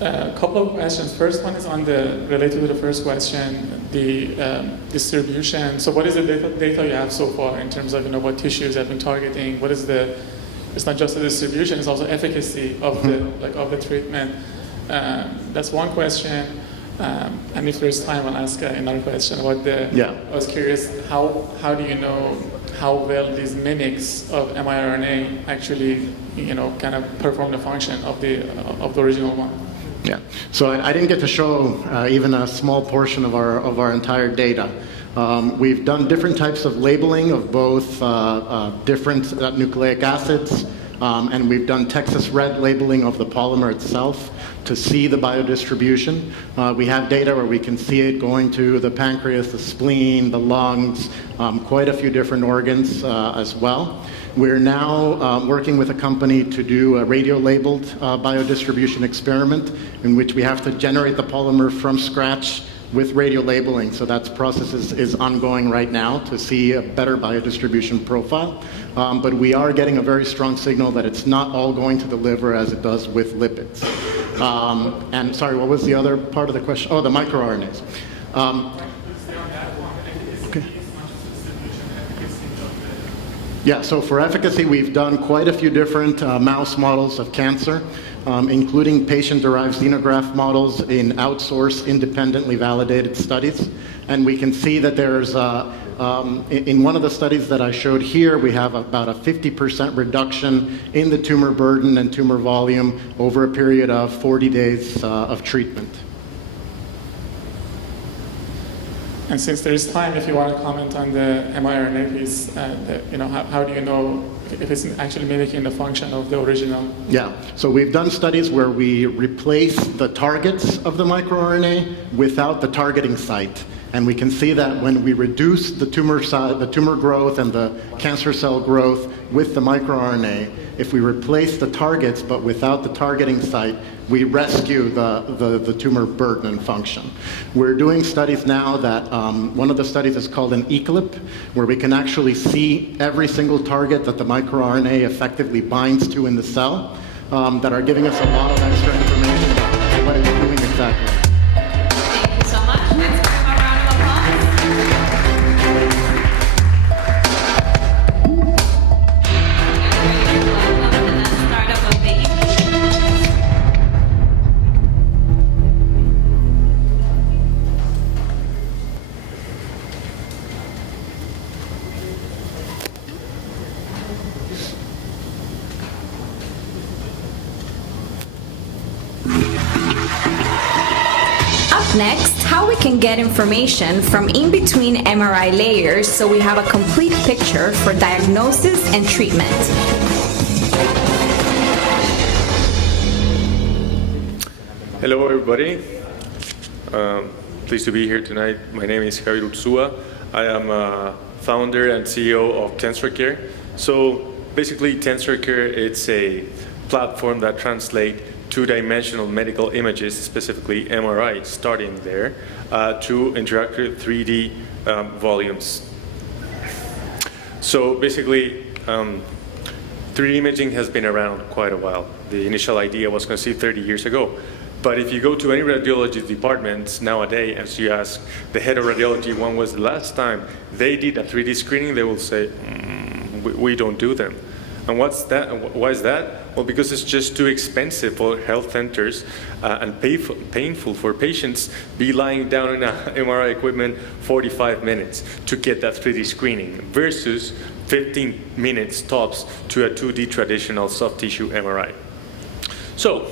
A couple of questions. First one is related to the first question, the distribution. So what is the data you have so far in terms of what tissues have been targeting? What is it's not just the distribution, it's also efficacy of the treatment. That's one question. And if there's time, I'll ask another question about I was curious, how do you know how well these mimics of mRNA actually, kind of perform the function of the original one? Yeah, so I didn't get to show even a small portion of our entire data. We've done different types of labeling of both different nucleic acids, and we've done Texas red labeling of the polymer itself to see the biodistribution. We have data where we can see it going to the pancreas, the spleen, the lungs, quite a few different organs as well. We're now working with a company to do a radio-labeled biodistribution experiment in which we have to generate the polymer from scratch with radio labeling. So that process is ongoing right now to see a better biodistribution profile. But we are getting a very strong signal that it's not all going to the liver as it does with lipids. And sorry, what was the other part of the question? Oh, the microRNAs. Okay. Yeah, so for efficacy, we've done quite a few different mouse models of cancer, including patient-derived xenograft models in outsourced, independently validated studies. And we can see that there's, in one of the studies that I showed here, we have about a 50% reduction in the tumor burden and tumor volume over a period of 40 days of treatment. And since there is time, if you want to comment on the mRNA piece, how do you know if it's actually mimicking the function of the original? Yeah, so we've done studies where we replace the targets of the microRNA without the targeting site. And we can see that when we reduce the tumor growth and the cancer cell growth with the microRNA, if we replace the targets but without the targeting site, we rescue the tumor burden and function. We're doing studies now that, one of the studies is called an ECLIP, where we can actually see every single target that the microRNA effectively binds to in the cell, that are giving us a lot of extra information about what it's doing exactly. Thank you so much. Let's give him a round of Next, how we can get information from in between MRI layers so we have a complete picture for diagnosis and treatment. Hello everybody, pleased to be here tonight. My name is Javier Ursua. I am founder and CEO of Tensor Care. So basically Tensor Care, it's a platform that translates two-dimensional medical images, specifically MRI, starting there, to interactive 3D volumes. So basically, 3D imaging has been around quite a while. The initial idea was conceived 30 years ago. But if you go to any radiology department nowadays, as you ask the head of radiology when was the last time they did a 3D screening, they will say, we don't do them. And what's that? Why is that? Well, because it's just too expensive for health centers and painful for patients be lying down in a MRI equipment 45 minutes to get that 3D screening versus 15 minutes tops to a 2D traditional soft tissue MRI. So,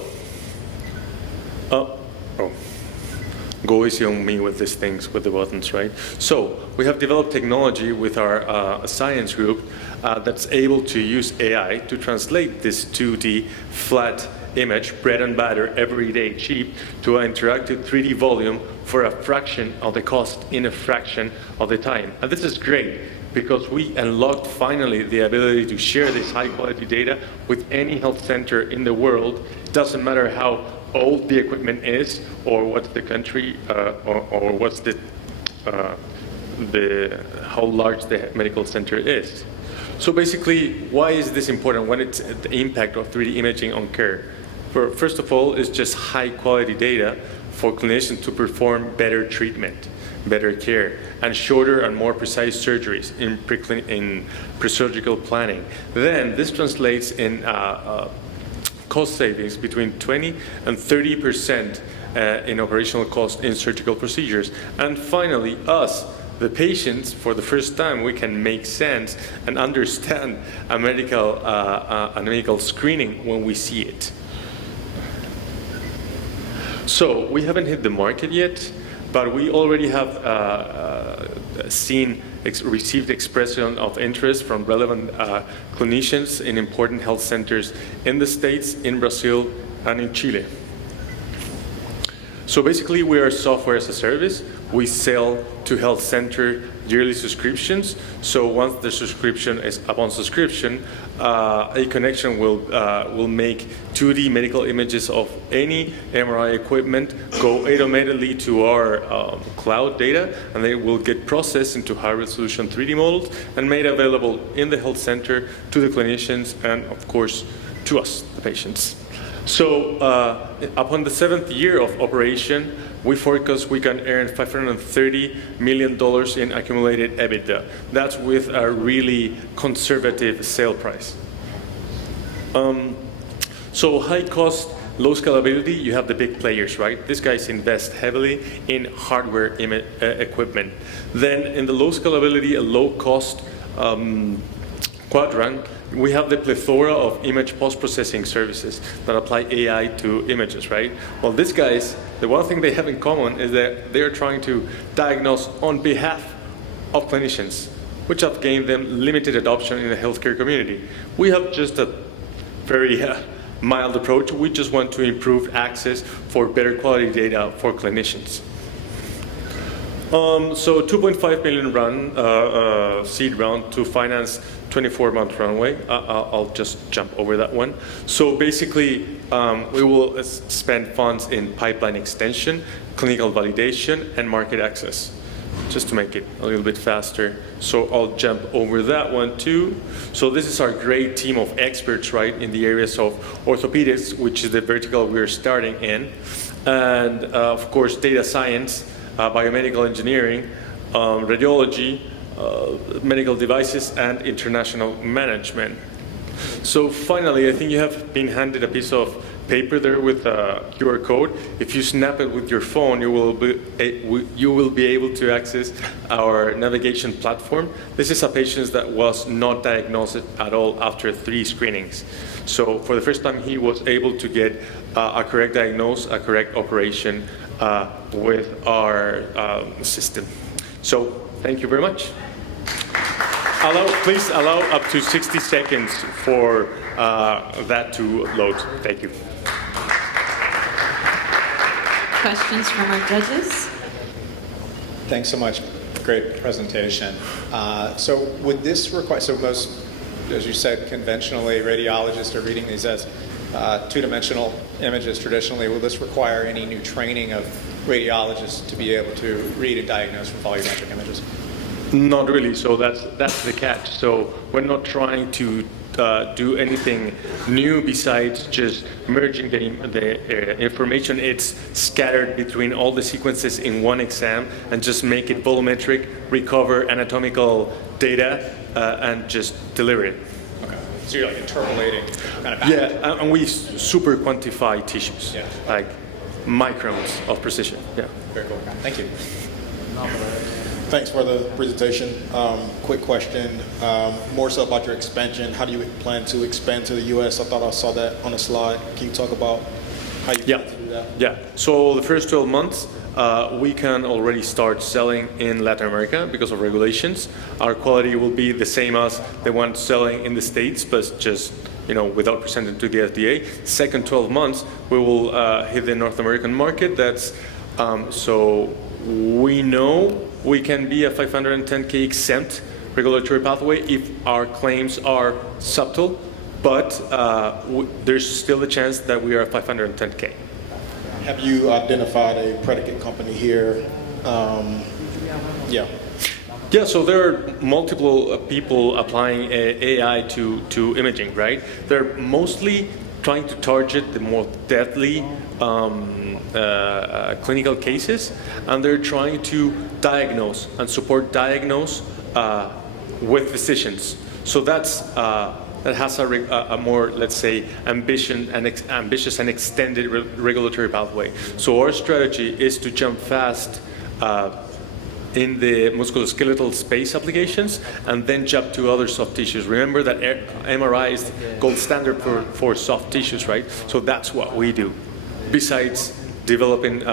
go easy on me with these things, with the buttons, right? So we have developed technology with our science group that's able to use AI to translate this 2D flat image, bread and butter, everyday cheap, to an interactive 3D volume for a fraction of the cost in a fraction of the time. And this is great because we unlocked finally the ability to share this high quality data with any health center in the world. It doesn't matter how old the equipment is, or what's the country, or what's how large the medical center is. So basically, why is this important? What is the impact of 3D imaging on care? First of all, it's just high quality data for clinicians to perform better treatment, better care, and shorter and more precise surgeries in pre-surgical planning. Then this translates in cost savings between 20 and 30% in operational cost in surgical procedures. And finally, us, the patients, for the first time, we can make sense and understand a medical screening when we see it. So we haven't hit the market yet, but we already have seen received expression of interest from relevant clinicians in important health centers in the States, in Brazil, and in Chile. So basically, we are software as a service. We sell to health center yearly subscriptions. So once the subscription is upon subscription, a connection will make 2D medical images of any MRI equipment go automatically to our cloud data, and they will get processed into high-resolution 3D models and made available in the health center to the clinicians and, of course, to us, the patients. So upon the 7th year of operation, we forecast we can earn $530 million in accumulated EBITDA. That's with a really conservative sale price. So high cost, low scalability, you have the big players, right? These guys invest heavily in hardware equipment. Then in the low scalability, a low cost quadrant, we have the plethora of image post-processing services that apply AI to images, right? Well, these guys, the one thing they have in common is that they're trying to diagnose on behalf of clinicians, which have gained them limited adoption in the healthcare community. We have just a very mild approach. We just want to improve access for better quality data for clinicians. So 2.5 million seed round to finance 24-month runway. I'll just jump over that one. So basically, we will spend funds in pipeline extension, clinical validation, and market access, just to make it a little bit faster. So I'll jump over that one too. So this is our great team of experts, right, in the areas of orthopedics, which is the vertical we're starting in, and of course, data science, biomedical engineering, radiology, medical devices, and international management. So finally, I think you have been handed a piece of paper there with a QR code. If you snap it with your phone, you will be able to access our navigation platform. This is a patient that was not diagnosed at all after 3 screenings. So for the first time, he was able to get a correct diagnosis, a correct operation with our system. So thank you very much. Please allow up to 60 seconds for that to load. Thank you. Questions from our judges? Thanks so much. Great presentation. So would this require, so most, as you said, conventionally, radiologists are reading these as two-dimensional images traditionally. Will this require any new training of radiologists to be able to read and diagnose from volumetric images? Not really. So that's the catch. So we're not trying to do anything new besides just merging the information. It's scattered between all the sequences in one exam and just make it volumetric, recover anatomical data, and just deliver it. Okay. So you're like interpolating kind of back. Yeah, and we super quantify tissues, like microns of precision. Yeah. Very cool. Thank you. Thanks for the presentation. Quick question, more so about your expansion. How do you plan to expand to the U.S.? I thought I saw that on the slide. Can you talk about how you plan to do that? Yeah. So the first 12 months, we can already start selling in Latin America because of regulations. Our quality will be the same as the one selling in the States, but just without presenting to the FDA. Second 12 months, we will hit the North American market. That's so we know we can be a 510K exempt regulatory pathway if our claims are subtle, but there's still a chance that we are a 510K. Have you identified a predicate company here? Yeah, so there are multiple people applying AI to imaging, right? They're mostly trying to target the more deadly clinical cases, and they're trying to diagnose and support diagnose with physicians. So that's that has a more, let's say, ambitious and extended regulatory pathway. So our strategy is to jump fast in the musculoskeletal space applications, and then jump to other soft tissues. Remember that MRI is gold standard for soft tissues, right? So that's what we do. Besides developing,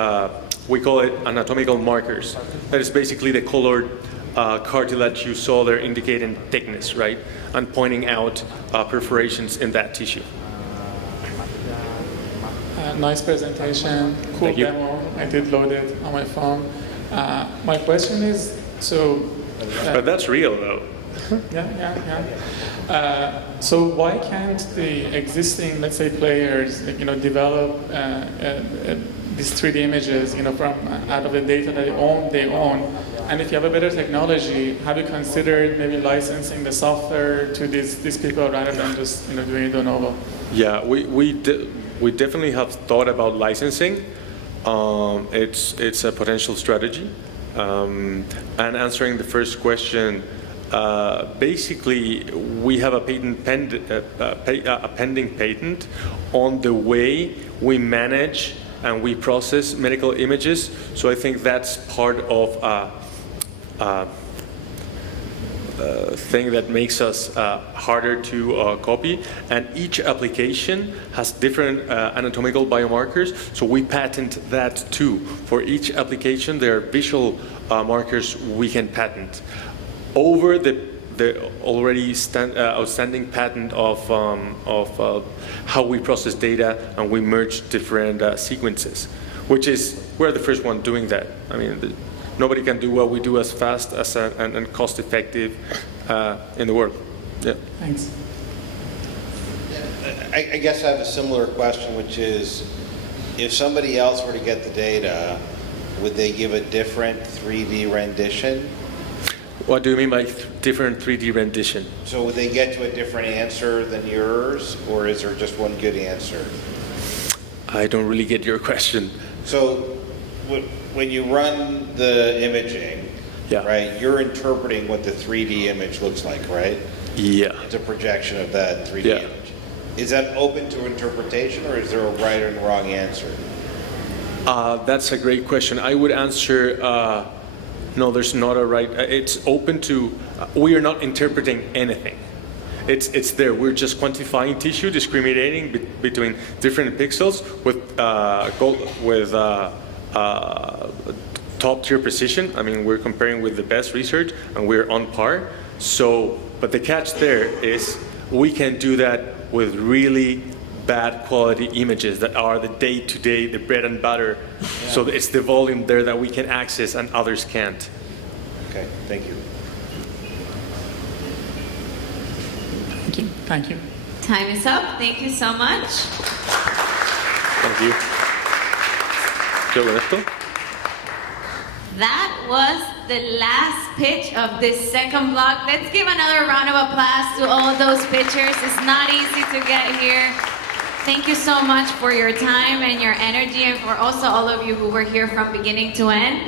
we call it anatomical markers. That is basically the colored cartilage you saw there indicating thickness, right? And pointing out perforations in that tissue. Nice presentation, cool demo. I did load it on my phone. My question is, but that's real though. So why can't the existing, let's say, players, develop these 3D images, from out of the data that they own? And if you have a better technology, have you considered maybe licensing the software to these people rather than just doing it de novo? Yeah, we definitely have thought about licensing. It's a potential strategy. And answering the first question, basically we have a pending patent on the way we manage and we process medical images. So I think that's part of a thing that makes us harder to copy. And each application has different anatomical biomarkers, so we patent that too. For each application, there are visual markers we can patent. Over the already outstanding patent of how we process data and we merge different sequences, which is, we're the first one doing that. I mean, nobody can do what we do as fast as and cost effective in the world. Yeah. Thanks. I guess I have a similar question, which is, if somebody else were to get the data, would they give a different 3D rendition? What do you mean by different 3D rendition? So would they get to a different answer than yours, or is there just one good answer? I don't really get your question. So when you run the imaging, right, you're interpreting what the 3D image looks like, right? Yeah. It's a projection of that 3D image. Is that open to interpretation, or is there a right and wrong answer? That's a great question. I would answer, no, there's not a right. It's open to, we are not interpreting anything. It's there. We're just quantifying tissue, discriminating between different pixels with top tier precision. I mean, we're comparing with the best research and we're on par. So, but the catch there is we can do that with really bad quality images that are the day-to-day, the bread and butter. Yeah. So it's the volume there that we can access and others can't. Okay, thank you. Thank you. Thank you. Time is up. Thank you so much. Thank you. That was the last pitch of this second block. Let's give another round of applause to all those pitchers. It's not easy to get here. Thank you so much for your time and your energy, and for also all of you who were here from beginning to end.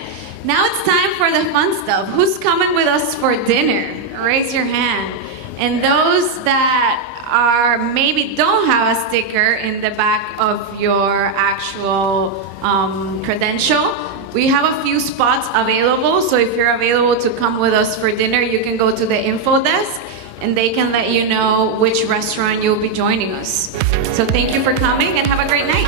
Now it's time for the fun stuff. Who's coming with us for dinner? Raise your hand. And those that maybe don't have a sticker in the back of your actual credential, we have a few spots available. So if you're available to come with us for dinner, you can go to the info desk and they can let you know which restaurant you'll be joining us. So thank you for coming and have a great night.